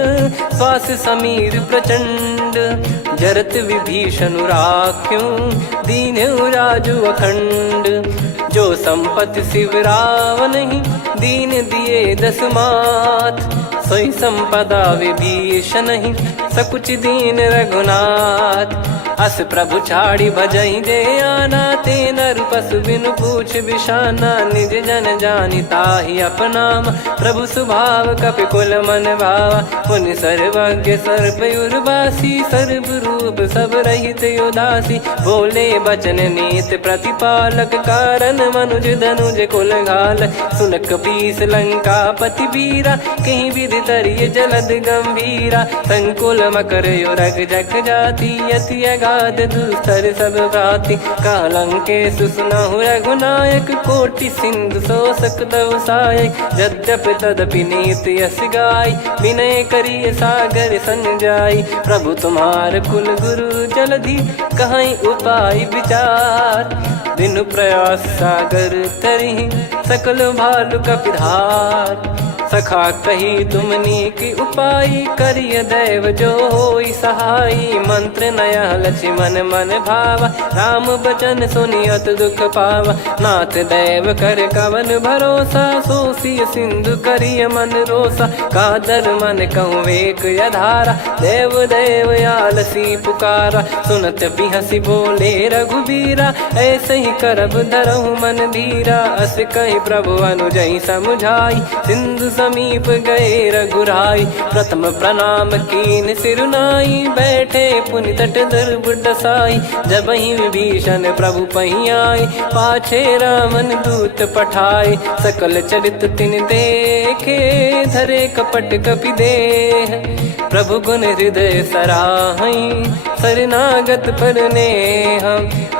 श्वास समीर प्रचंड। जरत विभीषण राख्यों, दीन्हु राजु अखंड। जो संपत्ति शिव रावण ही, दीन दिए दस मात। सोई संपदा विभीषण ही, सकुच दीन रघुनाथ। अस प्रभु छाड़ी भजई जे आना, ते नर पशु बिनु पूछ बिशाना। निज जन जानि ताहि अपनाम, प्रभु स्वभाव कपि कुल मन भावा। मुनि सर्वज्ञ सर्वयुर्वासी, सर्व रूप सब रहित उदासी। बोले बचन नीत प्रतिपालक, कारण मनुज धनुज कुल घाल। सुन कपीस लंका पति वीरा, कहीं विधि तरिय जलद गंभीरा। संकुल मकर युरग जग जाति, अति अगाध दुस्तर सब भ्राति। कालंकेश सुनहु रघुनायक, कोटि सिंधु शोषक तव सहायक। यद्यपि तदपि नीति यस गाय, विनय करिय सागर संजाई। प्रभु तुम्हार कुल गुरु जलधि, कहीं उपाय विचार। बिनु प्रयास सागर तरिहि, सकल भालु कपिधार। सखा कही तुमनी की उपाय, करिय दैव जो होई सहाई। मंत्र नया लक्ष्मण मन भावा, राम बचन सुनियत दुख पावा। नाथ दैव कर कवन भरोसा, सोसिय सिंधु करिय मन रोसा। कादर मन कहूँ एक यधारा, देव देव आलसी पुकारा। सुनत बिहसी बोले रघुबीरा, ऐसे ही करब धरहु मन धीरा। अस कही प्रभु अनुजई समुझाई, सिंधु समीप गए रघुराई। प्रथम प्रणाम कीन सिरुनाई, बैठे पुनि तट दर्भ डसाई। जब ही विभीषण प्रभु पही आए, पाछे रावण दूत पठाए। सकल चरित तिन देखे, धरे कपट कपि देह। प्रभु गुण हृदय सराहई, शरणागत पर नेह।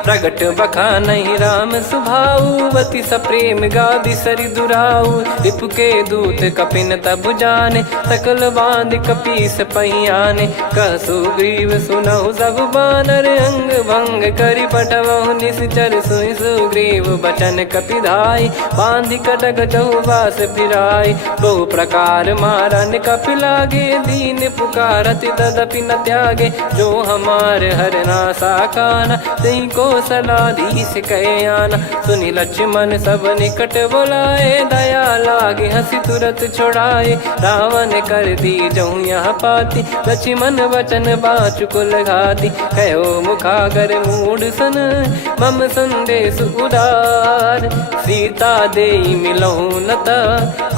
प्रगट बखानहि राम सुभाऊ, अति सप्रेम गादि सरि दुराऊ। रिपु के दूत कपिन तब जाने, सकल बांध कपीस पहियाने। कह सुग्रीव सुनहु सब बानर, अंग भंग करि पठवहु निश्चर। सुनि सुग्रीव बचन कपिधाई, बांधि कटक चौबास फिराई। बहु प्रकार मारन कपि लागे, दीन पुकारत तदपि न त्यागे। जो हमार हरना साकाना, तही को सलाधीश कहे आना। सुनि लक्ष्मण सब निकट बुलाए, दया लागे हंसी तुरत छुड़ाए। रावण कर दी जहूँ यहाँ पाती, लक्ष्मण वचन बाचु कुल घाती। कहो मुखागर मूढ़ सन, मम संदेश उदार। सीता देई मिलहु नता,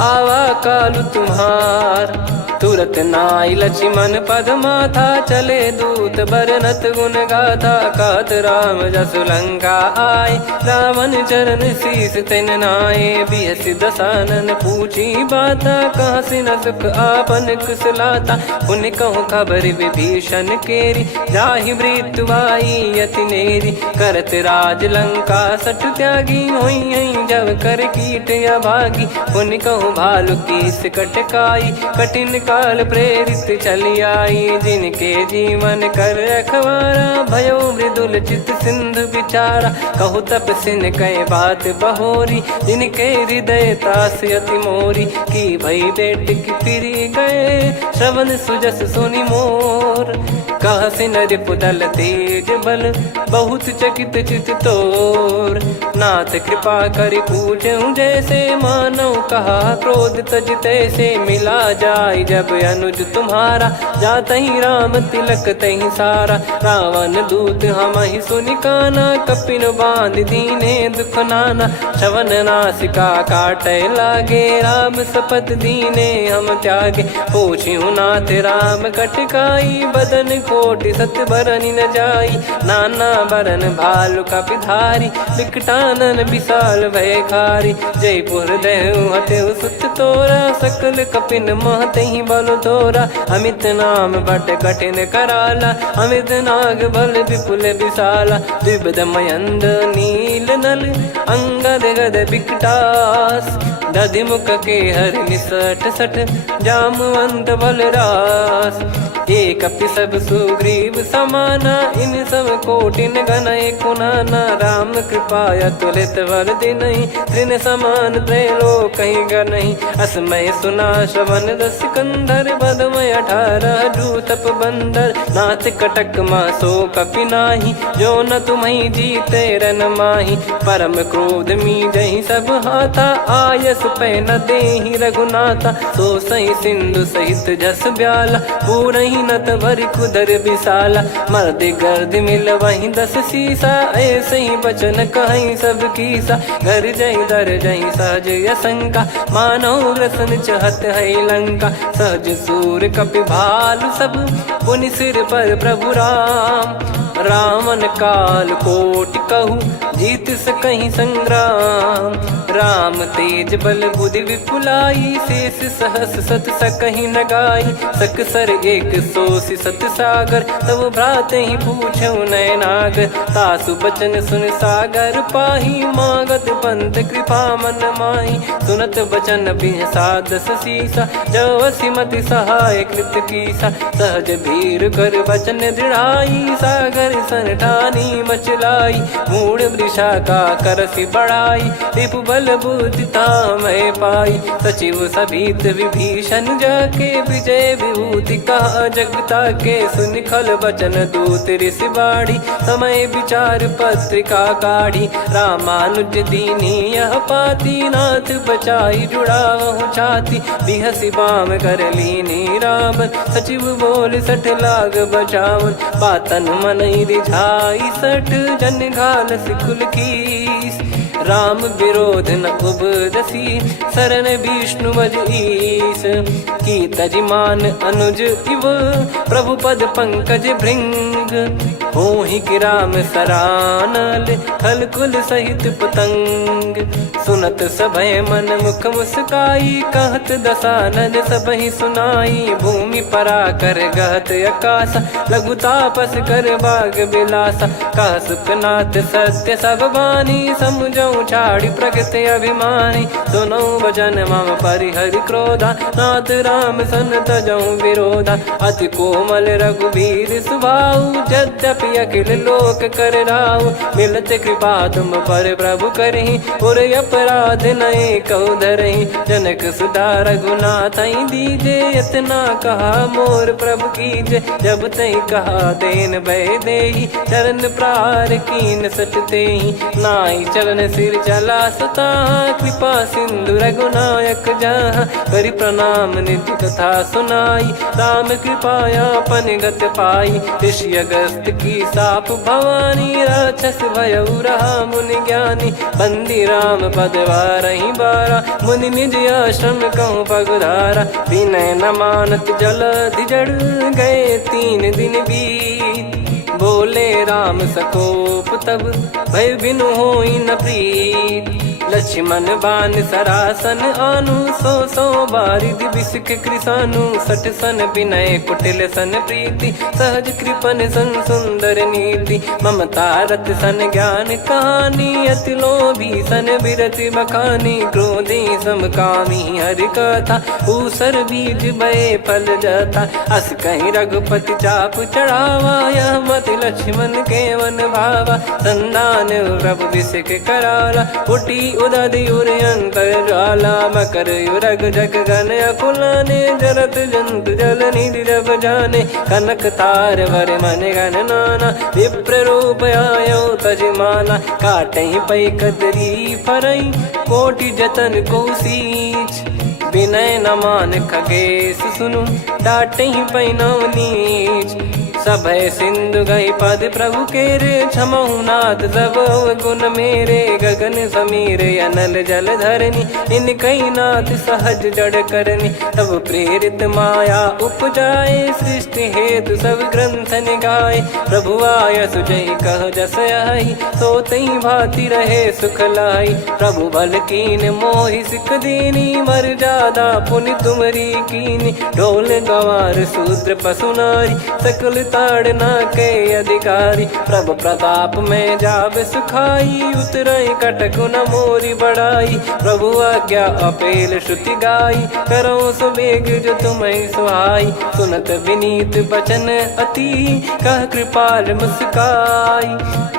आवा कालु तुम्हार। तुरत नाई लक्ष्मण पद माथा, चले दूत बरनत गुण गाथा। कहत राम जसु लंका आए, रावण चरण शीस तिन नाये। बिहस दसानन पूछी बाता, कहाँ से न सुख आपन कुशलाता। पुन कहूँ खबर विभीषण केरी, जाहि मृत्यु आई अति नेरी। करत राज लंका सठ त्यागी, होई जब कर कीट अभागी। पुन कहूँ भालु कीस कटकाई, कठिन काल प्रेरित चली आई। जिनके जीवन कर रखवारा, भयो मृदुल चित सिंधु विचारा। कहु तपसिन कह बात बहोरी, जिनके हृदय तास अति मोरी। की भई बेट की फिरी गए, श्रवण सुजस सुनि मोर। मोर। कहसि नर पुदल तेज बल बहुत चकित चित तोर। नाथ कृपा करि पूजऊं जैसे मानव कहा क्रोध तज तैसे। मिला जाय जब अनुज तुम्हारा जातहि राम तिलक तहि सारा। रावण दूत हमहि सुनि काना कपिन बांध दीने दुख नाना। श्रवण नासिका काटै लागे राम शपथ दीने हम त्यागे। पूछिहु नाथ राम कटकाई बदन कोटि सत बरनि न जाई। नाना बरन भालु कपिधारी विकटानन विशाल भयकारी। जयपुर देहु हतेउ सुत तोरा सकल कपिन महतहि बल तोरा। अमित नाम बट कठिन कराला अमित नाग बल विपुल विशाला। द्विविध मयंद नील नल अंगद गद विकटास। दधिमुख के हर निसठ सठ जामवंत बलरास। एक अपि सब सुग्रीव समाना इन सब कोटिन गणय कुनाना। राम कृपा अतुलित बल दिनहि तृण समान त्रैलोक कहीं गनहि। असमय सुना श्रवण दस कंधर बदमय 18 जूतप बंदर। नाथ कटक मां सो कपि नाही जो न तुम्हि जीते रन माही। परम क्रोध मी जहि सब हाथा आयस पै न देहि रघुनाथा। सो सही सिंधु सहित जस ब्याला पूरहि नत भरि कुदर विशाला। मर्द गर्द मिल वही 10 सीसा ऐसे ही बचन कहीं सब कीसा। घर जय दर जय सहज यसंका मानव ग्रसन चहत है लंका। सहज सूर कपि भालु सब पुनि सिर पर प्रभु राम। रावण काल कोटि कहु जीत सकहि संग्राम। राम तेज बल बुद्धि विपुलाई शेष सहस सत सकहि न गाई। सकसर एक सोसि सत सागर तब भ्रात ही पूछौ नयनागर। तासु बचन सुन सागर पाही मागत पंथ कृपा मन माही। सुनत बचन बिहसा 10 सीसा जो सिमति सहाय कृत कीसा। सहज भीर कर बचन दृढ़ाई सागर सन ठानी मचलाई। मूढ़ वृषा का करसि बढ़ाई रिपु बल बुद्धि तामय पाई। सचिव सभीत विभीषण जाके विजय विभूति कहा जगता के। सुनि खल बचन दूत ऋषि बाड़ी समय विचार पत्रिका काढ़ी। रामानुज दीनी यह पाती नाथ बचाई जुड़ावहु छाती। बिहसि बाम कर लीनी रावण सचिव बोल 60 लाग बचावन। बातन मन रिझाई 60 जन घाल सिकुल कीस। राम विरोध न उपदसी शरण विष्णु मज ईस। की तजिमान अनुज इव प्रभु पद पंकज भृंग। होहि कि राम सरानल खल कुल सहित पतंग। सुनत सभय मन मुख मुस्काई कहत दसानन सबहि सुनाई। भूमि परा कर गहत आकाश लघु तापस कर बाग बिलासा। कह सुखनाथ सत्य सब बानी समझौ छाड़ी प्रकृति अभिमानी। सुनौ भजन मम परिहरि क्रोधा नाथ राम सन तजौ विरोधा। अति कोमल रघुवीर सुभाऊ यद्यपि अखिल लोक कर राऊ। मिलत कृपा तुम पर प्रभु करहि पुर अपराध नए कहु धरहि। जनक सुधा रघुनाथ दीजे इतना कहा मोर प्रभु कीजे। जब तई कहा देन भय देहि चरण प्रार कीन सटते ही। नाई चरण सिर चला सता कृपा सिंधु रघुनायक जहाँ। करि प्रणाम नित्य कथा सुनाई राम कृपाया अपन गत पाई। ऋषि अगस्त की साप भवानी राक्षस भयउ रहा मुनि ज्ञानी। बंदी राम पद वारहि बारा मुनि निज आश्रम कहूँ पगधारा। विनय न मानत जलधि जड़ गए 3 दिन बीत। बोले राम सकोप तब भय बिनु होई न प्रीत। लक्ष्मण बान सरासन आनु 100 बारिद बिसक कृसानु। 60 सन विनय कुटिल सन प्रीति सहज कृपन सन सुंदर नीति। ममता रत सन ज्ञान कहानी अति लोभी सन विरति बखानी। क्रोधी समकामी हरि कथा ऊसर बीज भय फल जथा। अस कहीं रघुपति चाप चढ़ावा यह मति लक्ष्मण के वन भावा। संदान प्रभु बिसक कराला उठी उदधि उर अंतर ज्वाला मकर युरग जग गण अकुलाने जरत जंतु जल निधि जब जाने कनक तार वर मन गण नाना विप्र रूप आयो तजमाना काटै पै कदरी फरई कोटि जतन को सींच विनय न मान खगेश सुनु डाटे पै नव नीच सभय सिंधु गई पद प्रभु केरे क्षमहु नाथ सब गुण मेरे गगन समीरे अनल जल धरनी इन कई नाथ सहज जड़ करनी तब प्रेरित माया उपजाए सृष्टि हेतु सब ग्रंथ निगाए प्रभु आय सुजय कह जस आई सो तई भांति रहे सुख लाई प्रभु बल कीन मोहि सिख दीनी मर जादा पुनि तुमरी कीनी ढोल गवार शूद्र पशु नारी सकल ताड़ना के अधिकारी प्रभु प्रताप में जाब सुखाई उतरई कटक न मोरी बढ़ाई प्रभु आज्ञा अपेल श्रुति गाई करो सुबेग जो तुम्हें सुहाई सुनत विनीत बचन अति कह कृपाल मुस्काई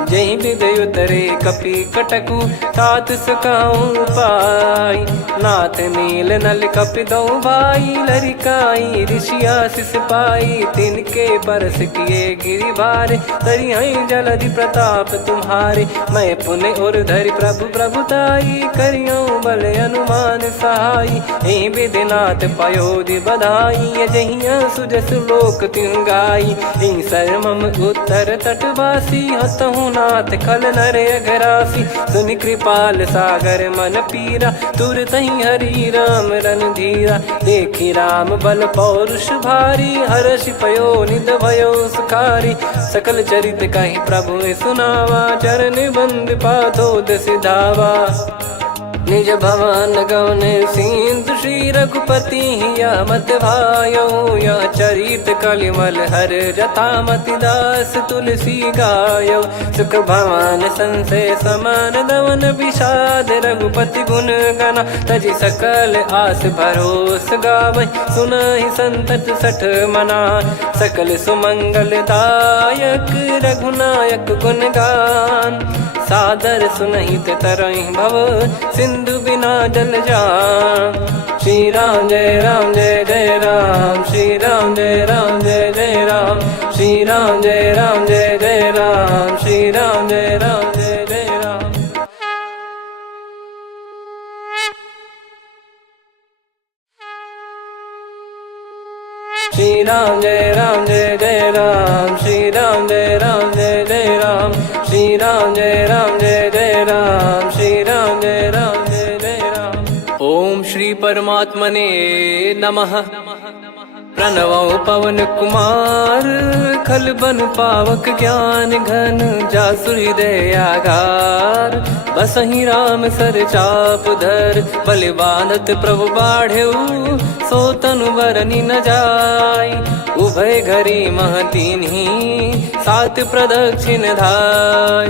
जय विदय उतरे कपि कटकु तात सकाऊं पाई नाथ नील नल कपि दो भाई लरिकाई ऋषिया शिष पाई तिनके परस किए गिरि भारे तरिहै जलधि प्रताप तुम्हारे मैं पुण्य और धरि प्रभु प्रभुताई करियो बल अनुमान सहाई ए विधिनाथ पयोधि बधाई जहिया सुजस लोक तिहु गाई ए सरमम उत्तर तटवासी हतहु नाथ खल नर अघरासी सुनि कृपाल सागर मन पीरा तुरत ही हरि राम रन धीरा देखी राम बल पौरुष भारी हर्ष पयो निध भयो सुखारी सकल चरित कहि प्रभु सुनावा चरण बंद पाथोद सिधावा निज भवन गवन सिंधु श्री रघुपति या मत भायो या चरित कलिमल हर जथा मति दास तुलसी गायो सुख भवन संशय समान दवन विषाद रघुपति गुण गना तजि सकल आस भरोस गावै सुनहि संतत सठ मना सकल सुमंगल दायक रघुनायक गुण गान सादर सुनहित तरहि भव सिंधु बिना जल जान श्री राम जय जय राम श्री राम जय जय राम श्री राम जय राम श्री राम जय जय राम श्री राम जय जय राम श्री राम जय जय राम श्री राम जय जय राम श्री राम जय जय राम। ओम श्री परमात्मने नमः। प्रणवो पवन कुमार खल बन पावक ज्ञान घन जासु हृदय आगार बसहि राम सर चाप धर बलि बांधत प्रभु बाढ़ेऊ सो तनु बरनि न जाय उभय घरी महतीन्ही सात प्रदक्षिण धाय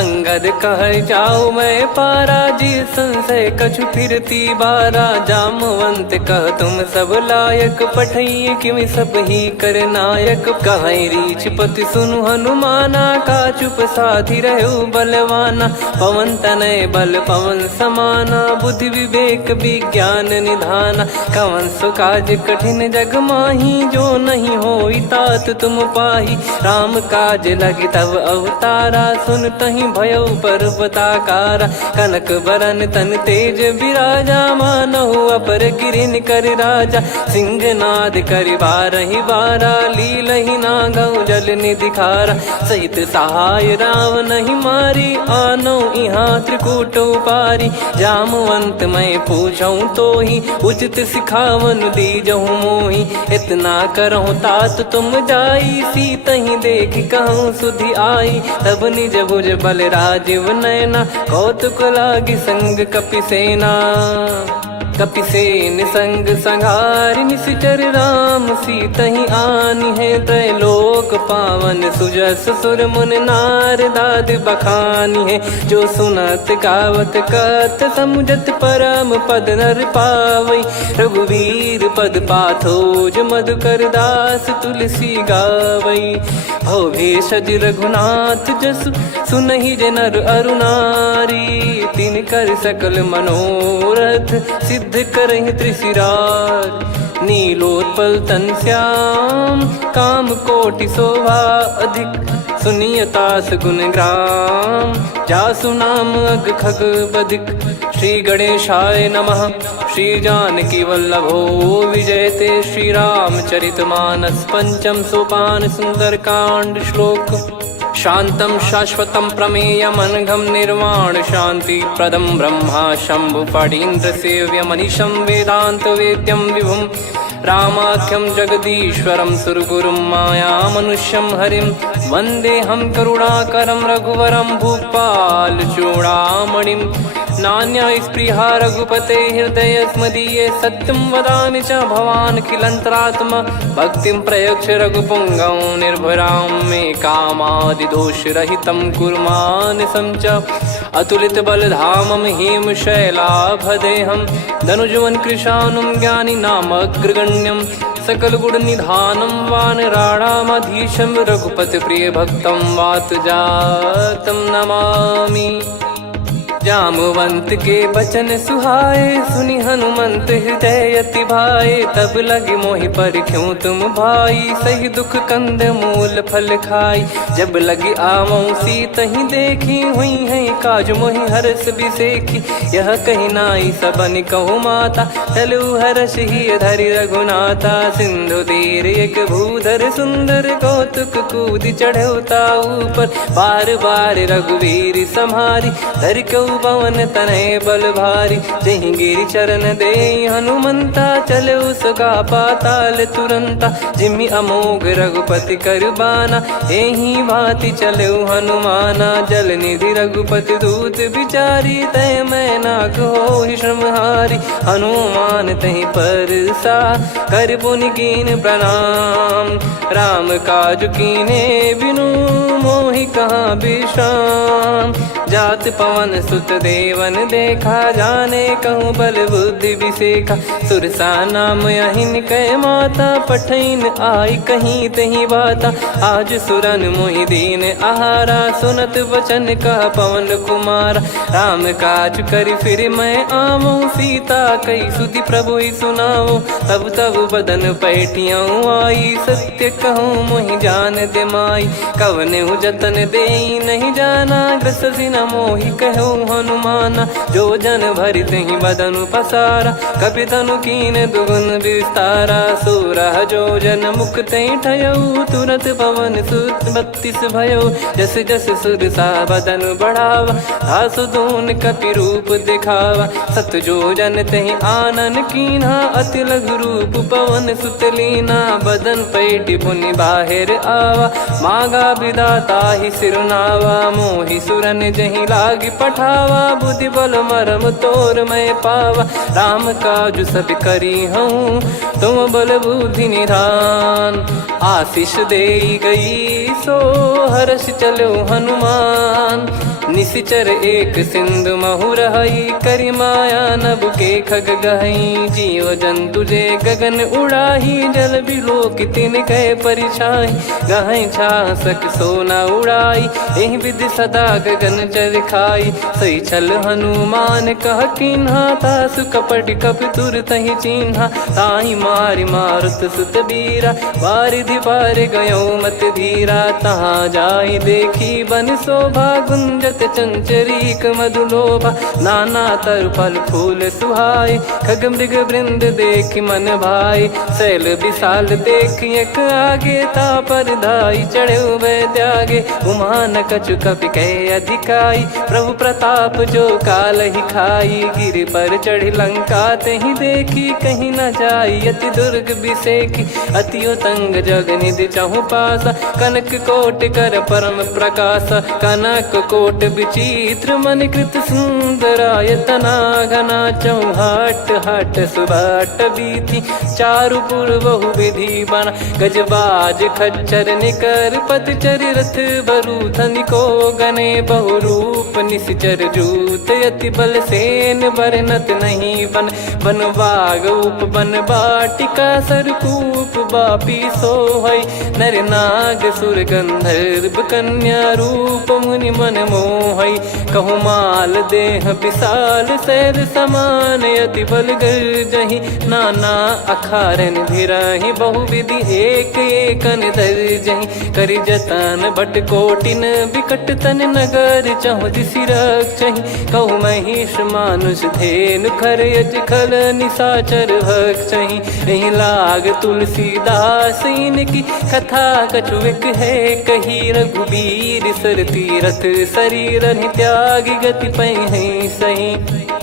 अंगद कह जाऊ मैं पारा जी संशय कछु फिरती बारा जामवंत कह तुम सब लायक पठई किमि सब ही कर नायक कहीं रीछ पति सुनु हनुमाना का चुप साधि रहु बलवाना पवन तनय बल पवन समाना बुद्धि विवेक विज्ञान निधाना कवन सो काज कठिन जग माही जो नहीं होई तात तुम पाही राम काज लगी तब अवतारा सुन तही भयो पर्वताकारा कनक बरन तन तेज विराजा मानहु अपर गिरिन कर राजा सिंहनाद करि बारहि बारा लीलहि नागौ जल निधि खारा सहित सहाय राव नहीं मारी आनो इहाँ त्रिकूट पारी जामवंत मैं पूछऊं तो ही उचित सिखावन दीजहु मोही इतना करहु तात तुम जाई सीत ही देख कहूँ सुधि आई तब निज भुज बल राजीव नैना कौतुक लागी संग कपि सेना कपिसेन संग संघारि निशिचर राम सीतहि आनी है त्रैलोक पावन सुजस सुर मुन नार दाद बखानी है। जो सुनत गावत कथ समुझत परम पद नर पावई रघुवीर पद पाथोज मधुकर दास तुलसी गावई। भव भेषज रघुनाथ जसु सुनहि जे नर अरु नारी तिन कर सकल मनोरथ सिद्ध करहि त्रिशिरार। नीलोत्पल तन श्याम काम कोटि शोभा अधिक सुनियतास गुण ग्राम जासु नाम अग खग बधिक। श्री गणेशाय नमः। श्री जानकी वल्लभो विजयते श्री रामचरितमानस। पंचम सोपान सुंदरकांड श्लोक। शांतं शाश्वतं प्रमेयमनघं निर्वाण शांति प्रदं ब्रह्मा शंभु फणीन्द्र सेव्यमनिशं वेदांत वेद्यं विभुं रामाख्यं जगदीश्वरं सुरगुरुं मायामनुष्यं हरिं वन्देऽहं करुणाकरं रघुवरं भूपाल चूडामणिं। नान्या स्पृहा रघुपते हृदय स्मदीये सत्यं वदामि च भवान् खिलन्तरात्मा भक्तिं प्रयच्छ रघुपुङ्गं निर्भरां मे कामादिदोषरहितं कुर्मानिसं च अतुलित बलधामं हेमशैलाभदेहं धनुजवन कृशानुं ज्ञानी नामग्रगण्यं सकल गुण निधानं वानराणामधीशं रघुपति प्रिय भक्तं वातजातं नमामि। जामवंत के बचन सुहाए सुनि हनुमंत हृदय अति भाए तब लगे मोहि पर क्यों तुम भाई सही दुख कंद मूल फल खाई। जब लगी आवऊं सीतहि देखी हुई है काज मोहि हरस बिसेखी यह कही नाई सबन कहु माता चलु हरष ही धरि रघुनाथा। सिंधु तीर एक भूधर सुंदर कौतुक कूद चढ़ौता ऊपर बार बार रघुवीर सम्हारी धर कऊ पवन तनय बल भारी। जहि गिरि चरण दे हनुमंता चले उसका पाताल तुरंता जिमि अमोघ रघुपति कर बाना एहि भांति चले हनुमाना। जल निधि रघुपति दूत बिचारी तय मैं नाक हो श्रमहारी हनुमान तहि परसा कर पुनि कीन प्रणाम। राम काज कीने बिनु मोहि कहाँ विश्राम जात पवन सुत देवन देखा जाने कहूँ बल बुद्धि विसेखा। सुरसा नाम अहिन कै माता पठैन आई कहीं तही बाता आज सुरन मोहि दीन आहारा सुनत वचन कह पवन कुमारा। राम काज कर फिर मैं आवूं सीता कई सुधि प्रभु ही सुनाओ तब तब बदन पैठियाँ आई सत्य कहूँ मोहि जान दे माई। कवन जतन दे नहीं जाना ग्रसि न मोहि कहूँ हनुमाना। जो जन भरि तहि बदनु पसारा कपि तनु कीन दुगुन विस्तारा। सोरह जो जन मुख तहि ठयऊ तुरत पवन सुत 32 भयो जस जस सुरसा बदन बढ़ावा आसु दून कपि रूप दिखावा। सत जो जन तहि आनन कीन्हा अति लघु रूप पवन सुत लीना बदन पैटि पुनि बाहिर आवा मागा विदाता ही सिरुनावा। मोहि सुरन जहि लागी पठावा बुद्धि बल मरम तोर मैं पावा। राम काज सब करी हूँ तुम बल बुद्धि निधान आशीष दे गई सो हर्ष चलो हनुमान। निशिचर एक सिंधु महु रहई करि माया नभ के खग गहई। जीव जंतु जे गगन उड़ाही जल बिलोक तिन कह परिछाई गहई छासक सोना उड़ाई एहि विधि सदा गगन चर खाई। सही छल हनुमान कह किन्हा तासु कपट कप तुर तहि चिन्हा ताहि मारि मारुत सुत बीरा वारिधि पार गयो मत धीरा। तहाँ जाई देखी बन शोभा गुंजत चंचरीक मधुलोभा नाना तरु फल फूल सुहाई। खग मृग वृंद देख मन भाई शैल विशाल देख एक आगे ता पर धाई चढ़े वै त्यागे उमान कछु कपि कह अधिकारी। गाई, प्रभु प्रताप जो काल ही खाई। गिर पर चढ़ी लंका ते ही देखी, कहीं न जाई अति दुर्ग बिसेखी। अति उतंग जग निधि चहु पासा, कनक कोट कर परम प्रकाश। कनक कोट विचित्र मन कृत सुंदरायतना घना। चौहाट हाट सुबाट बीती, चारु पुर बहु विधि बना। गजबाज खच्चर निकर पतचर रथ बरु धनिको गने। बहु रूप निश्चर जूत अति बल सेन बरनत नहीं बन। बन बाग उप बन बाटिका सरकूप बापी सोहई। नर नाग सुर गंधर्व कन्या रूप मुनि मन मोहई। कहु माल देह विशाल शैल समान, अति बल गर्जहि नाना अखारन भिराहि। बहु विधि एक एकन दर्जहि, करि जतन भट कोटिन विकट तन नगर। चहु दिसि रक्षहि, कहु महिष मानुष धेनु खर यज खल निशाचर भक्षहि। एहि लाग तुलसीदास इनकी कथा कछुक है कही। रघुबीर सर तीरथ शरीर त्यागी, गति पहि सही।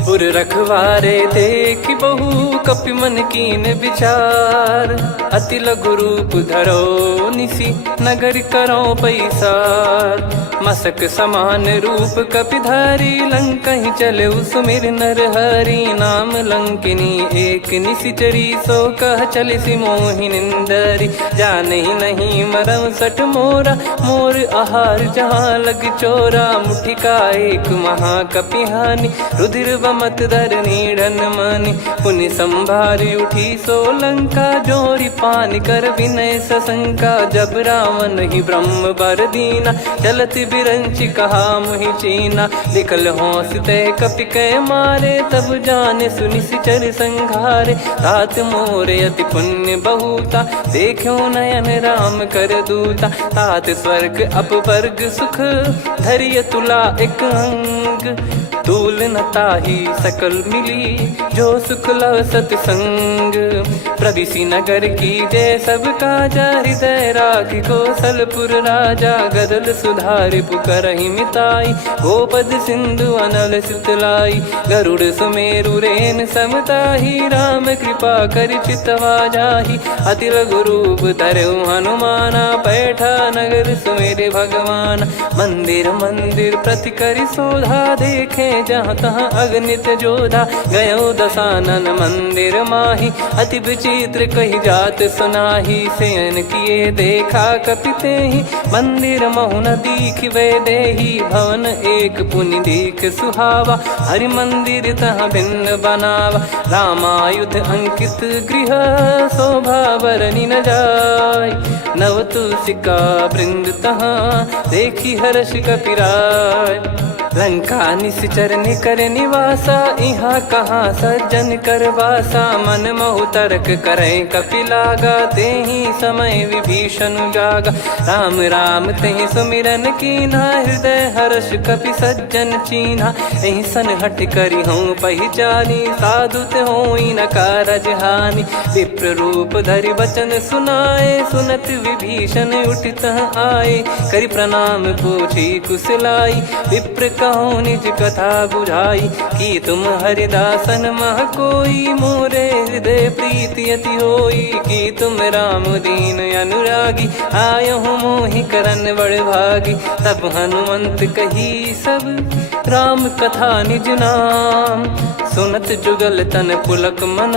पुर रखवारे देखि बहु कपि मन कीन विचार। अति लघु रूप धरो निसी नगर करो पैसार। मसक समान रूप कपिधारी, लंकहि चले सुमिर नर हरि। नाम लंकिनी एक निशिचरी, सो कह चलिसि मोहि निंदरी। जानहि नहीं मरम सठ मोरा, मोर आहार जहाँ लग चोरा। मुठिका एक महाकपिहानि, रुधिर बमत धरनी ढन मानी। पुनि संभारी उठी सो लंका, जोरी पान कर विनय सशंका। जब रावण ही ब्रह्म बर दीना, चलत बिरंचि कहा मुहि चीना। लिखल होंस ते कपि कै मारे, तब जाने सुनिश्चर संघारे। तात मोरे अति पुण्य बहुता, देखो नयन राम कर दूता। तात स्वर्ग अपवर्ग सुख, धैर्य तुला एक अंग। तूल न ताहि सकल मिली, जो सुख लव सतसंग। प्रविशि नगर की जय सब काजा, हृदय राखि कौशलपुर राजा। गदल सुधारि पुकारहि मिताई, गोपद सिंधु अनल सितलाई। गरुड़ सुमेरु रेन समताहि, राम कृपा करि चितवा जाहि। अति लघु रूप धरऊ हनुमाना, पैठा नगर सुमेरे भगवान। मंदिर मंदिर प्रति करि शोधा, देखे जहाँ तहाँ अगणित जोधा। गयो दशानन मंदिर माही, अति विचित्र कही जात सुनाही। शयन किए देखा कपिते ही, मंदिर महु न दीख वे देही। भवन एक पुनि दीख सुहावा, हरि मंदिर तहाँ भिन्न बनावा। रामायुध अंकित गृह, शोभा बरनि न जाय। नव तुलसिका वृंद तहाँ, देखी हर्ष कपिराय। लंका निश्चर निकर निवासा, यहाँ कहाँ सज्जन कर वासा। मन महु तर्क करें कपिलागा, तेहि समय विभीषण जागा। राम राम तेहि सुमिरन कीन्हा, हृदय हर्ष कपि सज्जन चीन्हा। एहि सन हट करि हूँ पहिचानी, साधु ते होई न कारज हानि। विप्र रूप धरि वचन सुनाए, सुनत विभीषण उठित आए। करि प्रणाम पूछी कुशलाई, विप्र कहो निज कथा बुझाई। कि तुम हरिदासन मह कोई, मोरे हृदय प्रीति अति होई। कि तुम राम दीन अनुरागी, आयहु मोहि करन बड़ भागी। तब हनुमंत कही सब राम कथा निज नाम। सुनत जुगल तन पुलक मन,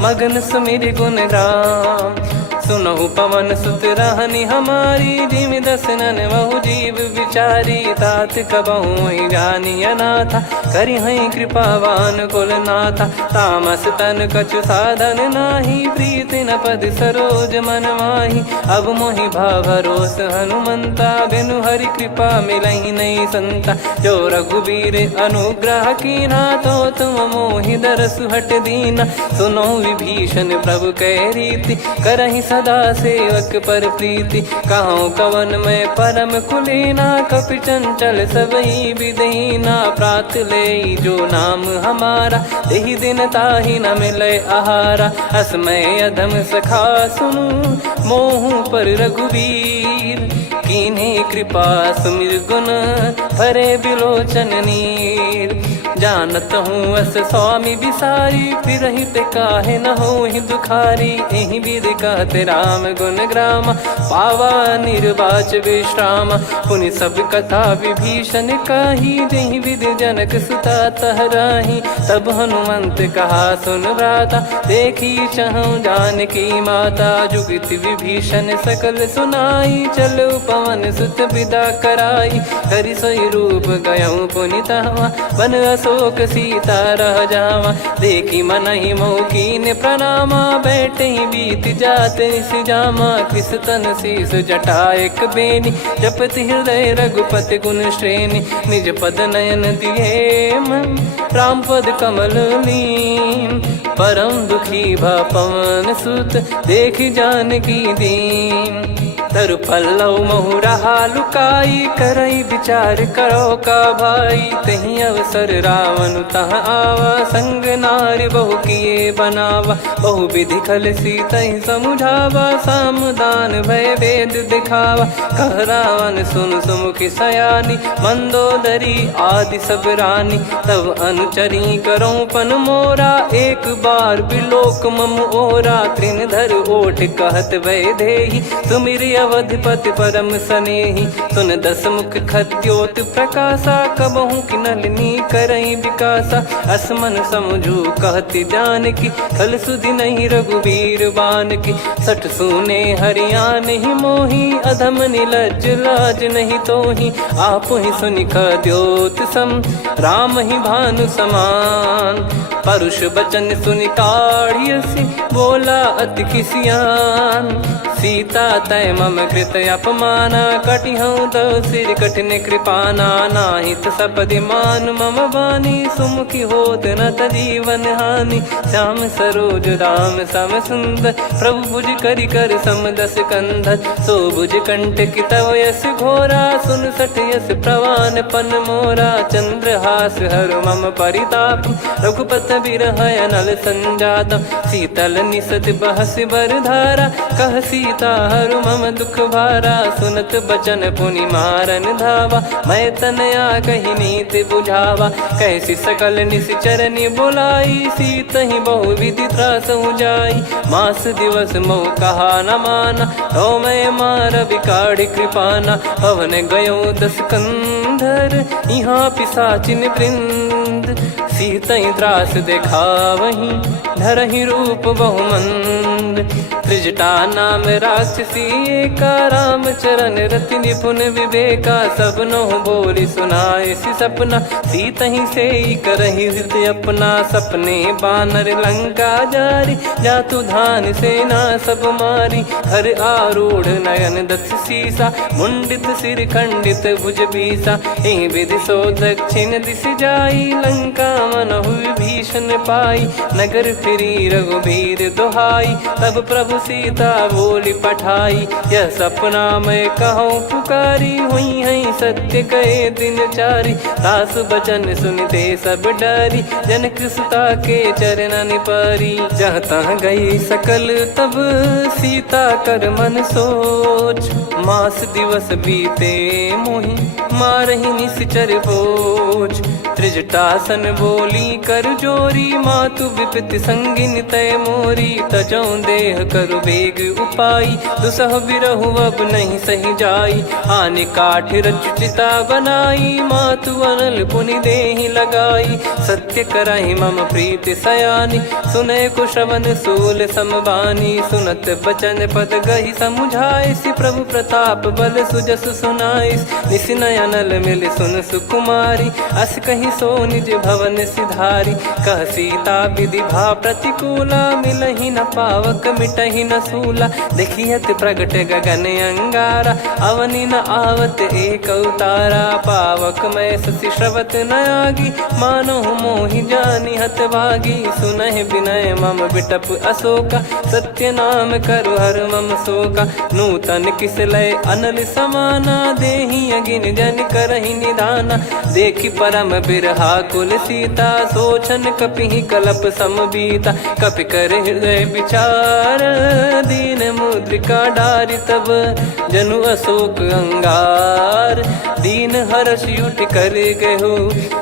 मगन सुमिर गुण राम। सुनहु पवन सुत रहनि हमारी, जिमि दसनन महु जीव विचारी। तात कबहु ही जानी अनाथा, करि हई कृपावान कुल नाथा। तामस तन कछु साधन नाही, प्रीति न पद सरोज मन माही। अब मोहि भाव भरोस हनुमंता, बिनु हरि कृपा मिलहि नहीं संता। जो रघुबीर अनुग्रह कीन्हा, तो तुम मोहि दरसु हट दीना। सुनो विभीषण प्रभु कह रीति, करहि सदा सेवक पर प्रीति, कहूँ कवन में परम कुलीना, कपि चंचल सबही विदहीना, प्रात ले जो नाम हमारा, यही दिन ताहि न मिले आहारा, असमय अधम सखा सुनु, मोहु पर रघुवीर, कीन्हे कृपा सुमिर गुण, भरे बिलोचन नीर, जानत हूँ अस स्वामी बिसारी, फिर हित काहे न हो ही दुखारी, एहि विधि कहते राम गुण ग्राम, पावा निर्वाच विश्राम, पुनि सब कथा विभीषण कही, जहि विधि जनक सुता तहराही, तब हनुमंत कहा सुन भ्राता, देखी चहु जानकी माता, जुगति विभीषण सकल सुनाई, चलो पवन सुत विदा कराई, हरि सोई रूप गयऊँ पुनितवा, बन अशोक सीता रह जावा, देखी मनहि मौकीन प्रणामा, बैठे ही बीत जात निस जामा, किस तन शीस जटा एक बेनी, जपति हृदय रघुपति गुण श्रेणी, निज पद नयन दिए मन, राम पद कमल लीन, परम दुखी भा पवन सुत, देखी जानकी दीन, तरु पल्लव महु रहा लुकाई, करई विचार करो का भाई, तही अवसर रावण तह आवा, संग नारी बहु किए बनावा, बहु विधि खल सीतहि समुझावा, सामदान भय वेद दिखावा, कह रावण सुन सुमुखि सयानी, मंदोदरी आदि सब रानी, तब अनुचरी करो पन मोरा, एक बार बिलोक मम ओरा, तृण धर ओठ कहत भय देहि, सुमिर अवधिपति परम सनेहि, सुन दस मुख खद्योत प्रकाशा, कबहु कि नलिनी करई विकासा, असमन समझू कहती जानकी, खल सुधि नहीं रघुवीर बान की, सठ सुने हरियाण ही मोही, अधम निलज्ज लाज नहीं तोही, आप ही सुनि खद्योत सम, राम ही भानु समान, परुष बचन सुनि काढ़ियसि, बोला अति किसियान, सीता तय मम कृत अपमाना, कटिहऊँ तो सिर कठिन कृपाना, नाहित सपदि मान मम बानी, सुमुखी होत न जीवन हानि, श्याम सरोज राम सम सुंदर, प्रभु भुज करि कर सम दस कंधर, सो भुज कंठ की तव यस घोरा, सुन सठ यस प्रवान पन मोरा, चंद्रहास हर मम परिताप, रघुपत बिरह अनल संजात, शीतल निसत बहस बर धारा, कह सीता हर मम दुख भारा, सुनत बचन पुनि मारन धावा, मैं तनया कही नीति बुझावा, कैसी सकल निश्चरनि बुलाई, सीतहि बहु विधि त्रासहु जाई, मास दिवस मोह कहा न माना, तो मैं मार बिकाढ़ कृपाना, पवन गयो दस कंधर, यहाँ पिशाचिन वृंद, सीतहि त्रास देखावहीं, धरहि रूप बहुमंद, त्रिजटा नाम राक्षसी एका, राम चरण रति निपुण विवेका, सब नोह बोली सुनाए सि सपना, सीतहि से करहि हृदय अपना, सपने बानर लंका जारी, जातु धान सेना सब मारी, हर आरूढ़ नयन दस सीसा, मुंडित सिर खंडित भुज बीसा, एहि विधि सो दक्षिण दिश जाई, लंका मनहु विभीषण पाई, नगर फिरी रघुबीर दुहाई, तब प्रभु सीता बोली पठाई, यह सपना मैं कहूँ पुकारी, हुई है सत्य कहे दिन चारी, सास बचन सुनते सब डरी, जनक सुता के चरण पारी, जहाँ तहाँ गई सकल तब सीता कर मन सोच, मास दिवस बीते मोहि मारहि निश्चर बोझ, त्रिजटासन बोली कर जोरी, मातु विपति संगिन तय मोरी, तजौ देह करु बेग उपाई, दुसह बिरहु अब नहीं सही जाई, हानि काठ रचिता बनाई, मातु अनल पुनि देहि लगाई, सत्य करहि मम प्रीति सयानी, सुनय को श्रवण सूल समबानी, सुनत बचन पद गहि समुझाइसि, प्रभु प्रताप बल सुजस सुनाइस, निसिनय अनल मिल सुन सुकुमारी, अस कहि रही सो निज भवन सिधारी। कह सीता विधि भा प्रतिकूला, मिलहि न पावक मिटहि न सूला। देखियत प्रगट गगन अंगारा, अवनि न आवत एक अवतारा। पावक मैं शशि श्रवत न आगी, मानो मोहि जानि हत भागी। सुनहि विनय मम बिटप अशोका, सत्य नाम करु हर मम शोका। नूतन किस लय अनल समाना, देहि अगिन जन करहि निधाना। देखि परम बिरहा कुल सीता, सोचन कपिहि कलप समबीता। कपि कर हृदय विचार, दीन मुद्रिका डारि तब। जनु अशोक अंगार, दीन हर्ष उठ कर गहु।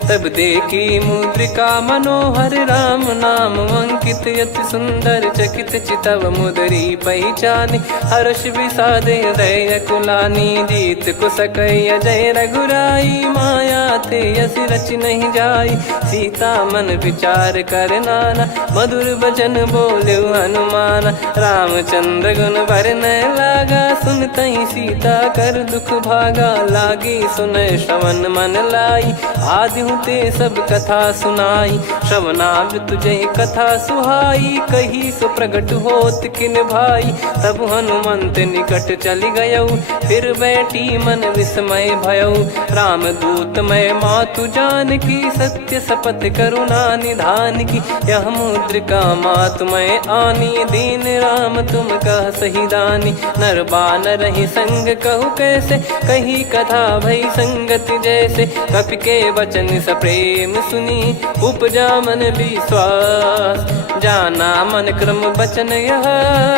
तब देखी मुद्रिका मनोहर, राम नाम अंकित अति सुंदर। चकित चितव मुदरी पहचानी, हर्ष विषाद हृदय कुलानी। जीत को सकय जय रघुराई, माया ते यस रच नहीं जाई। सीता मन विचार कर नाना, मधुर वचन बोल्यो हनुमान। रामचंद्र गुण बरनय लागा, सुनतहि सीता कर दुख भागा। लागी सुनय श्रवण मन लाई, आदिहु ते सब कथा सुनाई। श्रवणामृत जय कथा सुहाई, कही सो प्रगट होत किन भाई। तब हनुमंत निकट चली गयौ, फिर बैठी मन विस्मय भयौ। राम दूत मैं मातु जानकी, सत्य शपथ करुणा निधान की। यह मुद्रिका मातु मैं आनी, दीन राम तुम कह सही दानी। नर बानर ही संग कहु कैसे, कही कथा भई संगति जैसे। कपि के वचन सप्रेम सुनी, उपजा मन विश्वास। जाना मन क्रम बचन यह,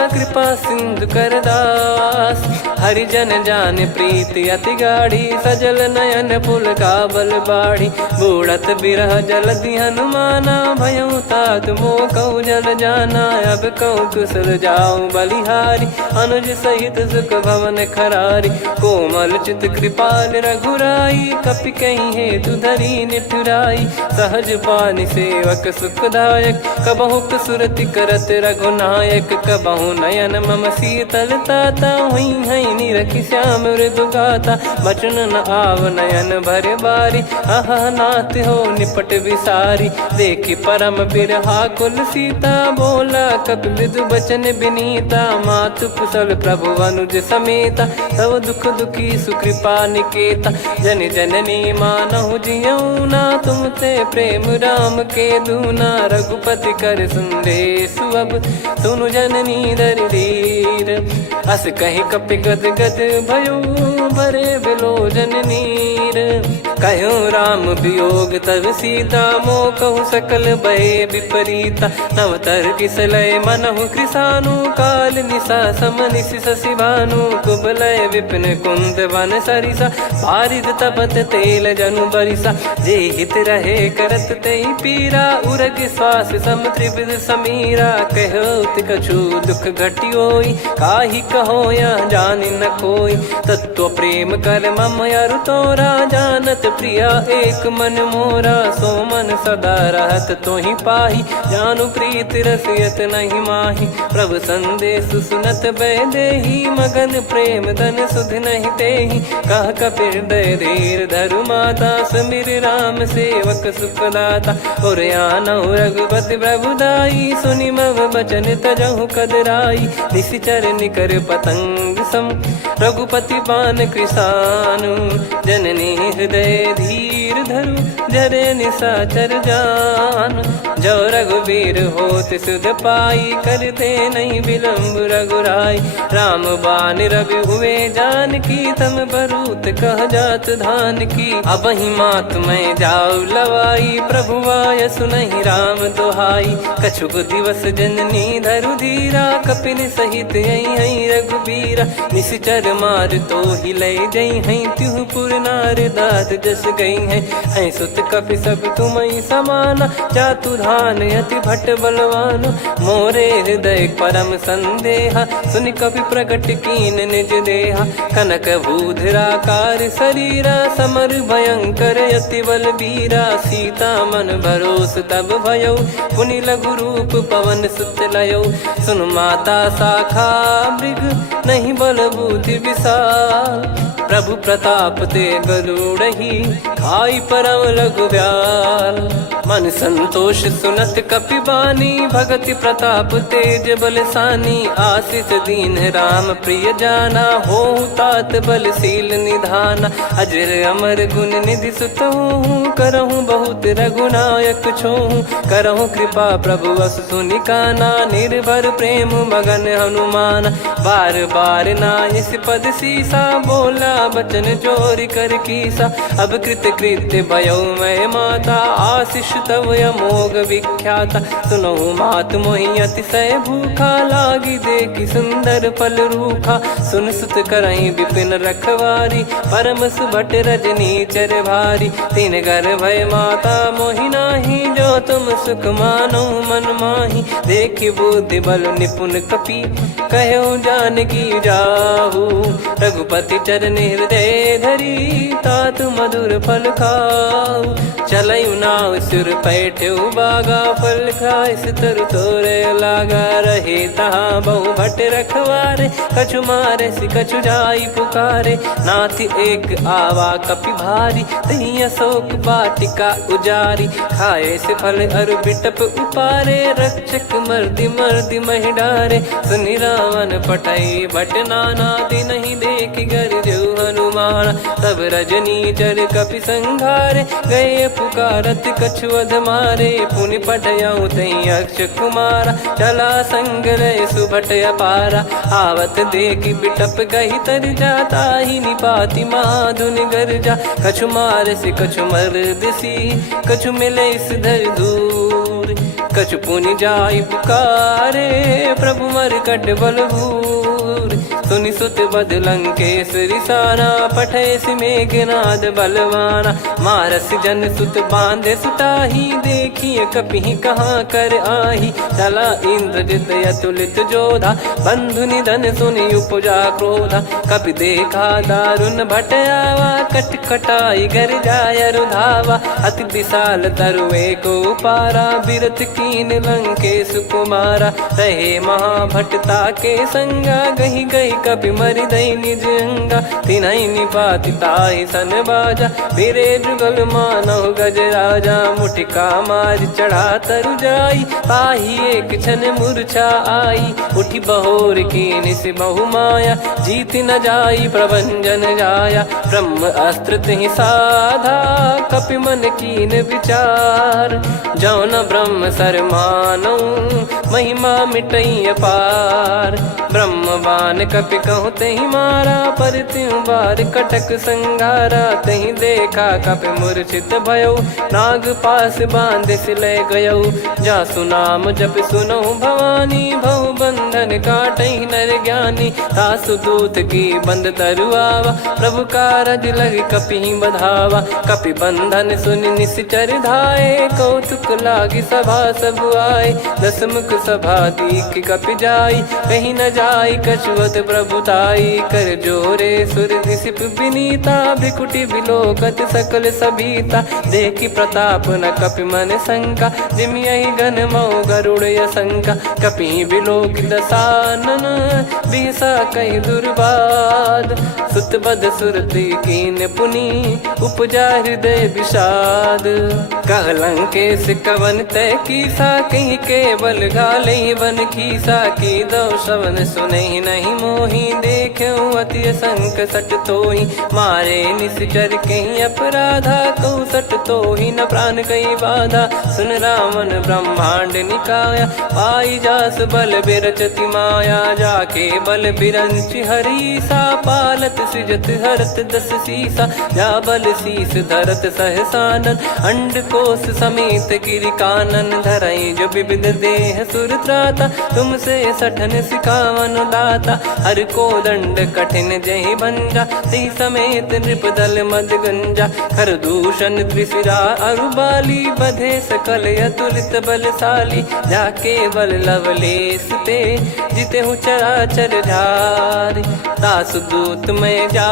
कृपा सिंधु कर दास। हरिजन जान प्रीति अति गाढ़ी, सजल नयन पुल काबल बाढ़ी। बूढ़त बिरह जलधि हनुमाना, भयउ तात मोह कहु जल जाना। अब कहु कुशल जाऊं बलिहारी, अनुज सहित सुख भवन खरारी। कोमल चित कृपाल रघुराई, कपि कहीं हेतु धरी निठुराई। सहज पानि सेवक सुखदायक, कबहु सुरति करत रघुनायक। कबहु नयन मम शीतल ताता, हुई है निरखि श्याम मृदु गाता। बचन न आव नयन भर बारी, आह नाथ हो निपट विसारी। देखि परम बिरहा कुल सीता, बोला कपि विदु बचन बिनीता। मातु कुशल प्रभु अनुज समेता, तव दुख दुखी सुकृपा निकेता। जन जननी मानहु जियऊ ना, तुम ते प्रेम राम के दूना। रघुपति कर संदेशु अब, सुनु जननी दर धीर। अस कहि कपि गद गद भयो, भरे विलोचन नीर। कहो राम वियोग तब सीता, मोह कहु सकल भय विपरीता। नवतर किसलय मनहु कृसानु, काल निशा समनिशि शशि भानु। कुबलय विपिन कुंद वन सरिसा, पारिद तपत तेल जनु बरिसा। जे हित रहे करत तेहि पीरा, उरग श्वास सम त्रिविध समीरा। कहो कछु दुख घटियोई, काहि कहो या जानि न कोई। तत्व प्रेम कर मम अरु तोरा, जानत प्रिया एक मन मोरा। सो मन सदा रहत तोहि पाहि, जानु प्रीत रसियत नहीं माहि। प्रभु संदेश सुनत बैदेहि, मगन प्रेम धन सुध नहीं तेहि। कह कपि हृदय धीर धरु माता, सुमिर राम सेवक सुखदाता। और आनहु रघुपति प्रभुदाई, सुनि मम बचन तजहु कदराई। निशिचर निकर पतंग सम, रघुपति पान कृसानु। जननी हृदय धीर धरु, जरे निशाचर जान। जो रघुवीर होत सुध पाई, करते नहीं विलंब रघुराई। राम बान रवि हुए जानकी, तम बरूत कह जात धान की। अब ही मात मैं जाऊ लवाई, प्रभु आय सुनहि राम दोहाई। कछुक दिवस जननी धरु धीरा, कपिन सहित यही रघुबीरा। निशिचर मार तो ही ले जई हैं, त्युह पुर नार दाद जस गई हैं। सुत कपि सब तुमहि समाना, जातु धान अति भट बलवान। मोरे हृदय परम संदेहा, सुनि कपि प्रकट कीन निज देहा। कनक भूधराकार शरीरा, समर भयंकर अति बलबीरा। सीता मन भरोस तब भयौ, पुनि लघु रूप पवन सुत लयौ। सुन माता शाखा मृग, नहीं बल बुद्धि विशाल। प्रभु प्रताप ते गरुड़ही खाई परम रघुव्याल। मन संतोष सुनत कपिबानी भगति प्रताप तेज बलसानी। आशीष दीन राम प्रिय जाना हो तात बलशील निधाना। अजर अमर गुण निधि सुत हूँ करहूँ बहुत रघुनायक छोहूँ। करहूँ कृपा प्रभु अस सुनिकाना निर्भर प्रेम मगन हनुमान। बार बार नायस पद सीसा बोला बचन चोरी कर कीसा। अब कृत कृत्य भयो मैं माता आशीष तव अमोघ विख्याता। सुनो मात मोहि अतिशय भूखा लागी देखी सुंदर फल रूखा। सुन सुत करई विपिन रखवारी परम सुभट रजनी चर भारी। तीन घर भय माता मोहि नाही जो तुम सुख मानो मन माही। देखी बुद्धि बल निपुण कपि कहो जानकी जाहू। रघुपति चरण हृदय धरी तात मधुर फल खाऊ। चलयु नाव सिर पैठ्यु बागा फल खाइस तरु तोरे लागा। रहे तहाँ बहु भट रखवारे कछु मारे सि कछु जाई पुकारे। नाथ एक आवा कपि भारी तही अशोक वाटिका उजारी। खाए से फल अरु बिटप उपारे रक्षक मर्दि मर्दि महि डारे। सुनि रावण पटई भट नाना तिनहि देखि गरजु हनुमान। तब रजनी चर कपि संघारे गए पुकारत कछु अध मारे। पुनि पटयऊ तई अक्ष कुमारा चला संग रहे सुभट अपारा। आवत देखी बिटप गही तर जाता ही निपाति माधुन गर्जा। कछु मार से कछु मर्द सी कछु मिले इस धर दूर। कछु पुनि जाई पुकारे प्रभु मरकट बलभूर। सुनि सुत बद लंकेश्वरी साना पठय मेघनाद बलवाना। मारस जन सुत बांधे सुताही देखिए कपि कहाँ कर आही। चला इंद्रजित अतुलित जोधा बंधु निधन सुनि उपजा क्रोधा। कपि देखा दारुण भट आवा कट कटाई घर जाय रुधावा। अति विशाल तरुए को पारा बिरत कीन लंकेश कुमारा। रहे महाभटता के संगा गही गही कपि मरि दई निज अंगा। तिनहि निपाति ताहि सन बाजा बिरे जुगल मानव गज राजा। मुटिका मार चढ़ा तरु जाई ताहि एक क्षण मूर्छा आई। उठी बहोर कीन से बहु माया जीत न जाई प्रभंजन जाया। ब्रह्म अस्त्र तिहि साधा कपि मन कीन विचार। जौ न ब्रह्म सर मानौ महिमा मिटई अपार। ब्रह्मवान कपि कहूँ तहि मारा पर त्यों बार कटक संगारा। तहि देखा कपि मूर्छित भयो नाग पास बांध सिले गयो। जा सुनाम जप सुनो भवानी भव बंधन काटहि नर ज्ञानी। तासु दूत की बंद तरुआवा प्रभु कारज लग कपि बधावा। कपि बंधन सुन निश्चर धाये कौतुक लागी सभा सब आए। दस मुख सभा दीख कपि जाई कहीं न जाई कछुअत प्रभुताई। कर जोरे सुर दिसिप विनीता भिकुटी बिलोकत सकल सबीता। देखी प्रताप न कपि मन शंका जिमियहि गन मऊ गरुड़ असंका। कपि बिलोक दसानन बिहसा कहि दुर्बाद। सुत बद सुरति कीन पुनि उपजा हृदय विषाद। कह लंकेश कवन तय कीसा कहीं केवल घाले बन खीसा। की दो शवन सुनहि नहीं मोहि देखऊँ अति संक सट तोहि। मारे निश्चर कहीं अपराधा कहूँ सट तोहि न प्राण कहीं बाधा। सुन रावण ब्रह्मांड निकाया पाई जास बल बिरचति माया। जाके बल बिरंच हरीसा पालत सृजत हरत दस सीसा। जा बल शीस धरत सहसानन अंड कोश समेत गिरि कानन। धरई जो विविध देह सुर त्राता तुमसे सठन सिखावन दाता। हर को दंड कठिन जहि भंजा ती समेत नृप दल मद गंजा। खर दूषण त्रिशिरा अरुबाली बधे सकल अतुलित बलशाली। जाके बल लवलेस ते जिते हूँ चराचर झारी। दास दूत में जा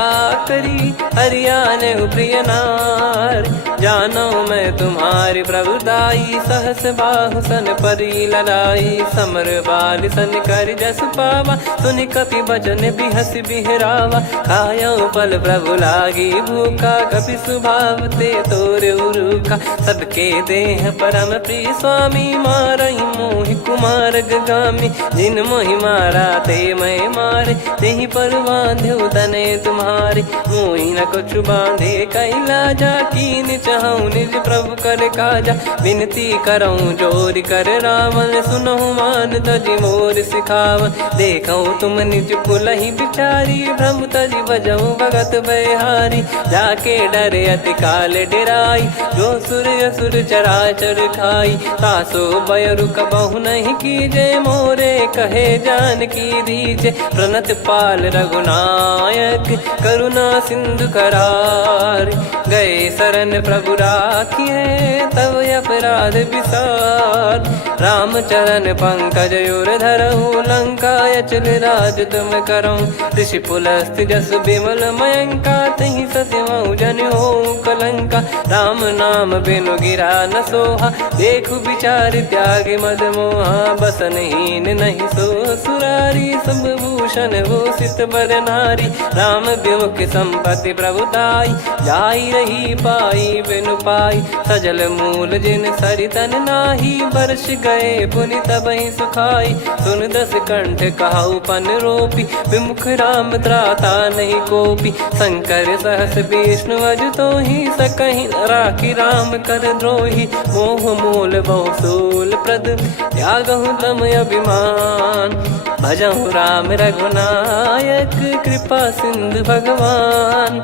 करी हरियाने प्रिय नार। जा जानो मैं तुम्हारी प्रभुताई। सहस बाहु सन परी ललाई, समर बाल सन कर जस पावा। सुन कपि बचन बिहस बिहरावा, खायो पल प्रभु लागी भूखा। कपि स्वभाव ते तोर उरुखा, सबके देह परम प्रिय स्वामी। मारई मोहि कुमार गगामी, जिन मोहि मारा ते मैं मारे। तेहि पर बांध्यो तने तुम्हारे, मोहि न कुछ बांधे कैला जा। कीन चाहूं निज प्रभु कर काजा, विनती करऊं जोर कर रावण। सुनहु मान तजि मोर सिखावन, देखऊं तुम निज कुलहि बिचारी। भ्रम तजि बजऊं भगत बहारी, जाके डरे अति काल डेराई। जो सुर असुर चराचर खाई, तासो बयरु कबहु नहीं कीजे। मोरे कहे जान की दीजे, प्रणत पाल रघुनायक करुणा सिंधु करार। गए शरण प्रभु राखिए, तब अपराध विसार। राम चरण पंकज उर धरहु, लंका अचल राज तुम करऊं। ऋषि पुलस्त्य जस विमल मयंका, तहि ससिमऊ जन हो कलंका। राम नाम बिनु गिरा न सोहा, देखु विचार त्याग मद मोहा। बसनहीन नहीं सो सुरारी, सब भूषण भूषित बर नारी। राम विमुख संपत्ति प्रभुताई, जाई रही पाई बिनु पाई। सजल मूल जिन सरितन नाही, बरस गए पुनि तबहि सुखाई। सुन दस कंठ कहाऊ पन रोपी, विमुख राम त्राता नहीं कोपी। शंकर सहस विष्णु अज तो ही, सकहि न राखी राम कर द्रोही। मोह मूल बहु सूल प्रद, त्यागहु तम अभिमान। भजहु राम रघुनायक, कृपा सिंधु भगवान।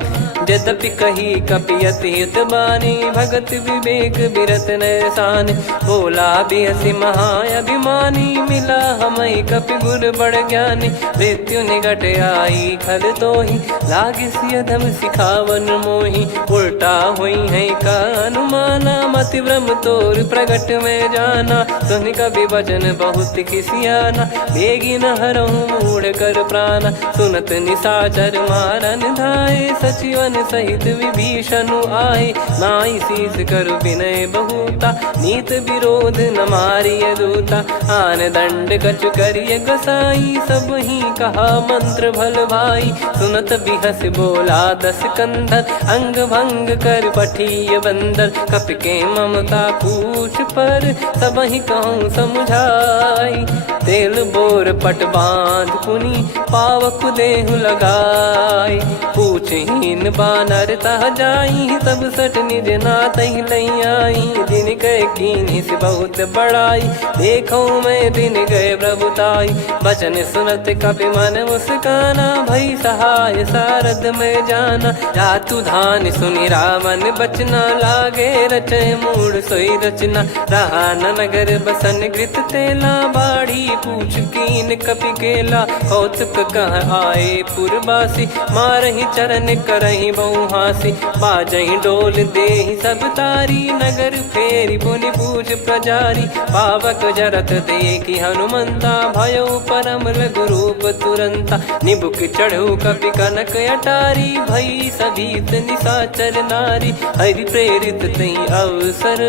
यद्यपि कही कपियति हित बानी, भगत विवेक बिरत नैसान। बोला बिहसी महाअभिमानी, मिला हमई कपि गुर बड़ ज्ञानी। मृत्यु निकट आई खल तोहि, लागे सिय धम सिखावन मोहि। उल्टा हुई है का अनुमाना, मति भ्रम तोर प्रगट में जाना। सुन कवि वचन बहुत खिसियाना, बेगी न हरहु मूढ़ कर प्राणा। सुनत निशाचर मारन धाये, सचिवन सहित विभीषणु आए। नाई शीस कर विनय बहुता, नीत विरोध न मारिय दूता। आन दंड कछु करिय गसाई, सब ही कहा मंत्र भल भाई। सुनत बिहस बोला दस कंधर, अंग भंग कर पठिय बंदर। कपि के ममता पूछ पर, सब ही कहूँ समुझाई। तेल बोर पट बांध पुनि, पावक देहु लगाई। पूछहीन बानर तह जाई, सब सट निज नातहि लई आई। दिन गए कीन्ही से बहुत बड़ाई, देखो मैं दिन गए प्रभुताई। बचन सुनत कपि मन मुस्काना, भई सहाय सारद में जाना। जातु धान सुनि रामन बचना, लागे रचय मूढ़ सोई रचना। रहा न नगर बसन कृत तेला, बाढ़ी पूछ कीन कपि केला। कौतुक कह आए पुरबासी, मारहि चरण करहि बहु हासी। बाजहि डोल देहि सब तारी, नगर फेरी पुनि पूज प्रजारी। पावक जरत देखि हनुमंता, भयो परम लघु रूप तुरंता। निबुक चढ़ऊ कपि कनक अटारी, भई सभीत निशाचर नारी। हरि प्रेरित तई अवसर,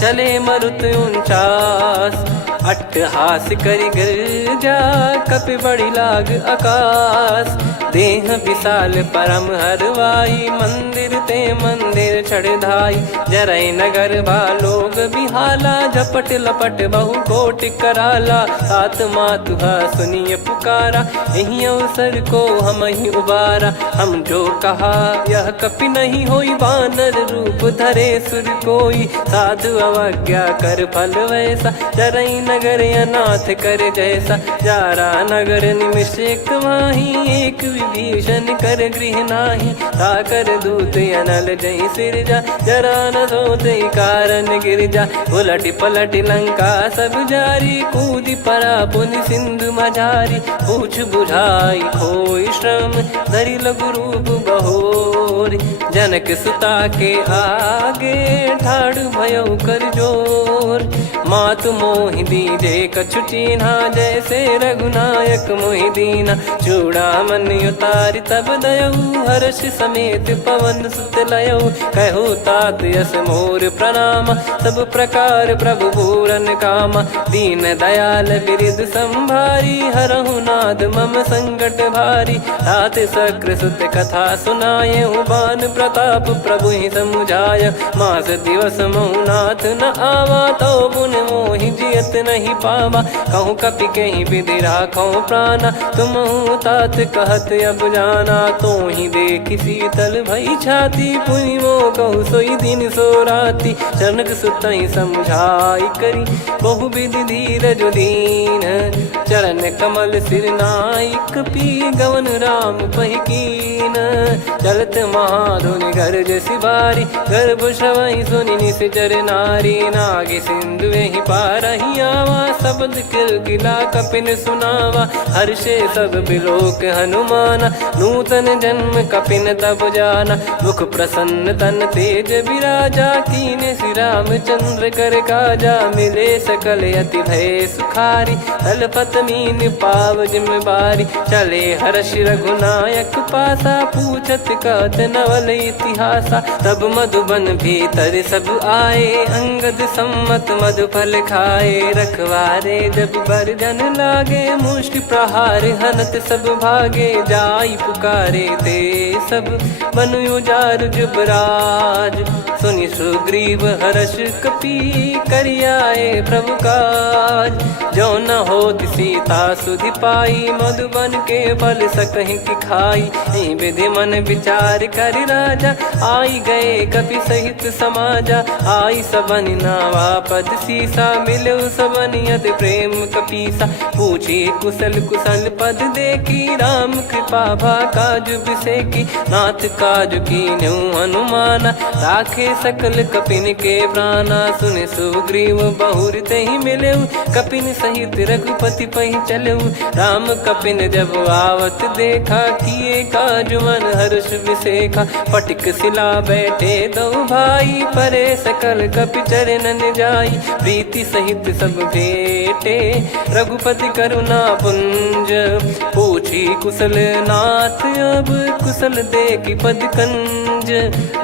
चले मरुत 49। अट्टहास करि गिरजा, कपि बड़ी लाग आकाश। देह विशाल परम हरवाई, मंदिर ते मंदिर चढ़धाई। जरई नगर भालोग बिहाला, झपट लपट बहु कोट कराला। सात मातुहा सुनिय पुकारा, यही अवसर को हम ही उबारा। हम जो कहा यह कपि नहीं होई, बानर रूप धरे सुर कोई। साधु अवज्ञा कर फल वैसा, जरई नगर अनाथ कर जैसा। जारा नगर निमिष एक माही, एक विभीषण कर गृह नाही। ताकर दूत अनल जय सिरजा, जरा न सोते कारण गिरजा। उलट पलट लंका सब जारी, कूद परा पुनि सिंधु मझारी। पूछ बुझाई खोई श्रम, धरि लघु रूप बहोरी। जनक सुता के आगे ठाड़ भयो कर जोर। मातु मोहि दीजे कछु चीन्हा जैसे रघुनायक मोहि दीना। चूड़ामणि उतारि तब दयऊ हर्ष समेत पवन सुत लयऊ। कहु तात यस मोर प्रणाम सब प्रकार प्रभु पूरन कामा। दीन दयाल बिरिद संभारी हरहु नाद मम संकट भारी। तात सक्र सुत कथा सुनाये बान प्रताप प्रभु ही समुझाय। मास दिवस महु नाथ न आवा तो पुन मोहि जियत नहीं पावा। कहूँ कपि कहीं विधि राखो प्राणा तुम तात कहत अब जाना। तो ही देख शीतल भई छाती पुनि मो कहु सोई दिन सो राती। जनक सुतई समझाई करी बहु विधि धीरज दीन। चरण कमल सिर नाइक पी गवन राम पहिकीन। चलत महाधुनि गरज सिबारी गर्भ श्रवई सुनि निश्चर नारी। नागे सिंधु ही पारही आवा शब्द किलकिला कपिन सुनावा। हर्षे सब बिलोक हनुमाना नूतन जन्म कपिन तब जाना। मुख प्रसन्न तन तेज विराजा कीने श्री रामचंद्र कर काजा। मिले सकल अति भय सुखारी तलपत मीन पाव जिम्मेवारी। चले हर्ष रघुनायक पासा पूछत कहत नवल इतिहासा। तब मधुबन भीतर सब आए अंगद सम्मत मधुफल खाए। रखवारे जब बरजन लागे मुष्टि प्रहार हनत सब भागे। जाई पुकारे ते सब बनु उजार जुबराज। सुनि सुग्रीव हर्ष कपि करियाए प्रभु काज। जो न होत सीता सुधि पाई मधुबन के फल सकहि की खाई। विधि मन विचार कर राजा आई गए कपि सहित समाजा। आई सबनि नावा पद सीसा मिलो सबनि अति प्रेम कपीसा। पूछी कुशल कुशल पद देखी राम कृपा भा काज बिसेकी। नाथ काज कीन्हु हनुमाना राखे सकल कपिन के प्राणा। सुने सुग्रीव बहुर तेहि मिलेऊ कपिन सहित रघुपति पहि चलेऊ। राम कपिन जब आवत देखा किए काज मन हर्ष विसेखा। पटिक सिला बैठे दो भाई परे सकल कपि चरणन जाई। प्रीति सहित सब भेटे रघुपति करुणा पुंज। पूछी कुशल नाथ अब कुशल देखि पद कंज।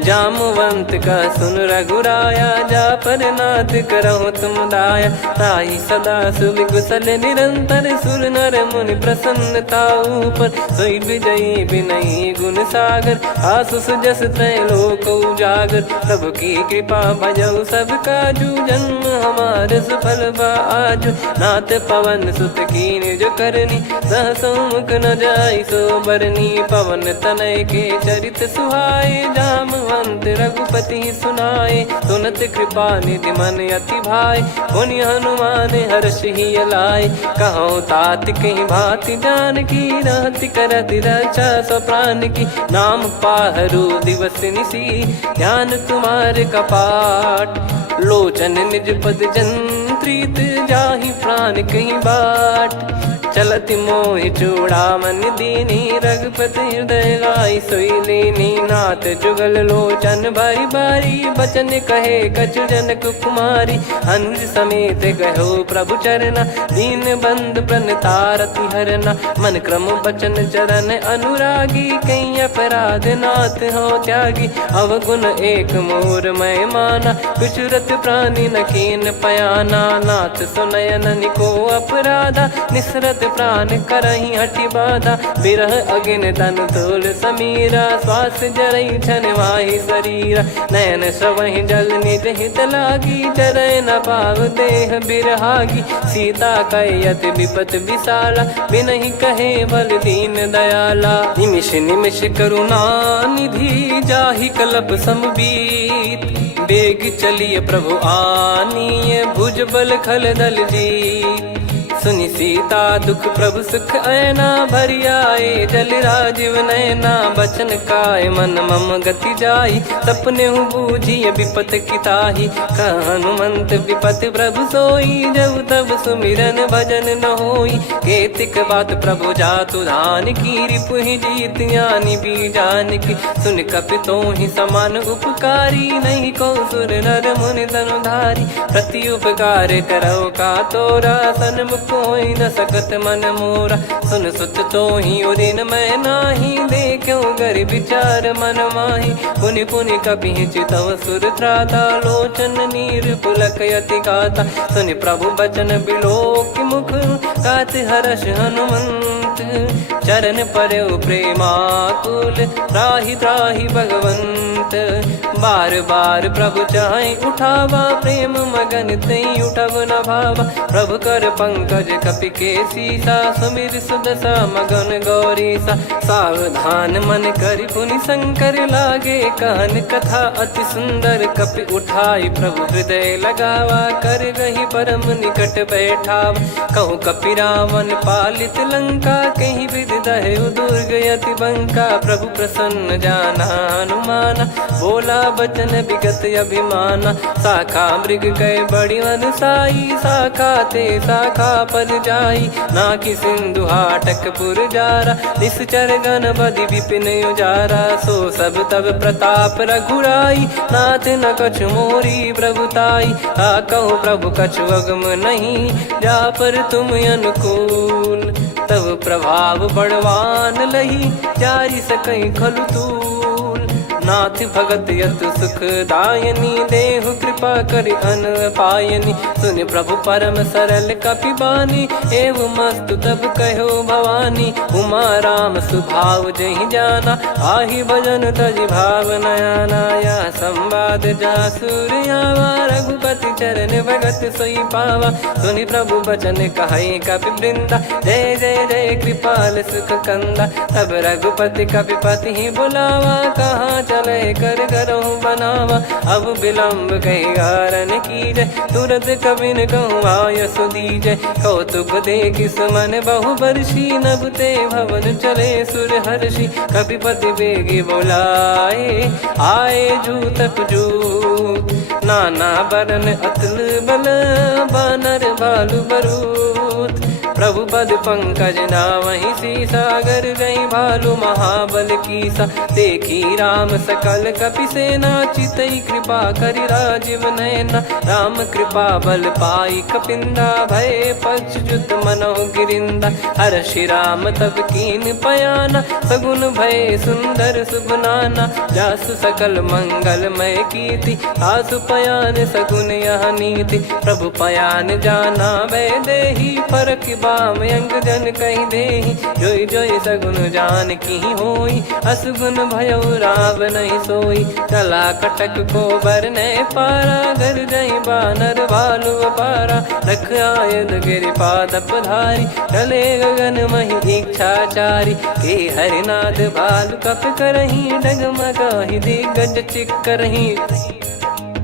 जामवंत का सुन रघुराया जा पर नाथ करहु तुम दाया। ताई सदा सुविकुशल निरंतर सुर नर मुनि प्रसन्नता ऊपर। सोई विजयी विनयी गुण सागर आसुस जस त्रैलोक उजागर। प्रभु की कृपा भजऊ सब काजू जन्म हमार सफल बाजू। नाथ पवन सुत कीन जो करनी सहसो मुख न जाई सो बरनी। पवन तनय के चरित सुहाए जामवंत रघुपति सुनाए। सुनत कृपा निधि मन अति भाई पुनि हनुमान हर्ष ही लाए। कहो तात कहीं भांति जान की रहति करति रक्षा सो प्राण की। नाम पाहरू दिवस निसी ध्यान तुम्हारे कपाट। लोचन निज पद जंत्रित जाहि प्राण कहीं बाट। चलति मोहि चूड़ामन दीनी रघुपति हृदय लाई सोई लीनी। नाथ जुगल लोचन बारी बारी बचन कहे कछु जनक कुमारी। अनुज समेत गहो प्रभु चरना दीन बंद प्रणतारति हरना। मन क्रम बचन चरण अनुरागी कहीं अपराध नाथ हो त्यागी। अवगुण एक मोर मैं माना कुचरत प्राणी न कीन पयाना। नाथ सुनयन निको अपराधा निसरत प्राण करही हटि बाधा। बिरह अगिन तन तोल समीरा श्वास जरई छन वाहि शरीरा। नयन श्रवहि जल निज हित लागी जरय न पाव देह बिरहागी। सीता कयत विपत विशाला बिनहि कहे बल दीन दयाला। निमिष निमिष करुणा निधि जाहि कलप समबीत। बेग चलिए प्रभु आनीय भुज बल खल दल जीत। सुनि सीता दुख प्रभु सुख ऐना भरि आए जल राजीव नैना बचन काय मन मम गति जाई सपने हूँ बूझिए विपत किताही हनुमंत विपत प्रभु सोई जब तब सुमिरन भजन न होई केतिक बात प्रभु जातु धान की रिपु ही जीत यानी भी जान की सुन कपितो ही समान उपकारी नहीं को सुर नर मुनि धनुधारी प्रति उपकार करो का तोरा सन्मुख कोई न सकत मन मोरा सुन सुत तो ही उदिन मैं नाही देखो गर विचार मन माही पुनि पुनि कपि चितव सुर त्राता लोचन नीर पुलक यति गाता सुनि प्रभु बचन बिलोक मुख गात हर्ष हनुमंत चरण परयो प्रेमाकुल त्राहि त्राहि भगवंत बार बार प्रभु चाहे उठावा प्रेम मगन तई उठब न भावा प्रभु कर पंकज कपि के सीसा सुमिर सुदशा मगन गौरीसा सावधान मन करि पुनि शंकर लागे कहन कथा अति सुंदर कपि उठाई प्रभु हृदय लगावा कर गही परम निकट बैठाव कहूँ कपि रावण पालित लंका कहीं विधि दहे दुर्ग यति बंका प्रभु प्रसन्न जाना हनुमाना बोला बचन विगत अभिमाना शाखा मृग गए बड़ी अनुसाई शाखा ते शाखा पर जाई ना कि सिंधु हाटक पुर जारा निश्चर गण बदि विपिन उजारा सो सब तब प्रताप रघुराई नाथ न कछु मोरी प्रभुताई कहूँ प्रभु कछु अगम नहीं जा पर तुम अनुकूल तब प्रभाव बड़वान लही जारी सकई खलु तूल नाथ भगत यत सुख दायनी देहु कृपा करि अन पायनी सुन प्रभु परम सरल कपि बानी एव मस्तु तब कहो भवानी उमा राम सुभाव जहि जाना आहि भजन तजि भाव नयाना या संवाद जासुर आवा रघुपति चरण भगत सोई पावा सुनि प्रभु बचन कहै कपि वृंदा जय जय जय कृपाल सुख कंदा तब रघुपति कपि पति ही बुलावा कहाँ चले कर करहु बनावा अब विलम्ब कही कारण कीजय तुरंत कबिन कहूँ आयस दीजय कौतुक देख सुमन बहु बरसी नभ ते भवन चले सुर हर्षि कपिपति बेगी बोलाए आए जूतक जूत नाना बरन अतुल बल बानर भालु बरूत प्रभु पद पंकज नावहि सीसागर गई भालु महाबल कीसा देखी राम सकल कपि सेना चितई कृपा करि राजीव नयना राम कृपा बल पाई कपिंदा भय पक्ष जुत मनो गिरिंदा हर्षि राम तब कीन पयाना सगुन भय सुंदर सुबनाना जासु सकल मंगलमय कीर्ति आसु पयान सगुन यह नीति प्रभु पयान जाना वै देही फरक बाम अंग जन कही देही जोई जोई सगुन जान की होई असगुन भयो राव नहीं सोई चला कटक को बरने पारा घर जई बानर भालु पारा रख आयद गिरि पाद पधारी चले गगन मही इच्छाचारी के हरिनाथ भालु कप करही डगमगाही दिग्गज चिक्करही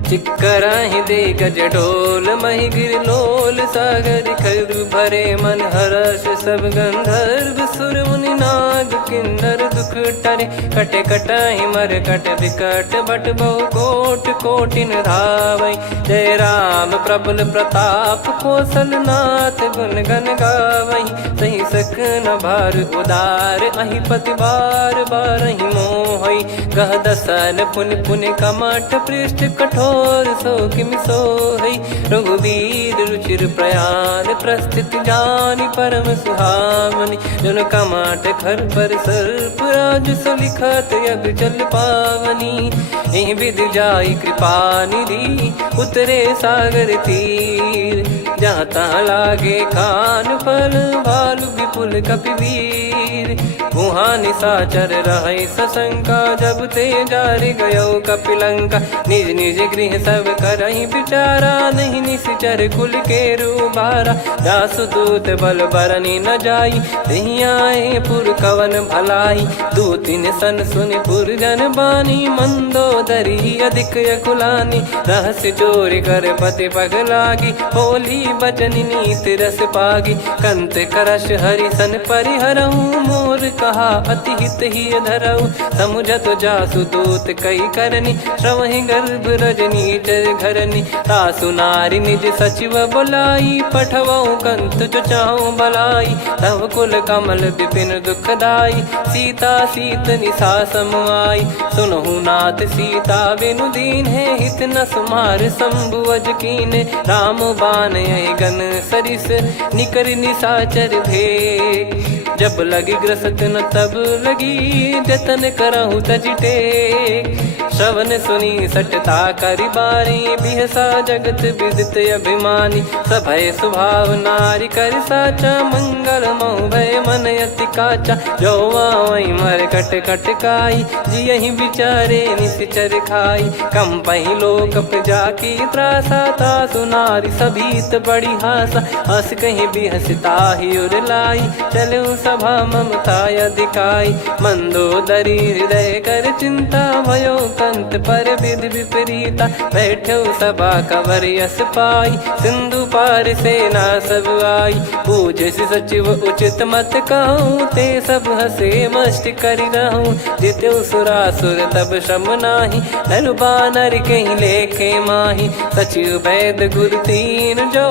चिक्कराहि दे गज ढोल मही गिर लोल सागर खर भरे मन हर्ष सब गंधर्व सुर मुनि नाग किन्नर दुख टरे कटे कटाहि मर कट विकट बट बहु कोट कोटिन धावै जय राम प्रबल प्रताप कौशल नाथ गुण गन गावै सही सकन भार उदार अहि पति बार बारहि मोहै गह दसन पुन पुन कमठ पृष्ठ कठोर सो किम सोहै रघुवीर रुचिर प्रयाण प्रस्थित जानि परम सुहावनि जन कमाट खर पर सर्प राज सलिखत यग जल पावनी एहि विधि जाई कृपा निधि उतरे सागर तीर जहाँ तहाँ लागे खान फल भालु विपुल कपिवीर वहाँ निशाचर रहे सशंका जब ते जारि गयो कपिलंका निज निज गृह सब करहि विचारा नहीं निश्चर कुल के रूबारा जासु दूत बल बरनी न जाई नहीं आए पुर कवन भलाई दूतिन सन सुन पुर जन बानी मंदोदरी अधिक यकुलानी रहस्य चोरी कर पति पग लागी होली बचन नीति रस पागी। कंत करश हरिसन परिहरऊ मोर कहा अति हित ही धरऊ। समुझत जासु दूत कई करनी श्रवहि गर्भ रजनी चर घरनी। तासु नारी निज सचिव बुलाई पठवऊ कंत जो चाहूं भलाई। तव कुल कमल विपिन दुखदाई सीता सीत निशा समाई। सुनहु नाथ सीता बिनु दीन है हित न सुमार शंभु अज कीने। राम बाण गन सरिस निकर निशाचर भेग। जब लगी ग्रसत न तब लगी जतन करहु तज टेक। श्रवण सुनी सटता करि बारी बिहसा जगत विदित अभिमानी। सभय स्वभाव नारी कर साचा मंगल मऊ भय मन अति काचा। जो आवई मर कट कट काई जियहि बिचारे निश्चर खाई। कम पही लोक प्रजा की त्रासा तासु नारी सभीत बड़ी हासा। हस कहीं बिहसता ही उर लाई चलऊ सभा ममता अधिकाई। मंदोदरी हृदय कर चिंता भयो कंत पर विध विपरीता। बैठो सभा कवर यस पाई सिंधु पार सेना सब आई। पूज्य सचिव उचित मत कहूँ ते सब हसे मस्त करि रहूँ। जित्यु सुरासुर तब श्रम नाही नल बानर कहीं लेखे माही। सचिव वैद गुरु तीन जो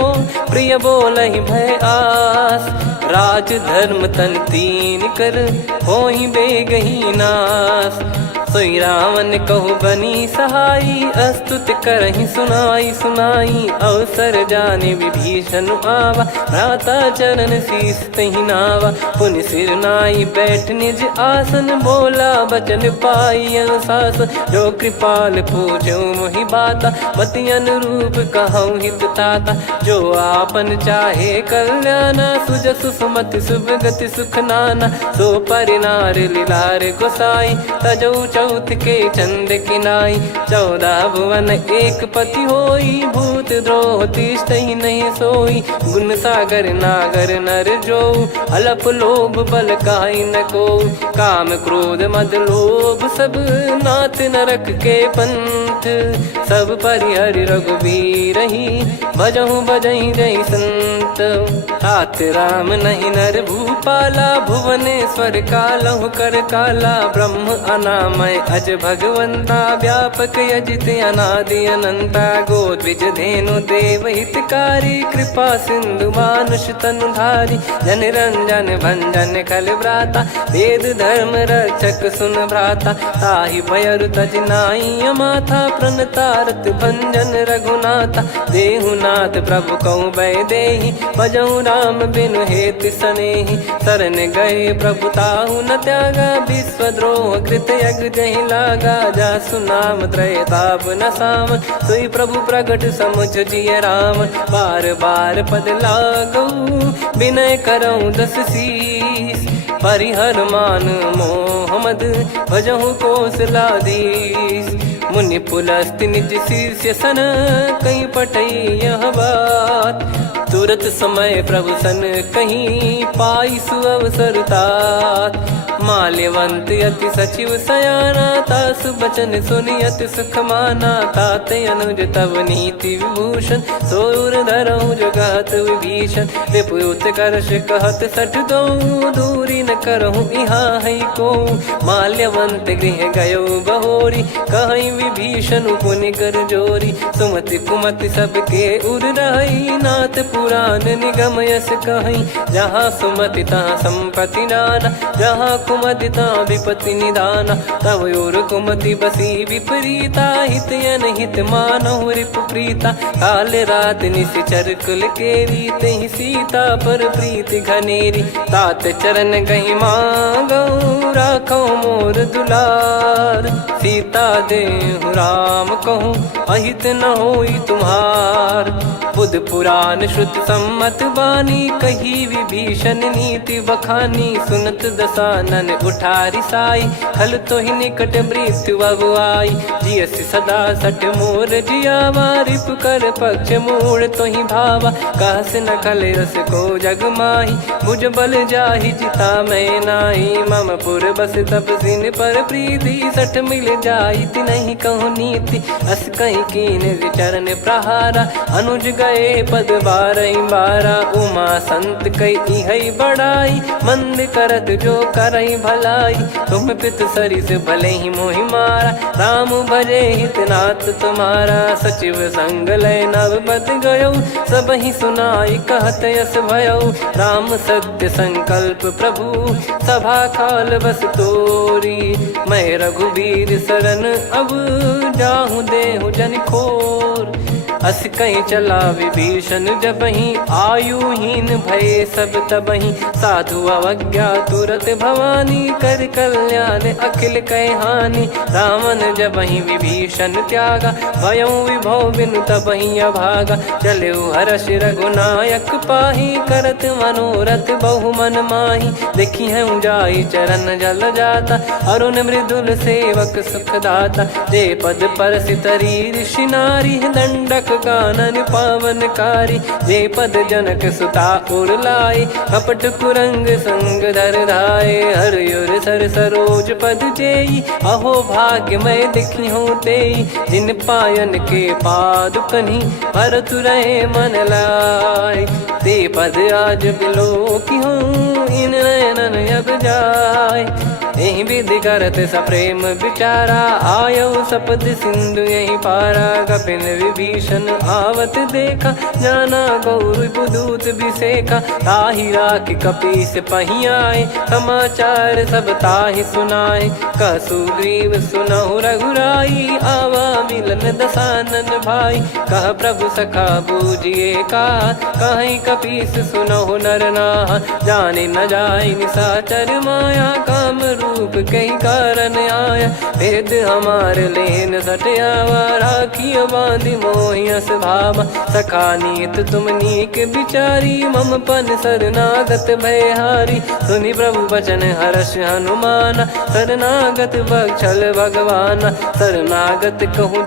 प्रिय बोलहि भय आस। राज धर्म तन तीन कर होई बेगही नास। सोई रावण कहु बनी सहाई अस्तुत करहि सुनाई सुनाई। अवसर जाने विभीषण आवा भ्राता चरण शीस तहि नावा। पुनि सिर नाई बैठ निज आसन बोला बचन पाई अनुशास। जो कृपाल पूछो मोहि बाता मति अनुरूप कहूँ हित ताता। जो आपन चाहे कल्याणा सुजसु सुमति शुभ गति सुख नाना। सो परिनार लीलार गोसाई तजौ चौथ के चंद किनाई। 14 भुवन एक पति होई भूत द्रोह तिष्ठहि नहीं सोई। गुण सागर नागर नर जो अलप लोभ बल काई न को। काम क्रोध मद लोभ सब नाथ नरक के पंथ। सब परिहरि रघुबीर ही भजहु भजहि जय संत। तात राम नहीं नर भूपाला भुवनेश्वर कालहु कर काला। ब्रह्म अनामय अज भगवंता व्यापक यजित अनादि अनंता। गोद्विज धेनु देव हितकारी कृपा सिंधु मानुष तनुधारी। जन रंजन भंजन खल भ्राता वेद धर्म रक्षक सुन भ्राता। ताहि भयरु तज नाई माथा प्रणतारत भंजन रघुनाथा। देहुनाथ प्रभु कहु भय देहि भजहु राम बिनु हेत सनेहि। शरण गए प्रभु ताहु न त्यागा विश्वद्रोह कृत यज्ञ जहि लागा। जासु नाम त्रय ताप न सावन सोई प्रभु प्रगट समुझ जिय राम। बार बार पद लागऊ विनय करऊँ 10 शीस। परिहर मान मोह मद भजहु कौशलाधीश। मुनि पुलस्त निज शीर्ष सन कहीं पटई यह बात। तुरत समय प्रभु सन कहीं पाई सुअवसर तात। माल्यवंत अति सचिव सयाना तासु बचन सुनि अति सुख माना। तात अनुज तव नीति विभूषण सोर धरऊ जगत विभीषण। विपुत करश कहत सठ दो दूरी न करहु यहाँ है को। माल्यवंत गृह गयो बहोरी कहीं विभीषण पुनि कर जोरी। सुमति कुमति सबके उर रही नाथ पुराण निगम यस कहीं। जहाँ सुमति तहाँ संपत्ति नाना जहाँ कुमति तहाँ विपत्ति निदाना। तव और कुमति बसी विपरीता हित अनहित मानहु रिपु प्रीता। काल रात निशिचर कुल केरी तहि सीता पर प्रीति घनेरी। तात चरण गहि मांगऊ राखो मोर दुलार। सीता देहु राम कहूँ अहित न होई तुम्हार। बुध पुराण श्रुत सम्मत वाणी कही विभीषण नीति बखानी। सुनत दशा कानन उठारी साई, खल तो ही निकट मृत्यु अब आई। जियसि सदा सठ मोर जियावा, रिप कर पक्ष मूड़ तो ही भावा। कहस न खले रस को जग माही, भुज बल जाहि जिता मैं नाही। मम पुर बस तब सिन पर प्रीति, सठ मिल जाई तिनहि कहूँ नीति। अस कहीं कीन विचरण प्रहारा, अनुज गए पद बारही बारा। उमा संत कई हई बड़ाई, मंद करत जो करई भलाई। तुम पित सरिस भले ही मोहि मारा, राम भजे हितनाथ तुम्हारा। सचिव संग लय नव बद गयो, सब ही सुनाई कहत यस भयो। राम सत्य संकल्प प्रभु, सभा काल बस तोरी। मैं रघुबीर शरण अब, जाहूँ देहु जन खोर। अस कहीं चला विभीषण जबहि, आयुहीन भये सब तबहि। साधु अवज्ञा तुरत भवानी, कर कल्याण अखिल कह हानि। रावण जबहि विभीषण त्यागा, भयउ विभव बिनु तबहि अभागा। चलऊ हर्ष रघुनायक पाहि, करत मनोरथ बहु मन माहि। देखी हूँ जाई चरण जल जाता, अरुण मृदुल सेवक सुखदाता। जे पद पर सितरी ऋषि नारी, दंडक कानन पावनकारी। जे पद जनक सुता उर लाए, कपट कुरंग संग धर धाये। हरियुर सर सरोज पद जेई, अहो भाग्य मैं दिखी हूँ तेई। जिन पायन के पादुकनि, भरत रहे मन लाए। ते पद आज बिलो की हूँ, इन नयनन अब जाय। यही विधि करत सप्रेम विचारा, आयऊ सपद सिंधु यही पारा। कपिन विभीषण आवत देखा, जाना गौर बुदूत बिसेखा। ताहि राख कपीस पही आए, समाचार सब ताहि सुनाए। कह सुग्रीव सुनहु रघुराई, आवा मिलन दसानन भाई। कह प्रभु सखा बूझिए का, कहीं कपीस सुनहु नर नाहा। जाने न जाय निशाचर माया, काम रूप कई कारण आया। भेद हमार लेन सटयावा, राखियो बांधि मोहियस भावा। सखा नीत तुम नीक बिचारी, मम पन शरणागत भयहारी। सुनि प्रभु वचन हर्ष हनुमाना, शरणागत बक्षल भगवाना। शरणागत कहूँ